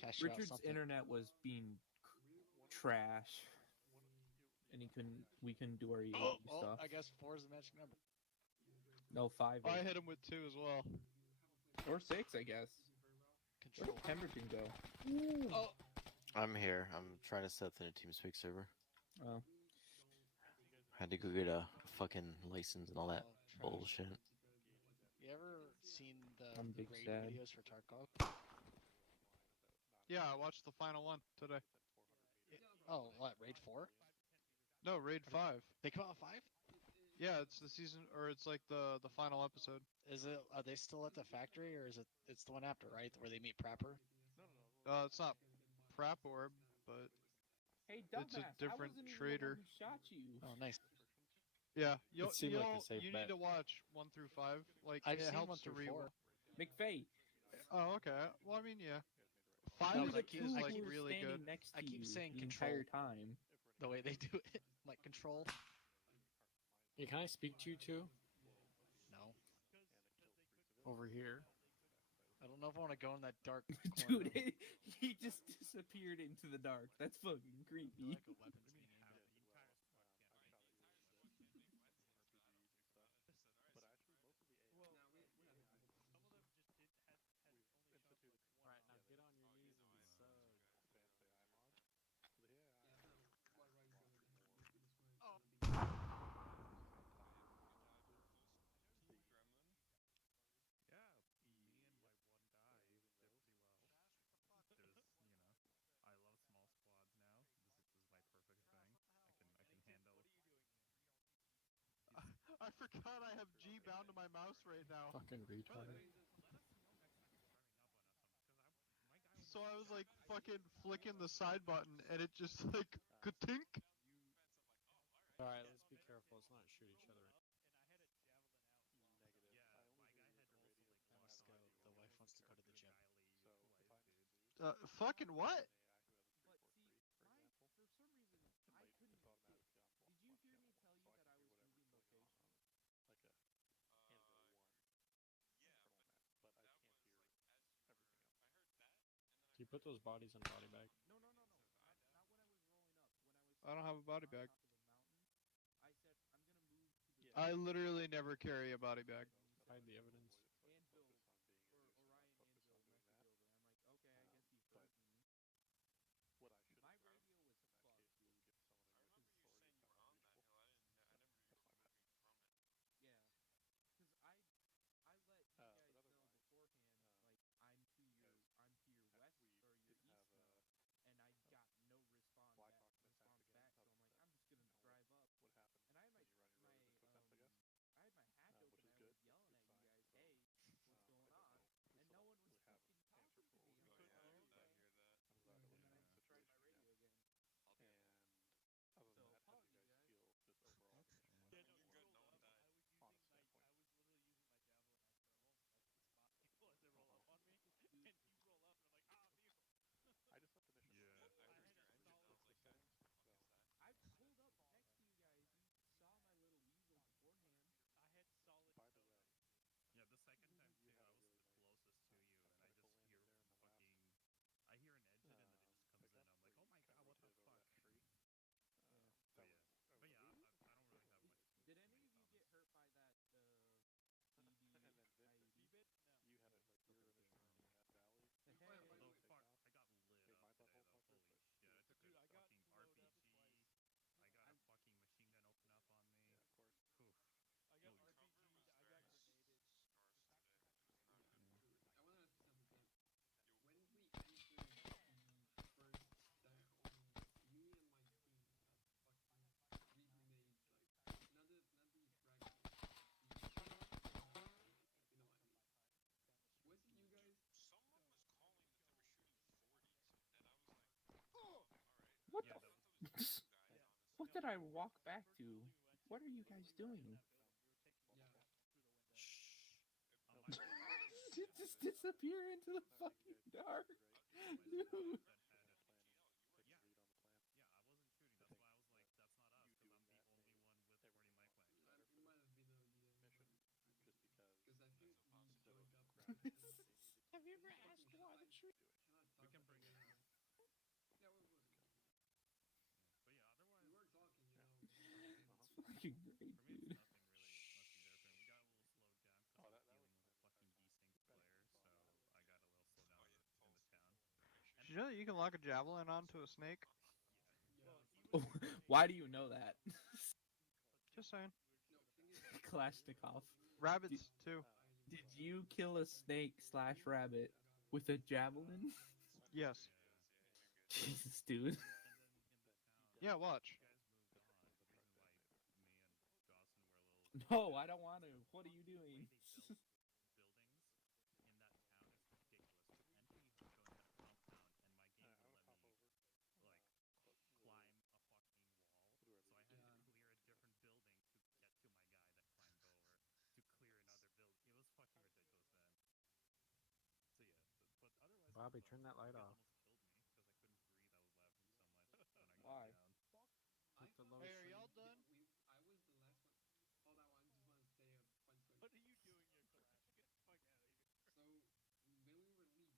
Cash you out Richard's something. internet was being trash, and we couldn't do our EAD stuff. I guess 4 is the magic number. No, 5 I is. hit him with 2 as well. Or 6, I guess. Where Control. did Pemberton go? Oh, I'm here. I'm trying to set up the TeamSpeak server. Oh. Had to go get a fucking license and all that trash. bullshit. You ever seen the I'm big raid sad. videos for Tarkov? Yeah, I watched the final one today. Oh, what? Raid 4? No, Raid 5. They come out 5? Yeah, it's the season, or it's like the final episode. Is it? Are they still at the factory, or is it? It's the one after, right? Where they meet Prapor. It's not Prap Orb, but Hey, it's a dumbass, different I wasn't even trader. the one who shot you. Oh, nice. Yeah, It seemed like a safe you bet. need to watch 1 through 5. Like I've it seen helps 1 to through re. 4. McVeigh. Oh, okay. Well, I mean, yeah. 5 Who No, were is, the I keep- two is I like who were really standing good. next to I keep you saying the control. entire time? The way they do it, like control. Hey, can I speak to you too? No, Over here. I don't know if I want to go in that dark Dude, corner. he just disappeared into the dark. That's fucking creepy. Like a weapons being aimed at. Alright, now get on your knees and suck. I forgot I have G bound to my mouse right now. Fucking retard. So I was like fucking flicking the side button, and it just like ka-tink. Alright, let's be careful. Let's not shoot each other. I must go. The wife wants to go to the gym. Fucking what? Can you put those bodies in a body bag? I don't have a body bag. I literally never carry a body bag. Hide the evidence. What did I walk back to? What are you guys doing? Just disappear into the fucking dark, dude. Have you ever asked why the tree? It's fucking great, dude. Did you know that you can lock a javelin onto a snake? Why do you know that? Just saying. Kalashnikov. Rabbits too. Did you kill a snake / rabbit with a javelin? Yes. Jesus, dude. Yeah, watch. No, I don't want to. What are you doing? Bobby, turn that light off. Why? With the low Hey, are stream. y'all done?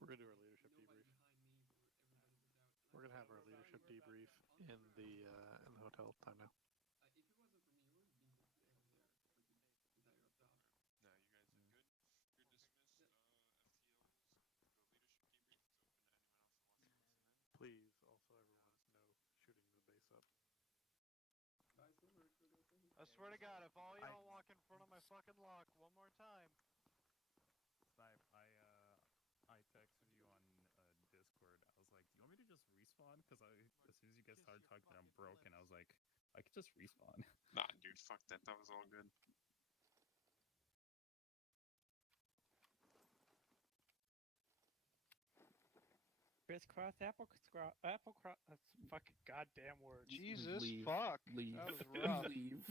We're gonna do our leadership debrief. We're gonna have our leadership debrief in the hotel time now. Please, also everyone, no shooting the base up. I swear to God, if all y'all walk in front of my fucking lock one more time. Snipe, I texted you on Discord. I was like, "Do you want me to just respawn?" Because as soon as you guys started talking, I'm broken. I was like, I could just respawn. Nah, dude, fuck that. That was all good. Crisscross, apple cross. That's fucking goddamn word. Jesus Leave. fuck. Leave. That was rough. Leave.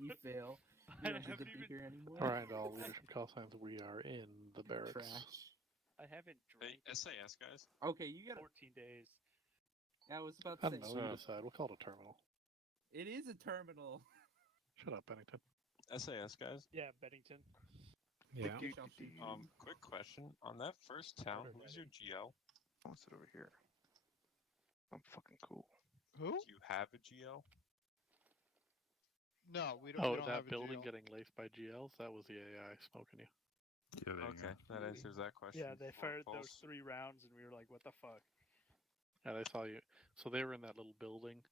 We fail. I You don't get to haven't be even- here anymore. Alright, all leadership call signs, we are in the barracks. Trash. I haven't Hey, drank SAS, guys. Okay, you gotta. 14 days. I was about I to don't say. know, you decide. We'll call it a terminal. It is a terminal. Shut up, Bennington. SAS, guys. Yeah, Bennington. Yeah. Quick question. On that first town, who's your GL? I'll sit over here. I'm fucking cool. Who? Do you have a GL? No, we don't. Oh, we don't that have a building GL. getting laced by GLs? That was the AI smoking you. Yeah, there you Okay, go. that answers that question. Yeah, they fired those False. 3 rounds, and we were like, "What the fuck?" Yeah, they saw you. So they were in that little building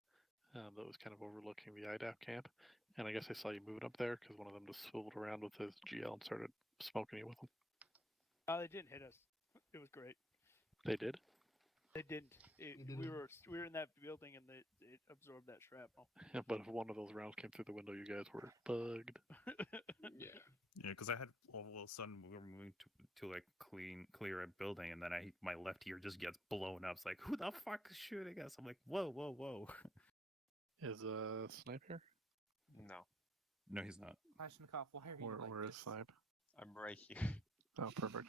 that was kind of overlooking the IDAP camp. And I guess they saw you moving up there because one of them just swiveled around with his GL and started smoking you with them. Oh, they didn't hit us. It was great. They did? They didn't. We were in that building, and they absorbed that shrapnel. Yeah, but if one of those rounds came through the window, you guys were bugged. Yeah. Yeah, because I had all of a sudden we were moving to like clear a building, and then my left ear just gets blown up. It's like, who the fuck is shooting us? I'm like, whoa. Is Snipe here? No, No, he's not. Kalashnikov, why are you like Where is this? Snipe? I'm right here. Oh, perfect.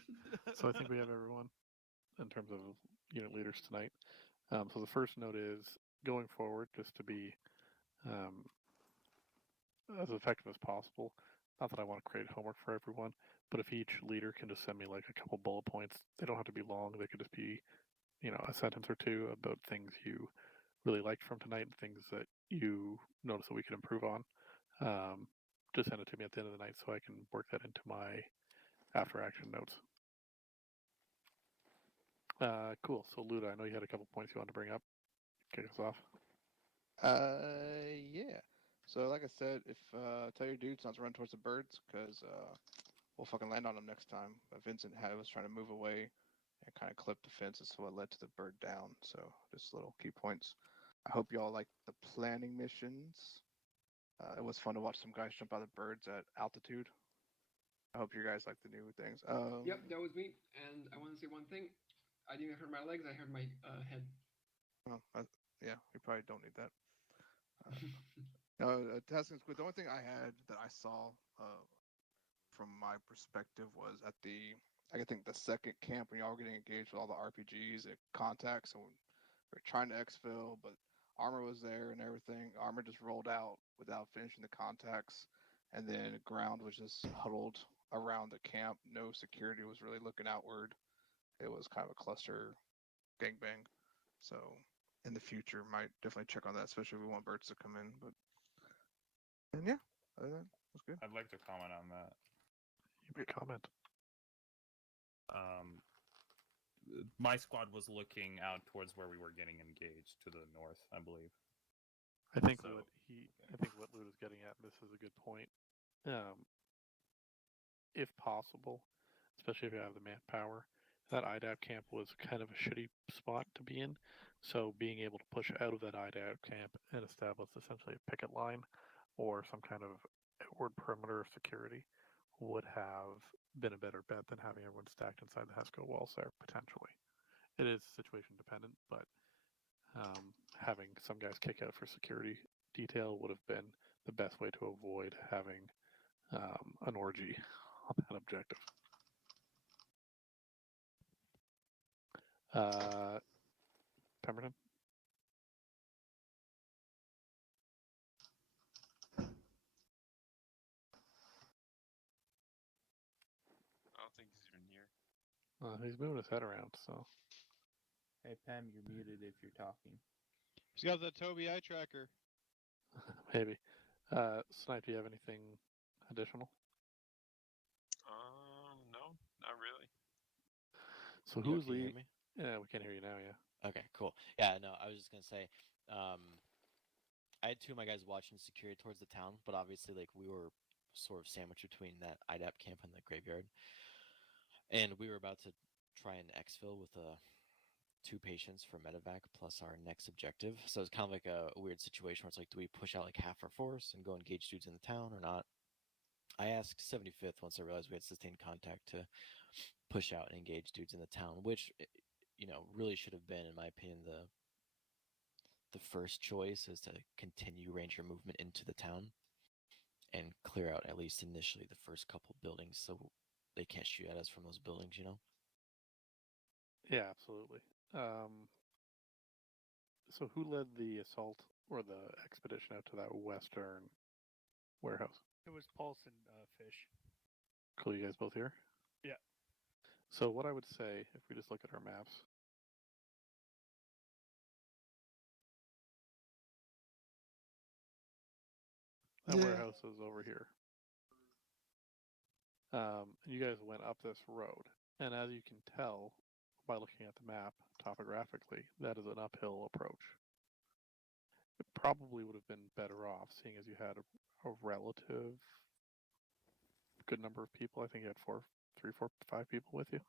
So I think we have everyone in terms of unit leaders tonight. So the first note is going forward, just to be as effective as possible. Not that I want to create homework for everyone, but if each leader can just send me like a couple bullet points, they don't have to be long. They could just be, a sentence or two about things you really liked from tonight, things that you notice that we could improve on. Just send it to me at the end of the night so I can work that into my after action notes. Cool. So Luda, I know you had a couple points you wanted to bring up. Kick us off. Yeah. So like I said, if tell your dudes not to run towards the birds, because we'll fucking land on them next time. Vincent was trying to move away and kind of clip the fence, is what led to the bird down. So just little key points. I hope y'all like the planning missions. It was fun to watch some guys jump out of birds at altitude. I hope you guys like the new things. Yep, that was me. And I want to say one thing. I didn't hurt my legs. I hurt my head. Oh, yeah, we probably don't need that. No, tasking squid. The only thing I had that I saw from my perspective was at I think the second camp when y'all were getting engaged with all the RPGs and contacts, and we're trying to exfil, but armor was there and everything. Armor just rolled out without finishing the contacts, and then ground was just huddled around the camp. No security was really looking outward. It was kind of a cluster gangbang. So in the future, might definitely check on that, especially if we want birds to come in. But and yeah, other than that, that's good. I'd like to comment on that. You may comment. My squad was looking out towards where we were getting engaged to the north, I believe. I think So, what Lute is getting at. This is a good point. If possible, especially if you have the manpower, that IDAP camp was kind of a shitty spot to be in. So being able to push out of that IDAP camp and establish essentially a picket line or some kind of outward perimeter of security would have been a better bet than having everyone stacked inside the HESCO walls there, potentially. It is situation dependent, but having some guys kick out for security detail would have been the best way to avoid having an orgy on that objective. Pemberton? I don't think he's even here. He's moving his head around, so. Hey, Pam, you're muted if you're talking. He's got the Toby eye tracker. Maybe. Snipe, do you have anything additional? No, not really. So Yo, who's can you hear leading? me? Yeah, we can hear you now, yeah. Okay, cool. Yeah, no, I was just gonna say, I had two of my guys watching security towards the town, but obviously, like, we were sort of sandwiched between that IDAP camp and the graveyard, and we were about to try and exfil with two patients for medevac plus our next objective. So it's kind of like a weird situation where it's like, do we push out like half our force and go engage dudes in the town or not? I asked 75th once I realized we had sustained contact to push out and engage dudes in the town, which, you know, really should have been, in my opinion, the first choice is to continue ranger movement into the town and clear out at least initially the first couple buildings so they can't shoot at us from those buildings, you know? Yeah, absolutely. So who led the assault or the expedition out to that western warehouse? It was Pulse and Fish. Cool, you guys both here? Yeah. So what I would say, if we just look at our maps, that warehouse is over here. You guys went up this road, and as you can tell by looking at the map topographically, that is an uphill approach. It probably would have been better off, seeing as you had a relative good number of people. I think you had 5 people with you.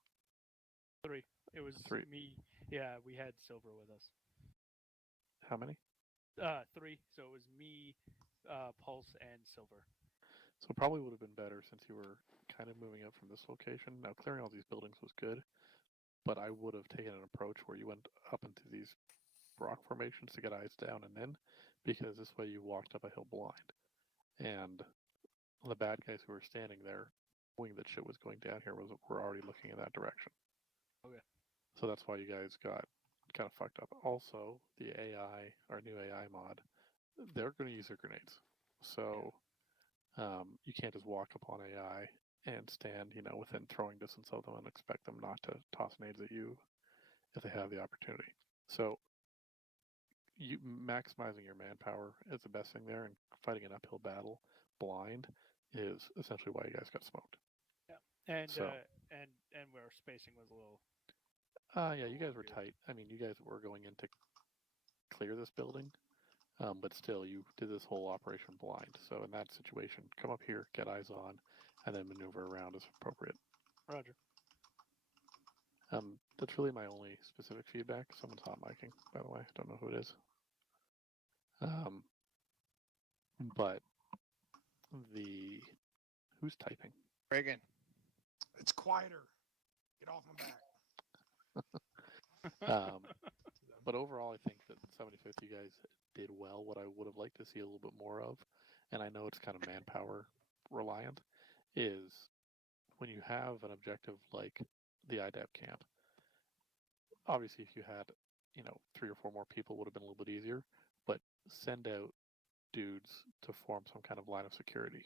3. It was 3. me. Yeah, we had Silver with us. How many? 3. So it was me, Pulse, and Silver. So it probably would have been better since you were kind of moving up from this location. Now, clearing all these buildings was good, but I would have taken an approach where you went up into these rock formations to get eyes down and in, because this way you walked up a hill blind. And the bad guys who were standing there, knowing that shit was going down here, were already looking in that direction. Okay. So that's why you guys got kind of fucked up. Also, the AI, our new AI mod, they're going to use their grenades. So you can't just walk upon AI and stand, within throwing distance of them and expect them not to toss nades at you if they have the opportunity. So maximizing your manpower is the best thing there, and fighting an uphill battle blind is essentially why you guys got smoked. Yeah, and and where our spacing was a little. Yeah, you guys were tight. I mean, you guys were going in to clear this building, but still, you did this whole operation blind. So in that situation, come up here, get eyes on, and then maneuver around as appropriate. Roger. That's really my only specific feedback. Someone's hot micing, by the way. I don't know who it is. But who's typing? Reagan. It's quieter. Get off my back. But overall, I think that 75th, you guys did well. What I would have liked to see a little bit more of, and I know it's kind of manpower reliant, is when you have an objective like the IDAP camp. Obviously, if you had, 3 or 4 more people, would have been a little bit easier. But send out dudes to form some kind of line of security,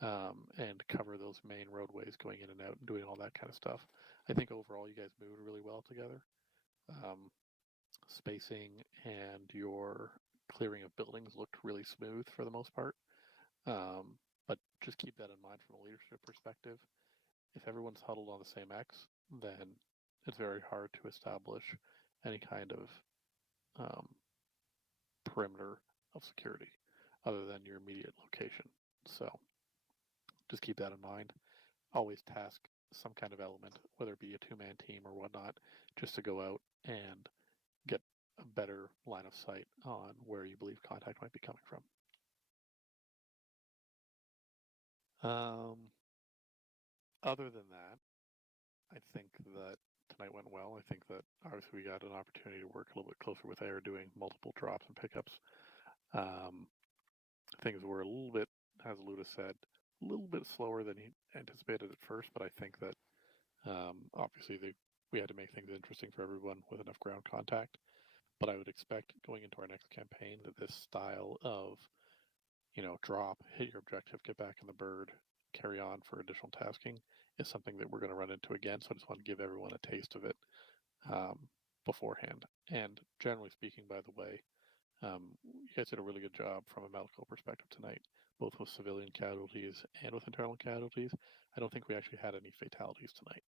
and cover those main roadways going in and out and doing all that kind of stuff. I think overall, you guys moved really well together. Spacing and your clearing of buildings looked really smooth for the most part. But just keep that in mind from a leadership perspective. If everyone's huddled on the same X, then it's very hard to establish any kind of perimeter of security other than your immediate location. So just keep that in mind. Always task some kind of element, whether it be a 2-man team or whatnot, just to go out and get a better line of sight on where you believe contact might be coming from. Other than that, I think that tonight went well. I think that obviously we got an opportunity to work a little bit closer with Air, doing multiple drops and pickups. Things were a little bit, as Luda said, a little bit slower than he anticipated at first, but I think that obviously we had to make things interesting for everyone with enough ground contact. But I would expect going into our next campaign that this style of, drop, hit your objective, get back in the bird, carry on for additional tasking is something that we're going to run into again. So I just want to give everyone a taste of it beforehand. And generally speaking, by the way, you guys did a really good job from a medical perspective tonight, both with civilian casualties and with internal casualties. I don't think we actually had any fatalities tonight.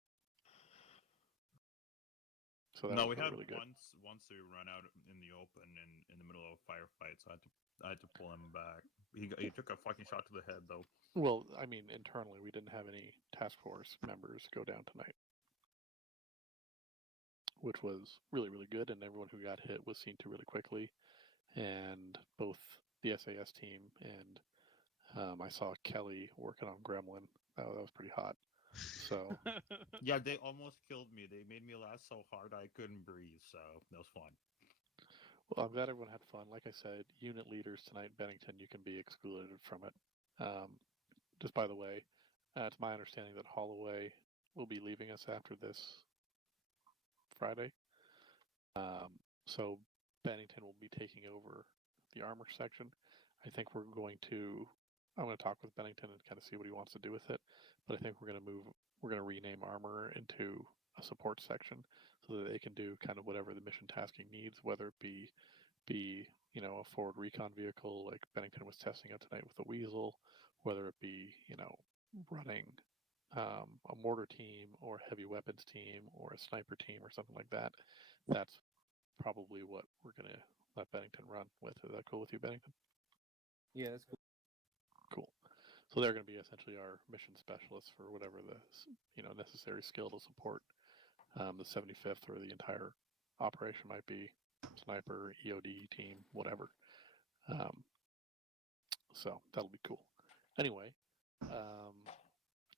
So that no, was we had really good. once we ran out in the open in the middle of a firefight, so I had to pull him back. He took a fucking shot to the head though. Well, I mean, internally we didn't have any task force members go down tonight, which was really, really good, and everyone who got hit was seen to really quickly. And both the SAS team and I saw Kelly working on Gremlin. That was pretty hot. So yeah, they almost killed me. They made me laugh so hard I couldn't breathe. So that was fun. Well, I'm glad everyone had fun. Like I said, unit leaders tonight, Bennington, you can be excluded from it. Just by the way, it's my understanding that Holloway will be leaving us after this Friday. So Bennington will be taking over the armor section. I think I'm going to talk with Bennington and kind of see what he wants to do with it. But I think we're going to rename armor into a support section so that they can do kind of whatever the mission tasking needs, whether it be a forward recon vehicle like Bennington was testing out tonight with the Weasel, whether it be running a mortar team or heavy weapons team or a sniper team or something like that. That's probably what we're going to let Bennington run with. Is that cool with you, Bennington? Yeah, that's cool. Cool. So they're going to be essentially our mission specialists for whatever the necessary skill to support the 75th or the entire operation might be. Sniper, EOD team, whatever. So that'll be cool. Anyway,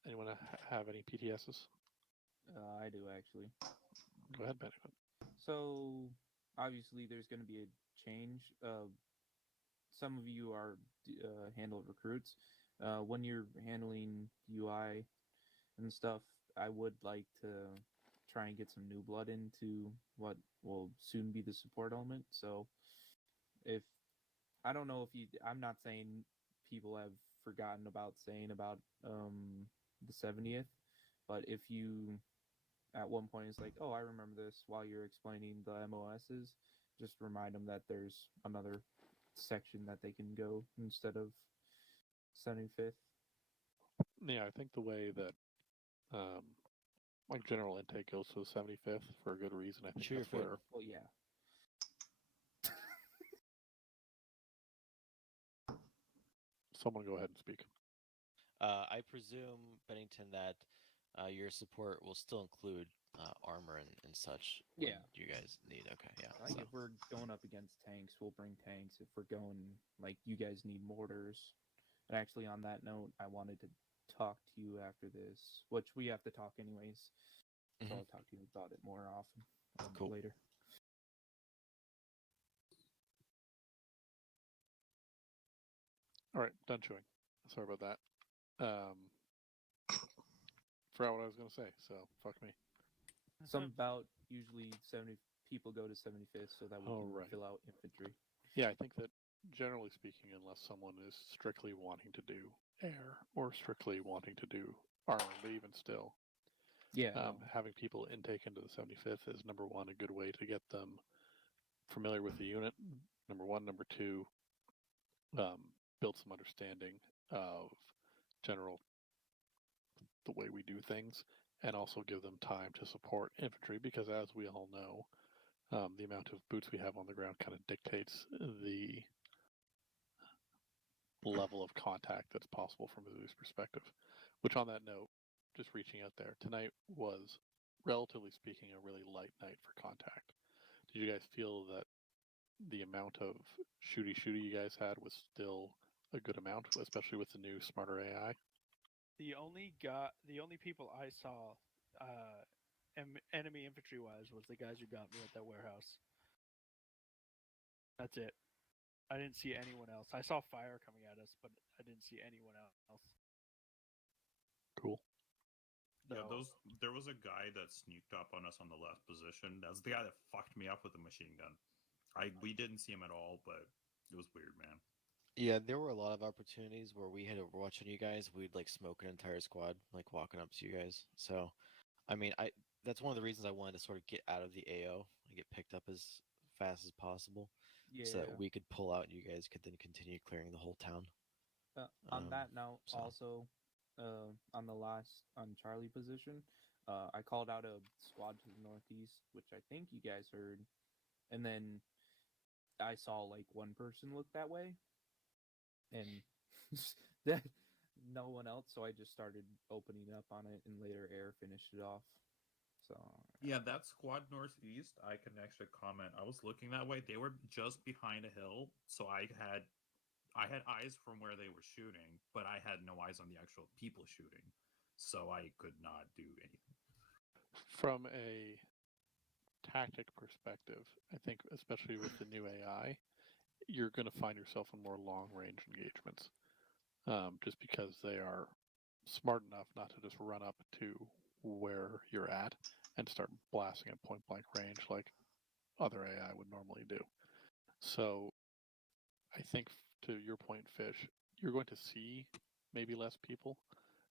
anyone have any PTSs? I do actually. Go ahead, Benjamin. So obviously there's going to be a change. Some of you are handled recruits. When you're handling UI and stuff, I would like to try and get some new blood into what will soon be the support element. So if I don't know if I'm not saying people have forgotten about saying about the 70th, but if you at one point it's like, oh, I remember this while you're explaining the MOSs, just remind them that there's another section that they can go instead of 75th. Yeah, I think the way that general intake goes to the 75th for a good reason. I think that's where. Well, yeah. Someone go ahead and speak. I presume, Bennington, that your support will still include armor and such. Yeah. You guys need. Okay, yeah. Like if we're going up against tanks, we'll bring tanks. If we're going, you guys need mortars. And actually, on that note, I wanted to talk to you after this, which we have to talk anyways. So I'll talk to you about it more often later. All right, done chewing. Sorry about that. Forgot what I was going to say, so fuck me. Some bout usually 70 people go to 75th so that we can fill out infantry. Yeah, I think that generally speaking, unless someone is strictly wanting to do air or strictly wanting to do armor, but even still, having people intake into the 75th is number one, a good way to get them familiar with the unit. Number one, number two, build some understanding of general the way we do things, and also give them time to support infantry, because as we all know, the amount of boots we have on the ground kind of dictates the level of contact that's possible from a Zeus perspective. Which, on that note, just reaching out there, tonight was, relatively speaking, a really light night for contact. Did you guys feel that the amount of shooty you guys had was still a good amount, especially with the new smarter AI? The only people I saw, enemy infantry wise, was the guys who got me at that warehouse. That's it. I didn't see anyone else. I saw fire coming at us, but I didn't see anyone else. Cool. Yeah, there was a guy that sneaked up on us on the left position. That's the guy that fucked me up with the machine gun. We didn't see him at all, but it was weird, man. Yeah, there were a lot of opportunities where we had Overwatch on you guys. We'd like smoke an entire squad, like walking up to you guys. So, I mean, that's one of the reasons I wanted to sort of get out of the AO and get picked up as fast as possible, so that we could pull out and you guys could then continue clearing the whole town. On that note, also, on Charlie position, I called out a squad to the northeast, which I think you guys heard, and then I saw like one person look that way, and that no one else, so I just started opening up on it, and later air finished it off. So yeah, that squad northeast, I can actually comment. I was looking that way. They were just behind a hill, so I had eyes from where they were shooting, but I had no eyes on the actual people shooting, so I could not do anything. From a tactic perspective, I think especially with the new AI, you're going to find yourself in more long-range engagements, just because they are smart enough not to just run up to where you're at and start blasting at point-blank range like other AI would normally do. So I think, to your point, Fish, you're going to see maybe less people.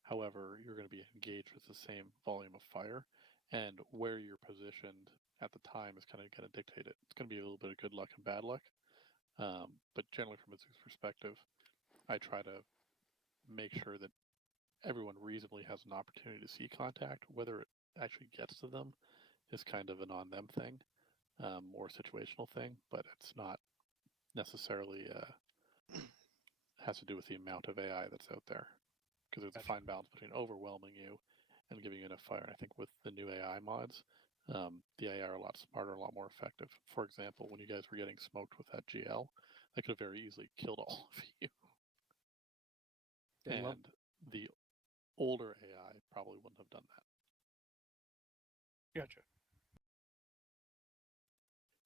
However, you're going to be engaged with the same volume of fire, and where you're positioned at the time is kind of going to dictate it. It's going to be a little bit of good luck and bad luck. But generally, from a Zeus perspective, I try to make sure that everyone reasonably has an opportunity to see contact. Whether it actually gets to them is kind of an on-them thing, or situational thing, but it's not necessarily has to do with the amount of AI that's out there, because there's a fine balance between overwhelming you and giving you enough fire. And I think with the new AI mods, the AI are a lot smarter, a lot more effective. For example, when you guys were getting smoked with that GL, that could have very easily killed all of you. And the older AI probably wouldn't have done that. Gotcha.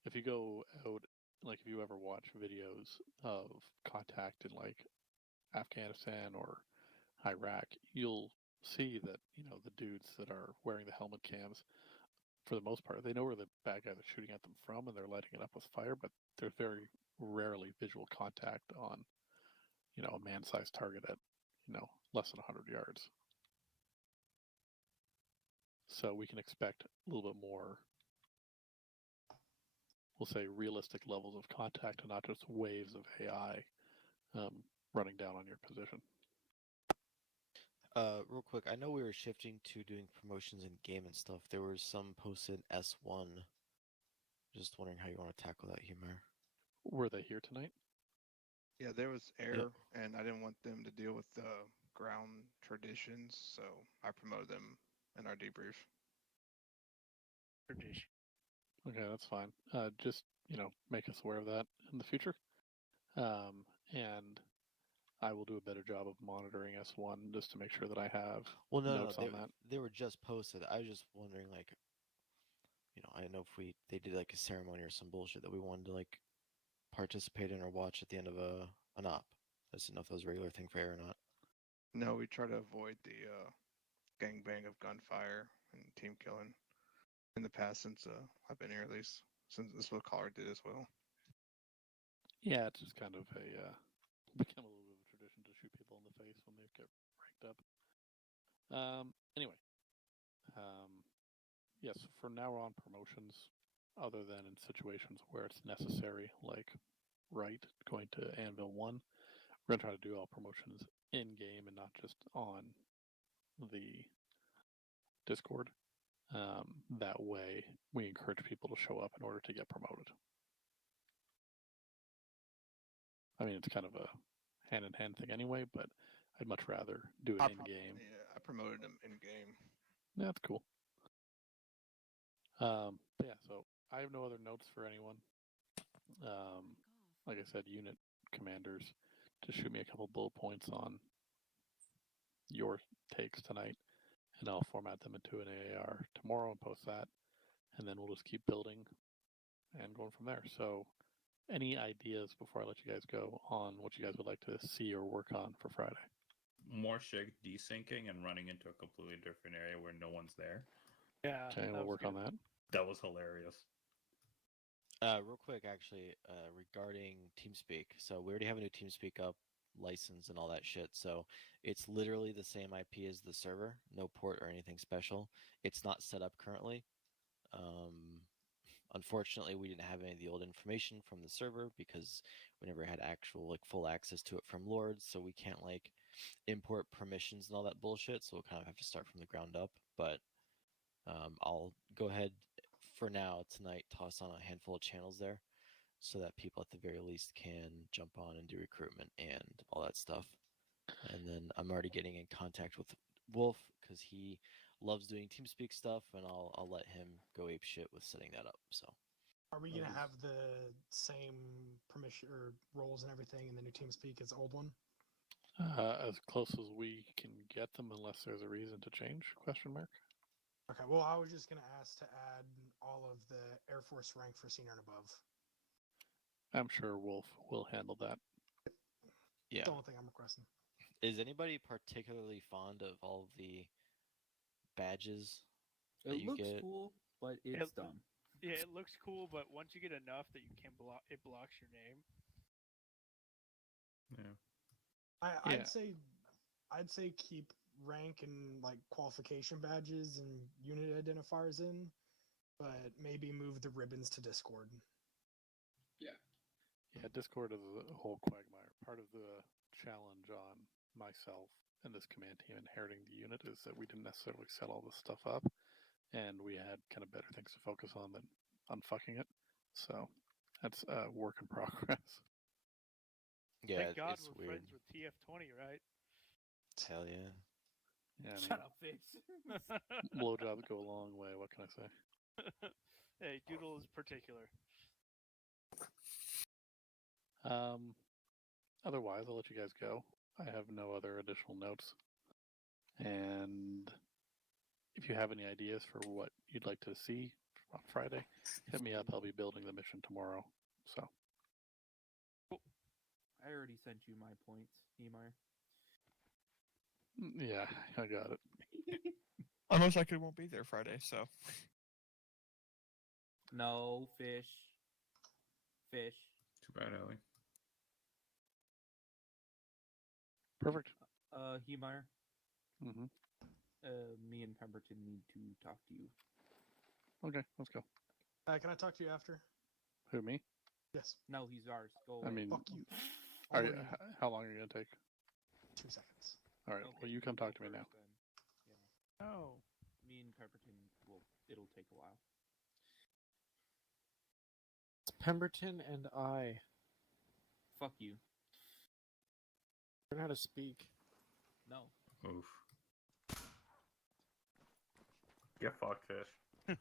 If you go out, like if you ever watch videos of contact in like Afghanistan or Iraq, you'll see that, the dudes that are wearing the helmet cams, for the most part, they know where the bad guys are shooting at them from, and they're lighting it up with fire, but there's very rarely visual contact on, a man-sized target at, less than 100 yards. So we can expect a little bit more, we'll say, realistic levels of contact, and not just waves of AI running down on your position. Real quick, I know we were shifting to doing promotions in game and stuff. There was some posted S1. Just wondering how you want to tackle that, Humor. Were they here tonight? Yeah, there was air, and I didn't want them to deal with the ground traditions, so I promoted them in our debrief. Tradition. Okay, that's fine. Just, make us aware of that in the future. And I will do a better job of monitoring S1 just to make sure that I have notes on that. They were just posted. I was just wondering, like, I don't know if they did like a ceremony or some bullshit that we wanted to like participate in or watch at the end of an op. I just didn't know if that was a regular thing for air or not. No, we try to avoid the gangbang of gunfire and team killing in the past since I've been here, at least since this is what Collar did as well. Yeah, it's just kind of a become a little bit of a tradition to shoot people in the face when they get ranked up. Anyway, yes, for now we're on promotions, other than in situations where it's necessary, like going to Anvil 1. We're going to try to do all promotions in-game and not just on the Discord. That way, we encourage people to show up in order to get promoted. I mean, it's kind of a hand-in-hand thing anyway, but I'd much rather do it in-game. Yeah, I promoted him in-game. Yeah, that's cool. But yeah, so I have no other notes for anyone. Like I said, unit commanders, just shoot me a couple bullet points on your takes tonight, and I'll format them into an AAR tomorrow and post that, and then we'll just keep building and going from there. So any ideas before I let you guys go on what you guys would like to see or work on for Friday? More shig desyncing and running into a completely different area where no one's there. Yeah. Okay, we'll work on that. That was hilarious. Real quick, actually, regarding TeamSpeak. So we already have a new TeamSpeak up, license and all that shit. So it's literally the same IP as the server, no port or anything special. It's not set up currently. Unfortunately, we didn't have any of the old information from the server because we never had actual full access to it from Lords. So we can't import permissions and all that bullshit. So we'll kind of have to start from the ground up. But I'll go ahead for now tonight, toss on a handful of channels there so that people at the very least can jump on and do recruitment and all that stuff. And then I'm already getting in contact with Wolf because he loves doing TeamSpeak stuff, and I'll let him go ape shit with setting that up. So are we gonna have the same permission or roles and everything in the new TeamSpeak as the old one? As close as we can get them, unless there's a reason to change? ? Okay, well, I was just going to ask to add all of the Air Force rank for senior and above. I'm sure Wolf will handle that. Yeah. That's the only thing I'm requesting. Is anybody particularly fond of all of the badges that It you looks get? cool, but it's dumb. Yeah, it looks cool, but once you get enough that you can block, it blocks your name. Yeah. I'd say keep rank and qualification badges and unit identifiers in, but maybe move the ribbons to Discord. Yeah, Discord is a whole quagmire. Part of the challenge on myself and this command team inheriting the unit is that we didn't necessarily set all this stuff up, and we had kind of better things to focus on than unfucking it. So that's a work in progress. Yeah, Thank God it's we're weird. friends with TF20, right? Hell yeah. Yeah, Shut up, Fix. Blowjobs go a long way. What can I say? Hey, Doodle is particular. Otherwise, I'll let you guys go. I have no other additional notes. And if you have any ideas for what you'd like to see on Friday, hit me up. I'll be building the mission tomorrow. So. I already sent you my points, Niemeyer. Yeah, I got it. I most likely won't be there Friday, so. No, fish. Fish. Too bad, Ellie. Perfect. Niemeyer. Mm-hmm. Me and Pemberton need to talk to you. Okay, let's go. Can I talk to you after? Who, me? Yes. No, he's ours. Go away. I mean, Fuck you. How long are you going to take? 2 seconds. All right, well, you come talk to me now. Oh. Me and Pemberton it'll take a while. It's Pemberton and I. Fuck you. Learn how to speak. No. Oof. Get fucked, fish.